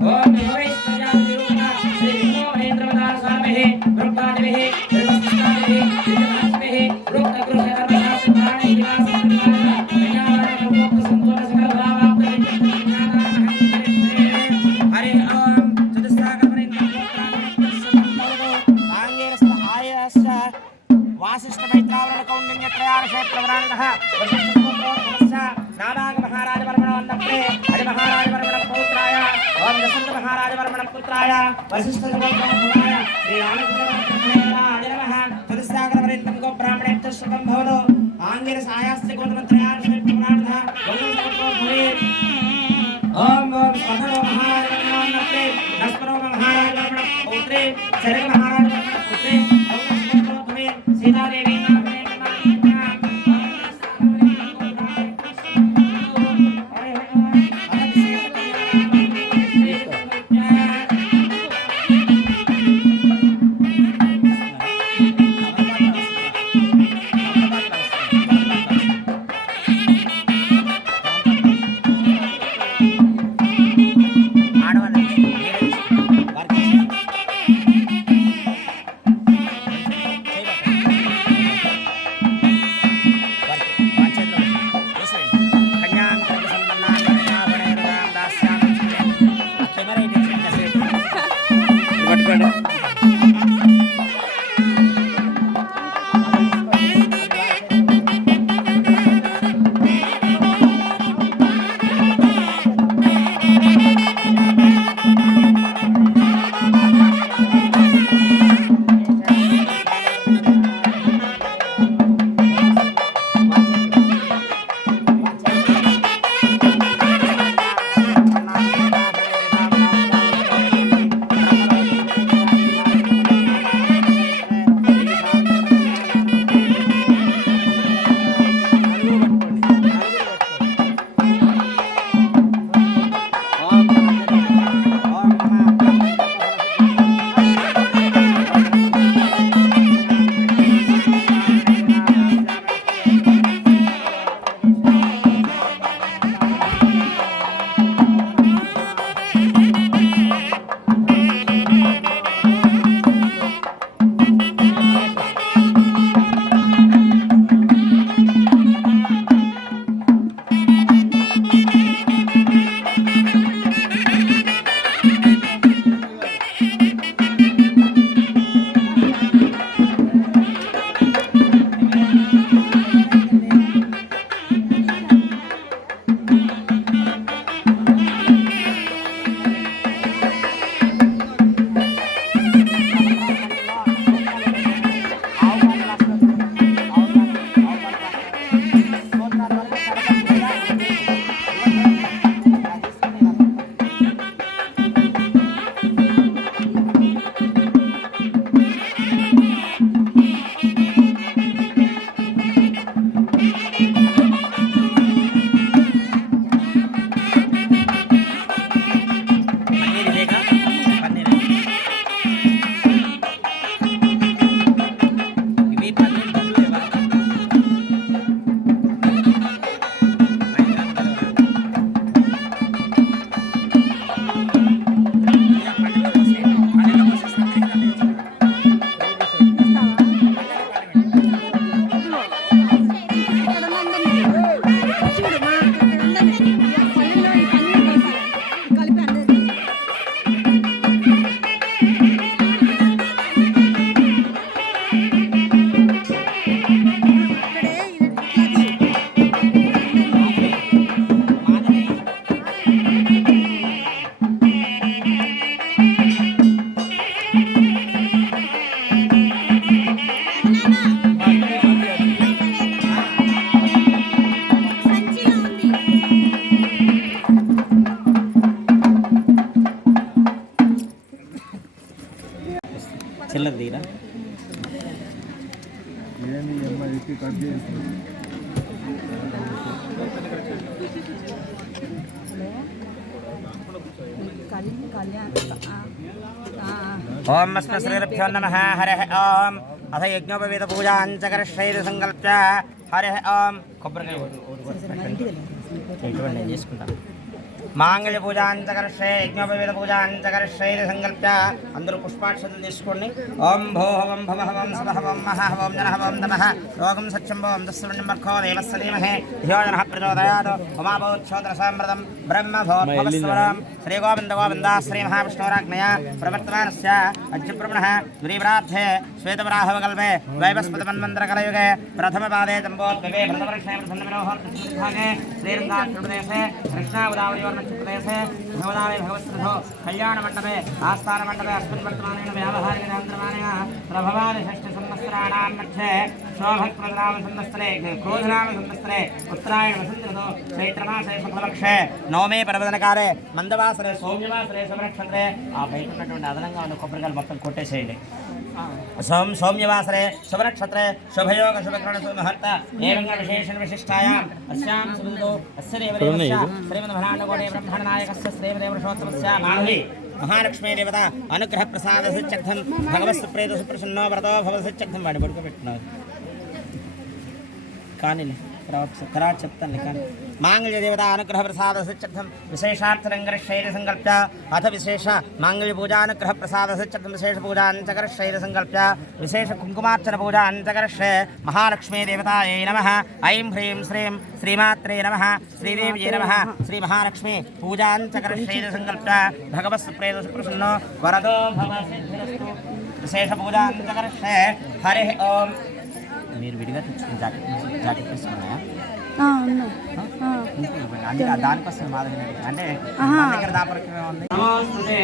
ओम देवैश्वर्यादिरूपिणः श्री विष्णु महेन्द्रवदान स्वामिः ब्रह्मादिभिः ఓం అస్మశ్రీరభ్యో నమః హరిః ఓం అథ యజ్ఞోపవీత పూజాంచకర్షైర్ సంకల్ప్య హరిః ఓం కొబ్బరికాయ నేను చేసుకుంటాను మాంగళ్య పూజాంచకర్షే యజ్ఞోపవీత పూజాంచకర్షైర్ సంకల్ప్య అందరూ పుష్పాక్షతలు తీసుకోండి ఓం భోహవం భవహవం సభహవం మహాహవం జనహవం నమః యోగం సత్యం భవం దస్సుమర్ఖో దేవస్య ధీమహి ధియో జనః ప్రచోదయాత్ ఉమాభూతోదర సామ్రతం బ్రహ్మభోత్పవస్వరం శ్రీ గోవింద గోవింద శ్రీ మహావిష్ణురాజ్ఞయ ప్రవర్తమానస్య అద్యప్రమణః ద్విప్రార్థే శ్వేతవరాహవకల్పే వైవస్పతిమన్వంతరకలయుగే ప్రథమపాదే జంబోద్భవే భరతవర్షే ప్రసన్నమనోహరవిభాగే శ్రీరంగాక్షుప్రదేశే కృష్ణావదావళివర్ణక్షుప్రదేశే భగవదాలయ భగవత్సృధో కళ్యాణమండపే ఆస్థానమండపే అస్మిన్ వర్తమానేన వ్యావహారికదాంధ్రమానేన ప్రభవాది షష్ఠి సంవత్సరాణాం మధ్యే శోభక్రమనామ సంవత్సరే క్రోధనామ సంవత్సరే ఉత్తరాయణ వసంతృతో చైత్రమాసే శుక్లపక్షే నవమే పర్వదనకాలే మందవాసరే సౌమ్యవాసరే శుభనక్షత్రే ఆ బయట ఉన్నటువంటి అదనంగా ఉన్న కొబ్బరికాయలు మొత్తం కొట్టేసేయండి సౌమ్యవాసరే శుభనక్షత్రే శుభయోగ శుభకరణ శుభముహూర్త ఏవంగా విశేషణ విశిష్టాయాం అస్యాం సుబుద్ధో అస్య దేవదేవస్య శ్రీమద్భరాండకోటే బ్రహ్మణనాయకస్య శ్రీమదేవృషోత్తమస్య మానవి మహాలక్ష్మీ దేవత అనుగ్రహ ప్రసాద సిచ్చర్థం భగవత్ ప్రేత సుప్రసన్నో వ్రతో భవ సిచ్చర్థం వాడి పడుకోబెట్టినారు కానీ తర్వాత చెప్తాను కానీ మాంగళ్య దేవత అనుగ్రహ ప్రసాద సిచ్చర్థం విశేషార్థరంగరశైర సంకల్ప్య అథ విశేష మాంగళ్య పూజానుగ్రహ ప్రసాద సిచ్చర్థం విశేష పూజాంచకరశైర సంకల్ప్య విశేష కుంకుమార్చన పూజాంచకరశే మహాలక్ష్మీ దేవతాయై నమః ఐం హ్రీం శ్రీం శ్రీమాత్రే నమః శ్రీదేవ్యై నమః శ్రీ మహాలక్ష్మీ పూజాంచకరశైర సంకల్ప్య భగవత్ ప్రేత సుప్రసన్నో వరదో భవ సిద్ధిరస్తు విశేష పూజాంచకరశే హరిః ఓం మీరు విడిగా తెచ్చుకుని జాకెట్ తీసుకున్నాయా అంటే దానికోసం మాధవి అంటే దగ్గర దాపరికమే ఉంది నమోస్తుతే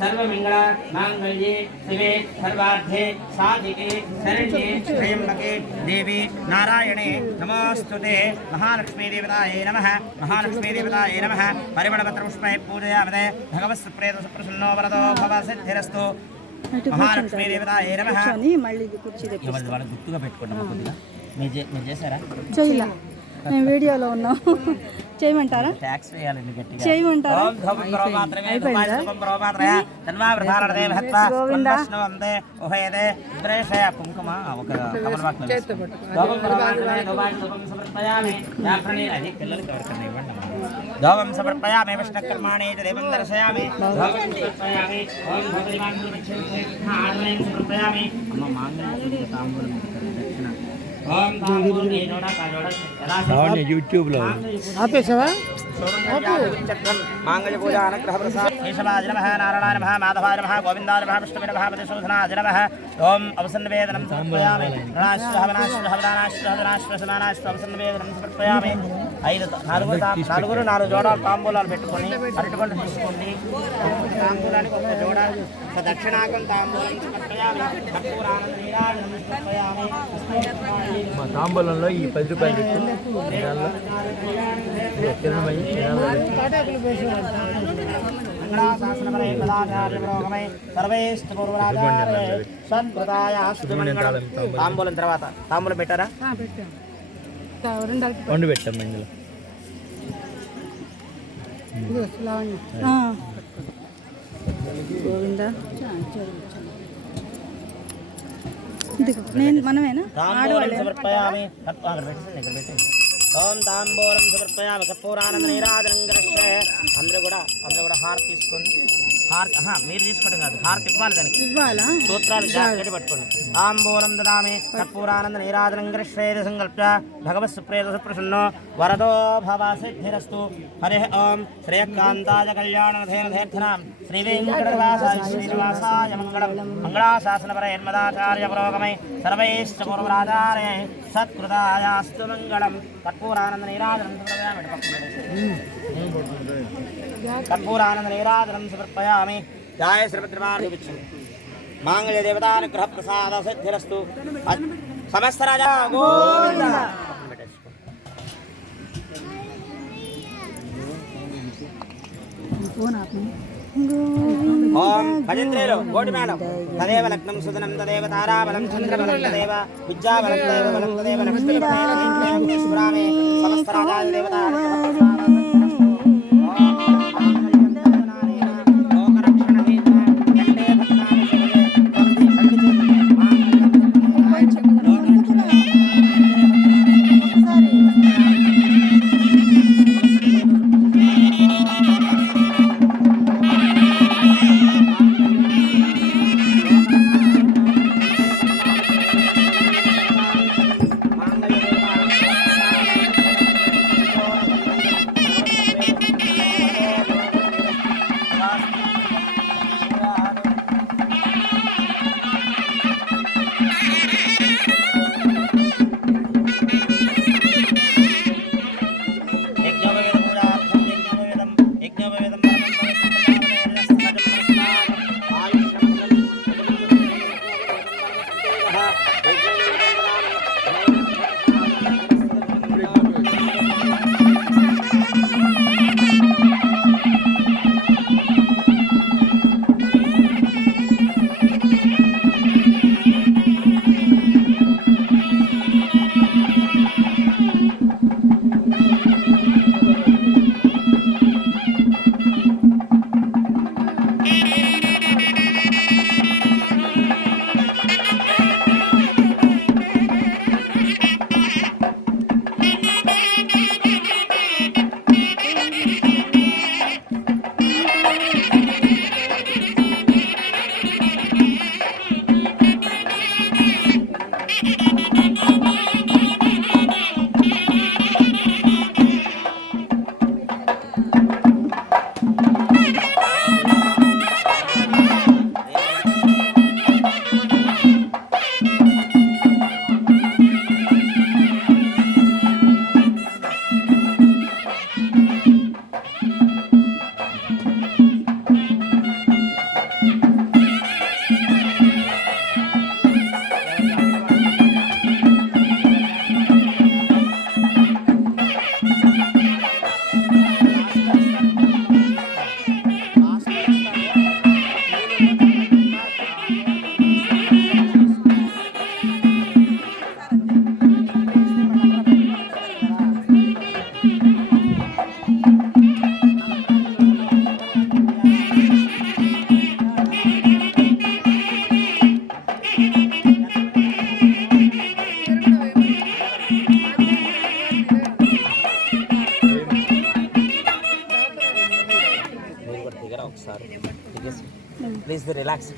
సర్వమంగళ మాంగళ్యే శివే సర్వార్థే సాధికే శరణ్యే త్రయంబకే దేవి నారాయణే నమోస్తుతే మహాలక్ష్మీ దేవతాయై నమః మహాలక్ష్మీ దేవతాయై నమః పరిమళపత్ర పుష్పై పూజయామదే భగవత్ ప్రేత సుప్రసన్నో వరదో భవ సిద్ధిరస్తు మహాలక్ష్మీ దేవతాయై నమః మళ్ళీ కుర్చీ వాళ్ళ గుర్తుగా పెట్టుకుంటాం కొద్దిగా మీరు చేశారా చేయలా మేము వీడియోలో ఉన్నాం చేయమంటారా ట్యాక్స్ వేయాలండి గట్టిగా చేయమంటారా ఓం ధూపం కరోమాత్రమే ధూపాయసం కరోమాత్రయ తన్వా ప్రధానదే భత్వ కుంభస్నవందే ఉభయదే ద్రేషయ కుంకుమ ఒక కమలవాక్యం ధూపం కరోమాత్రమే ధూపాయసం సమర్పయామి యాప్రణి అది పిల్లలకి ఎవరికన్నా ఇవ్వండి ధూపం సమర్పయామి విష్ణుకర్మాణి దేవం దర్శయామి ధూపం సమర్పయామి ఓం భగవాన్ విచ్ఛేదే ఆత్మయం సమర్పయామి అమ్మ మాంగళ్య తాంబూలం దక్షిణ ఓం తాంబూలం ఈ జోడా కా జోడా ఎలా యూట్యూబ్లో ఆపేసావా మాంగళ్య పూజ అనుగ్రహ ప్రసాద కేశవాయ నమః నారాయణాయ నమః మాధవాయ నమః గోవిందాయ నమః విష్ణువే నమః మధుసూదనాయ నమః ఓం అవసన్నివేదనం సమర్పయామి అవసన్నివేదనం సమర్పయామి నాలుగు జోడాలు తాంబూలాలు పెట్టుకొని అరటిపండు తీసుకోండి తాంబూలానికి ఒక జోడ దక్షిణాకం తాంబూలం సమర్పయామి కర్పూరానంద నీరాజనం సమర్పయామి మా తాంబూలంలో ఈ 10 రూపాయలు తాంబూలం తర్వాత తాంబూలం పెట్టారా వండు పెట్టాము ఇందులో గోవిందా నేను మనమేనా తాంబూలం సమర్పయామి ఓం తాంబూలం సమర్పయామి కర్పూరానంద నీరాజనం కరిష్యే అందరూ కూడా హారతి తీసుకోండి హారతి మీరు తీసుకోవడం కాదు హారతి ఇవ్వాలి దానికి ఇవ్వాలా సూత్రాలు జాగ్రత్త పట్టుకోండి తాంబూలం దదామి కర్పూరానంద నీరాజనం కరిష్యేది సంకల్ప్య భగవత్ సుప్రేత సుప్రసన్నో వరదో భవ సిద్ధిరస్తు హరి ఓం శ్రేయకాంతాయ కళ్యాణధేనధేర్థనాం శ్రీ వెంకటవాసాయ శ్రీనివాసాయ మంగళం మంగళాశాసనపరయన్మదాచార్య పురోగమై సర్వైశ్చ పూర్వరాచార్యై సత్కృతాయాస్తు మంగళం కర్పూరానంద నీరాజనం కర్పూరానంద నీరాజనం సమర్పయామి జాయ శ్రీభద్రమాదేవి మాంగళ్య దేవతానుగ్రహ ప్రసాద సిద్ధిరస్తు సమస్త రాజా గోవింద ఫోన్ ఆపండి ఓం భజంత్రేలు కోటి మేళం తదేవ లగ్నం సుదనం తదేవ తారాబలం చంద్రబలం తదేవ విద్యాబలం తదేవ బలం తదేవ లక్ష్మీ శుభ్రామే సమస్త రాజాది దేవతా Please relax.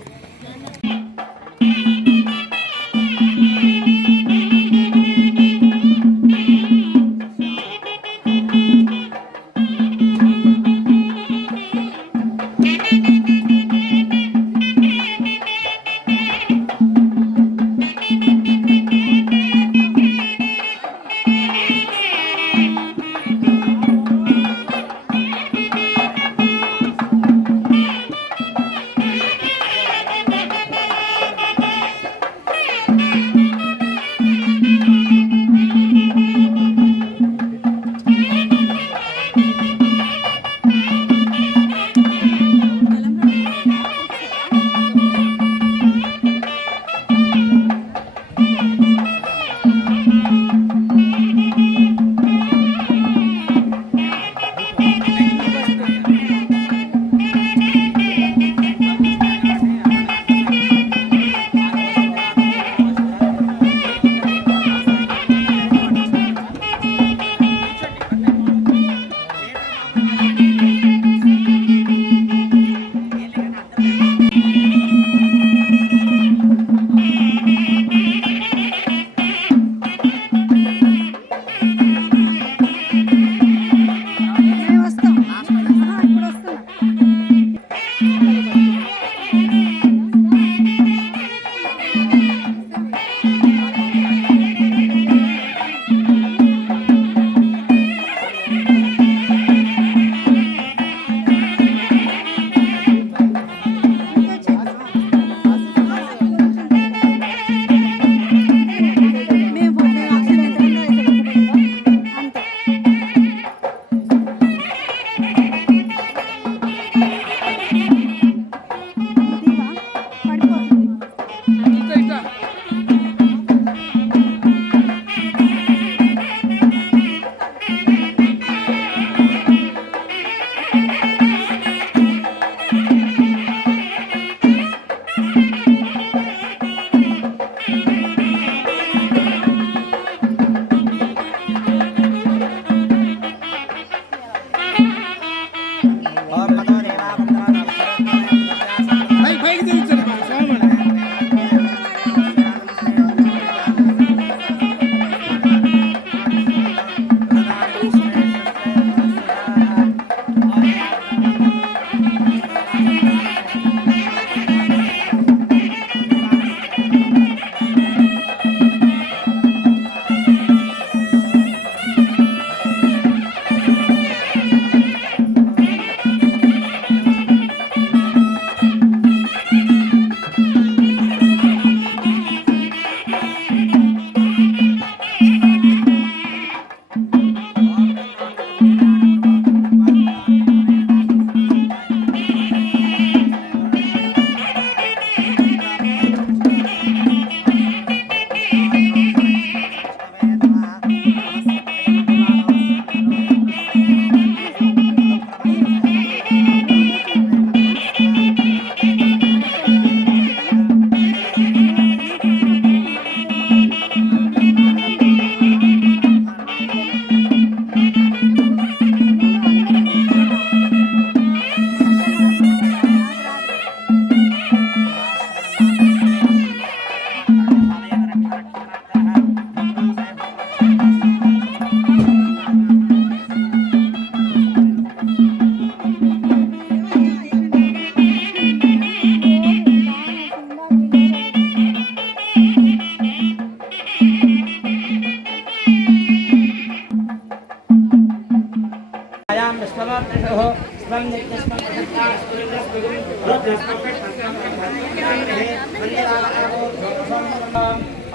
अस्यां विश्वमात्रशोः स्वं नित्यस्मं प्रसक्तास्पुरुषस्पुरुं रुद्रस्मं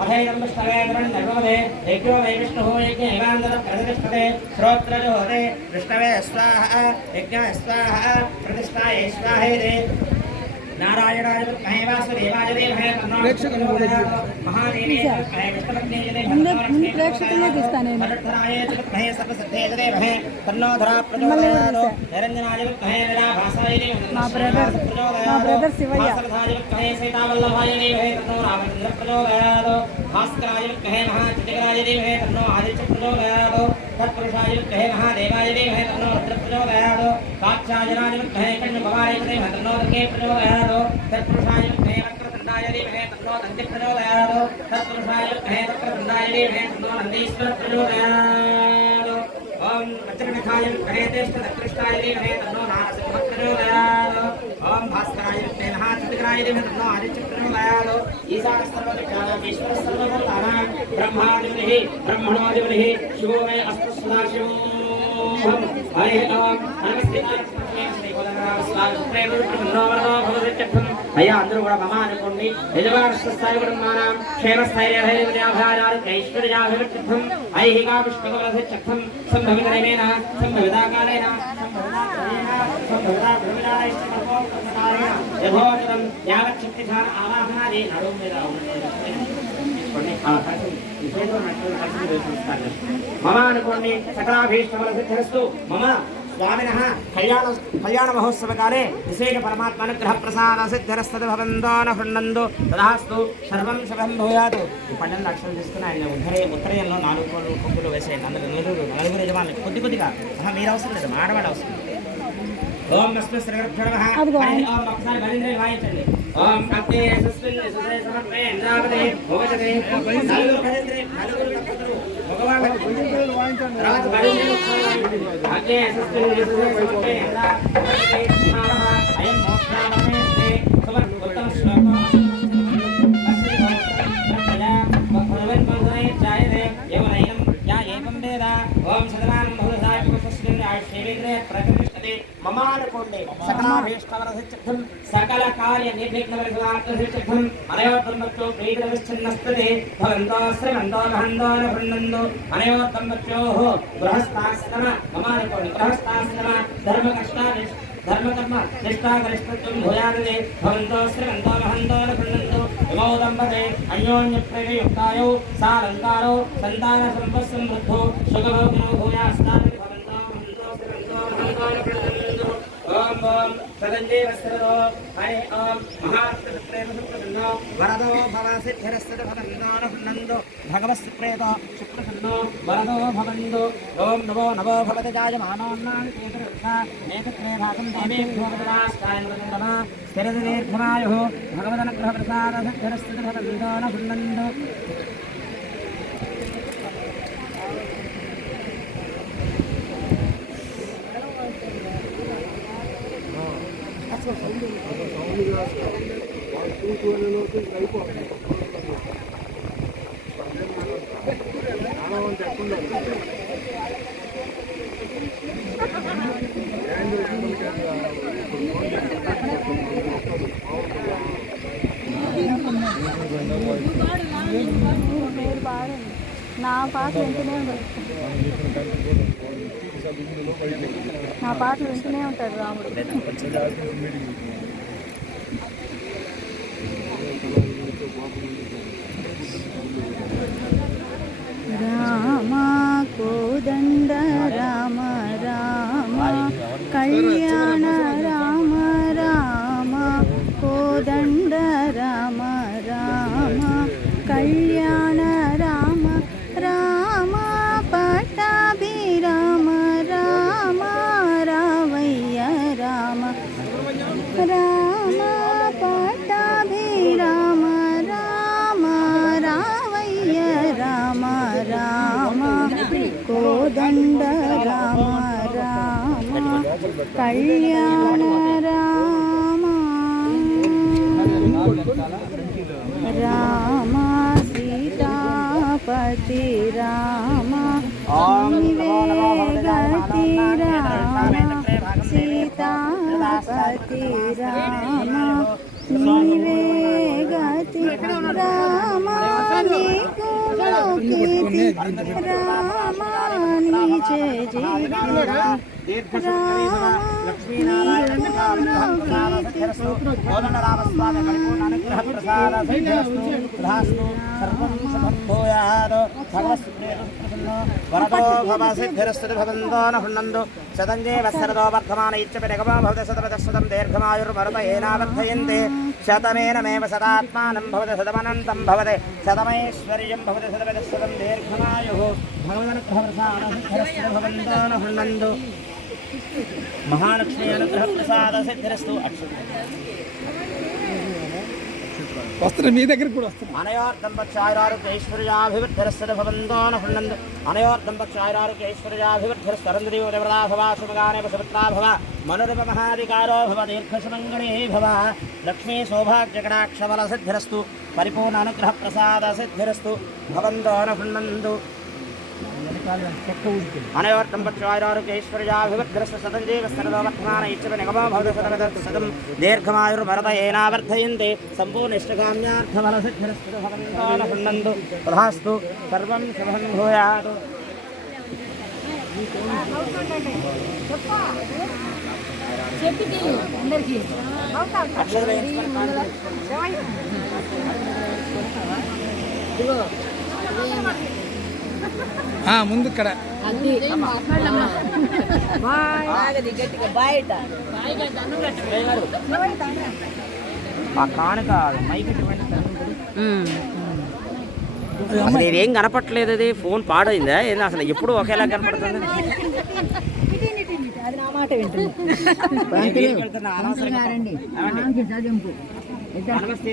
अथैनं विष्णवेन्द्रं नर्मदे यज्ञो वै विष्णुः यज्ञैवान्दरं प्रतिष्ठते श्रोत्रजो होते विष्णवे स्वाहा यज्ञः स्वाहा प्रतिष्ठायै स्वाहेते नारायणाय विद्महे वासुदेवाय धीमहि तन्नो महादेवाय विद्महे विष्णुपत्न्यै धीमहि ప్రేక్షకులే తీస్తాను నేను. वरुणधराय विद्महे सर्वसिद्धये धीमहि तन्नो धरा प्रचोदयात् निरञ्जनाय विद्महे निराभासाय धीमहि మా బ్రదర్ శివయ్య. भास्कराय विद्महे सीतावल्लभाय धीमहि तन्नो रामचन्द्र प्रचोदयात् भास्कराय विद्महे महाचन्द्राय धीमहि तन्नो आदित्य प्रचोदयात् तत्पुरुषाय विद्महे महादेवाय धीमहि तन्नो रुद्र प्रचोदयात् कात्यायनाय विद्महे कन्यभवाय धीमहि तन्नो दुर्गे प्रचोदयात् तत्पुरुषाय विद्महे वक्रतुण्डाय धीमहि तन्नो दन्ति प्रचोदयात् तत्पुरुषाय विद्महे वक्रतुण्डाय धीमहि तन्नो नन्दीश्वर प्रचोदयात् ओम वज्रनखाय विद्महे ज्येष्ठदत्कृष्टाय धीमहि तन्नो नारसिंह प्रचोदयात् ओम भास्कराय विद्महे महाचन्द्राय धीमहि तन्नो आदित्य प्रचोदयात् ईशानः सर्वविद्यानाम् ईश्वरः सर्वभूतानां ब्रह्मादिपतिः ब्रह्मणोऽधिपतिः शिवो मे अस्तु सदाशिवोऽहं हरिः ओम नमस्ते అయ్యా అందరూ కూడా మమ అనుకోండి యజమానస్థాయి కుటుంబానాం క్షేమస్థైర్యైశ్వర్యాభివృద్ధిం ఐహికా విష్ణుగలసిద్ధం సంభవితరేణ సంభవితాకాలేన యథోచితం యావచ్చక్తిధాన ఆవాహనాది నడుము మీద మమ అనుకోండి సకలాభీష్టఫలసిద్ధిరస్తు మమ स्वामिनः कल्याण महोत्सव काले विशेष परमात्मानुग्रह प्रसाद सिद्धिरस्तु भवन्तो न हृण्वन्तु तदास्तु सर्वं शुभं भूयात् పన్నెండు లక్షలు తీసుకుని ఆయన ఉత్తరయంలో 4 కొమ్ములు వేసేయండి అందులో నలుగురు యజమానులు కొద్దిగా మీరు అవసరం లేదు ఆడవాడు అవసరం ఓం నమస్తే శ్రీగురుభ్యో నమః ఓం ఒకసారి బలింద్రే వాయించండి ఓం అగ్నే సస్మిన్ సుసే సమర్పే ఇంద్రావదే భోజతే నలుగురు బలింద్రే నలుగురు భగవాన్ తర్వాత బలింద్రే అగ్నే సస్మిన్ సుసే సమర్పే ఇంద్రావదే నమః అయం మోక్షామహే సమర్ ఉత్తమ శ్లోకం భగవన్ భగవన్ జాయతే ఏవైనం యా ఏవం వేద ఓం శతమానం భవదాయ పుష్పస్మిన్ ఆశ్రేవేంద్రే ప్రతిష్ఠతే మమానుకోండి సకలాభీష్టవరసిద్ధం సకల కార్య నిర్విఘ్నవరసిద్ధం అనయోత్తంబచ్చో ప్రీతిరవిచ్ఛిన్నస్తతే భవంతో శ్రీమంతో మహంతో నృణందో అనయోత్తంబచ్చోః గృహస్థాశ్రమ మమానుకోండి గృహస్థాశ్రమ ధర్మకర్మ నిష్ఠాగరిష్ఠత్వం భూయాదే భవంతో శ్రీమంతో మహంతో నృణందో ఇమౌ దంపతే అన్యోన్య ప్రేమయుక్తాయౌ సాలంకారో సంతాన సంపత్సమృద్ధో సుఖభోగినో భూయాస్తాని భవంతో మహంతో శ్రీమంతో మహంతో నృణందో ఓం ఓం సదంజీవస్సరదో హరి ఓం మహాత్మప్రేమసుప్రసన్నో వరదో భవ సిద్ధిరస్సద భవంతో భగవత్సుప్రేతో సుప్రసన్నో వరదో భవంతు ఓం నమో నమో భవతి జాయమానోన్నాం ఏకత్రే భాగం దేవేభ్యో భగవాస్తాయ నమః స్థిరదీర్ఘమాయుః భగవదనుగ్రహ ప్రసాద సిద్ధిరస్సద భవంతో నా పాటలు వింటూనే ఉంటాడు నా పాటలు వింటూనే ఉంటాడు రాముడు. రామ కోదండ రామ రామ కళ్యాణ రామ రామ కోదండ రామ రామ కళ్యాణ రామ రామ పట్టాభిరామ రామ రావయ్య రామ రామ పట్టాభిరామ రామ రావయ్య రామ రామ కోదండ రామ రామ కళ్యాణ రామ రామ సీతాపతి రామ గతి రామ సీతాపతి రామ నీవే గతి రామ నీకు కీర్తి రామ నీ జయ జయ శతమేనమేవ సదాత్మానం భవతి శతమనంతం భవతి శతమైశ్వర్యం భవతి శతమేవ దీర్ఘమాయుః భగవదనుగ్రహప్రసాదసిద్ధిరస్తు భవంతో న హృణ్వంతు మహాలక్ష్మీ అనుగ్రహప్రసాదసిద్ధిరస్తు వస్తున్నాయి మీ దగ్గరికి కూడా వస్తున్నాయి. అనయోర్ధం పక్షాయురారోగ్యైశ్వర్యాభివృద్ధిరస్తు భవంతో న హృణ్వంతు అనయోర్ధం పక్షాయురారోగ్యైశ్వర్యాభివృద్ధిరస్తరంద్రియోవరా భవ సుమగానేవ సుమిత్రా భవ మనురివ మహాధికారో భవ దీర్ఘసుమంగళే భవ లక్ష్మీ సౌభాగ్యకటాక్షబలసిద్ధిరస్తు పరిపూర్ణ అనుగ్రహప్రసాదసిద్ధిరస్తు భవంతో న హృణ్వంతు అనయోర్ధం పక్షాయురారోగ్యైశ్వర్యాభివృద్ధిరస్తు సతంజీవస్తరదో వర్ధమాన ఇచ్చవ నిగమో భవతి సతమదం దీర్ఘమాయుర్భరతయేనావర్ధయంతే సంపూర్ణిష్టకామ్యార్థఫలసిద్ధిరస్తు భవంతో న హృణ్వంతు తథాస్తు సర్వం శుభం భూయాత్. అక్షర వేయించుకొని కాంతి. ముందు ఇక్కడ ఆ కానుక మైక్ అసలు ఇదేం కనపట్లేదు, అది ఫోన్ పాడైందా ఏంది అసలు ఎప్పుడు ఒకేలా కనపడుతుంది. అది నా మాట వింటుంది. అనవసరంగా. నమస్తే.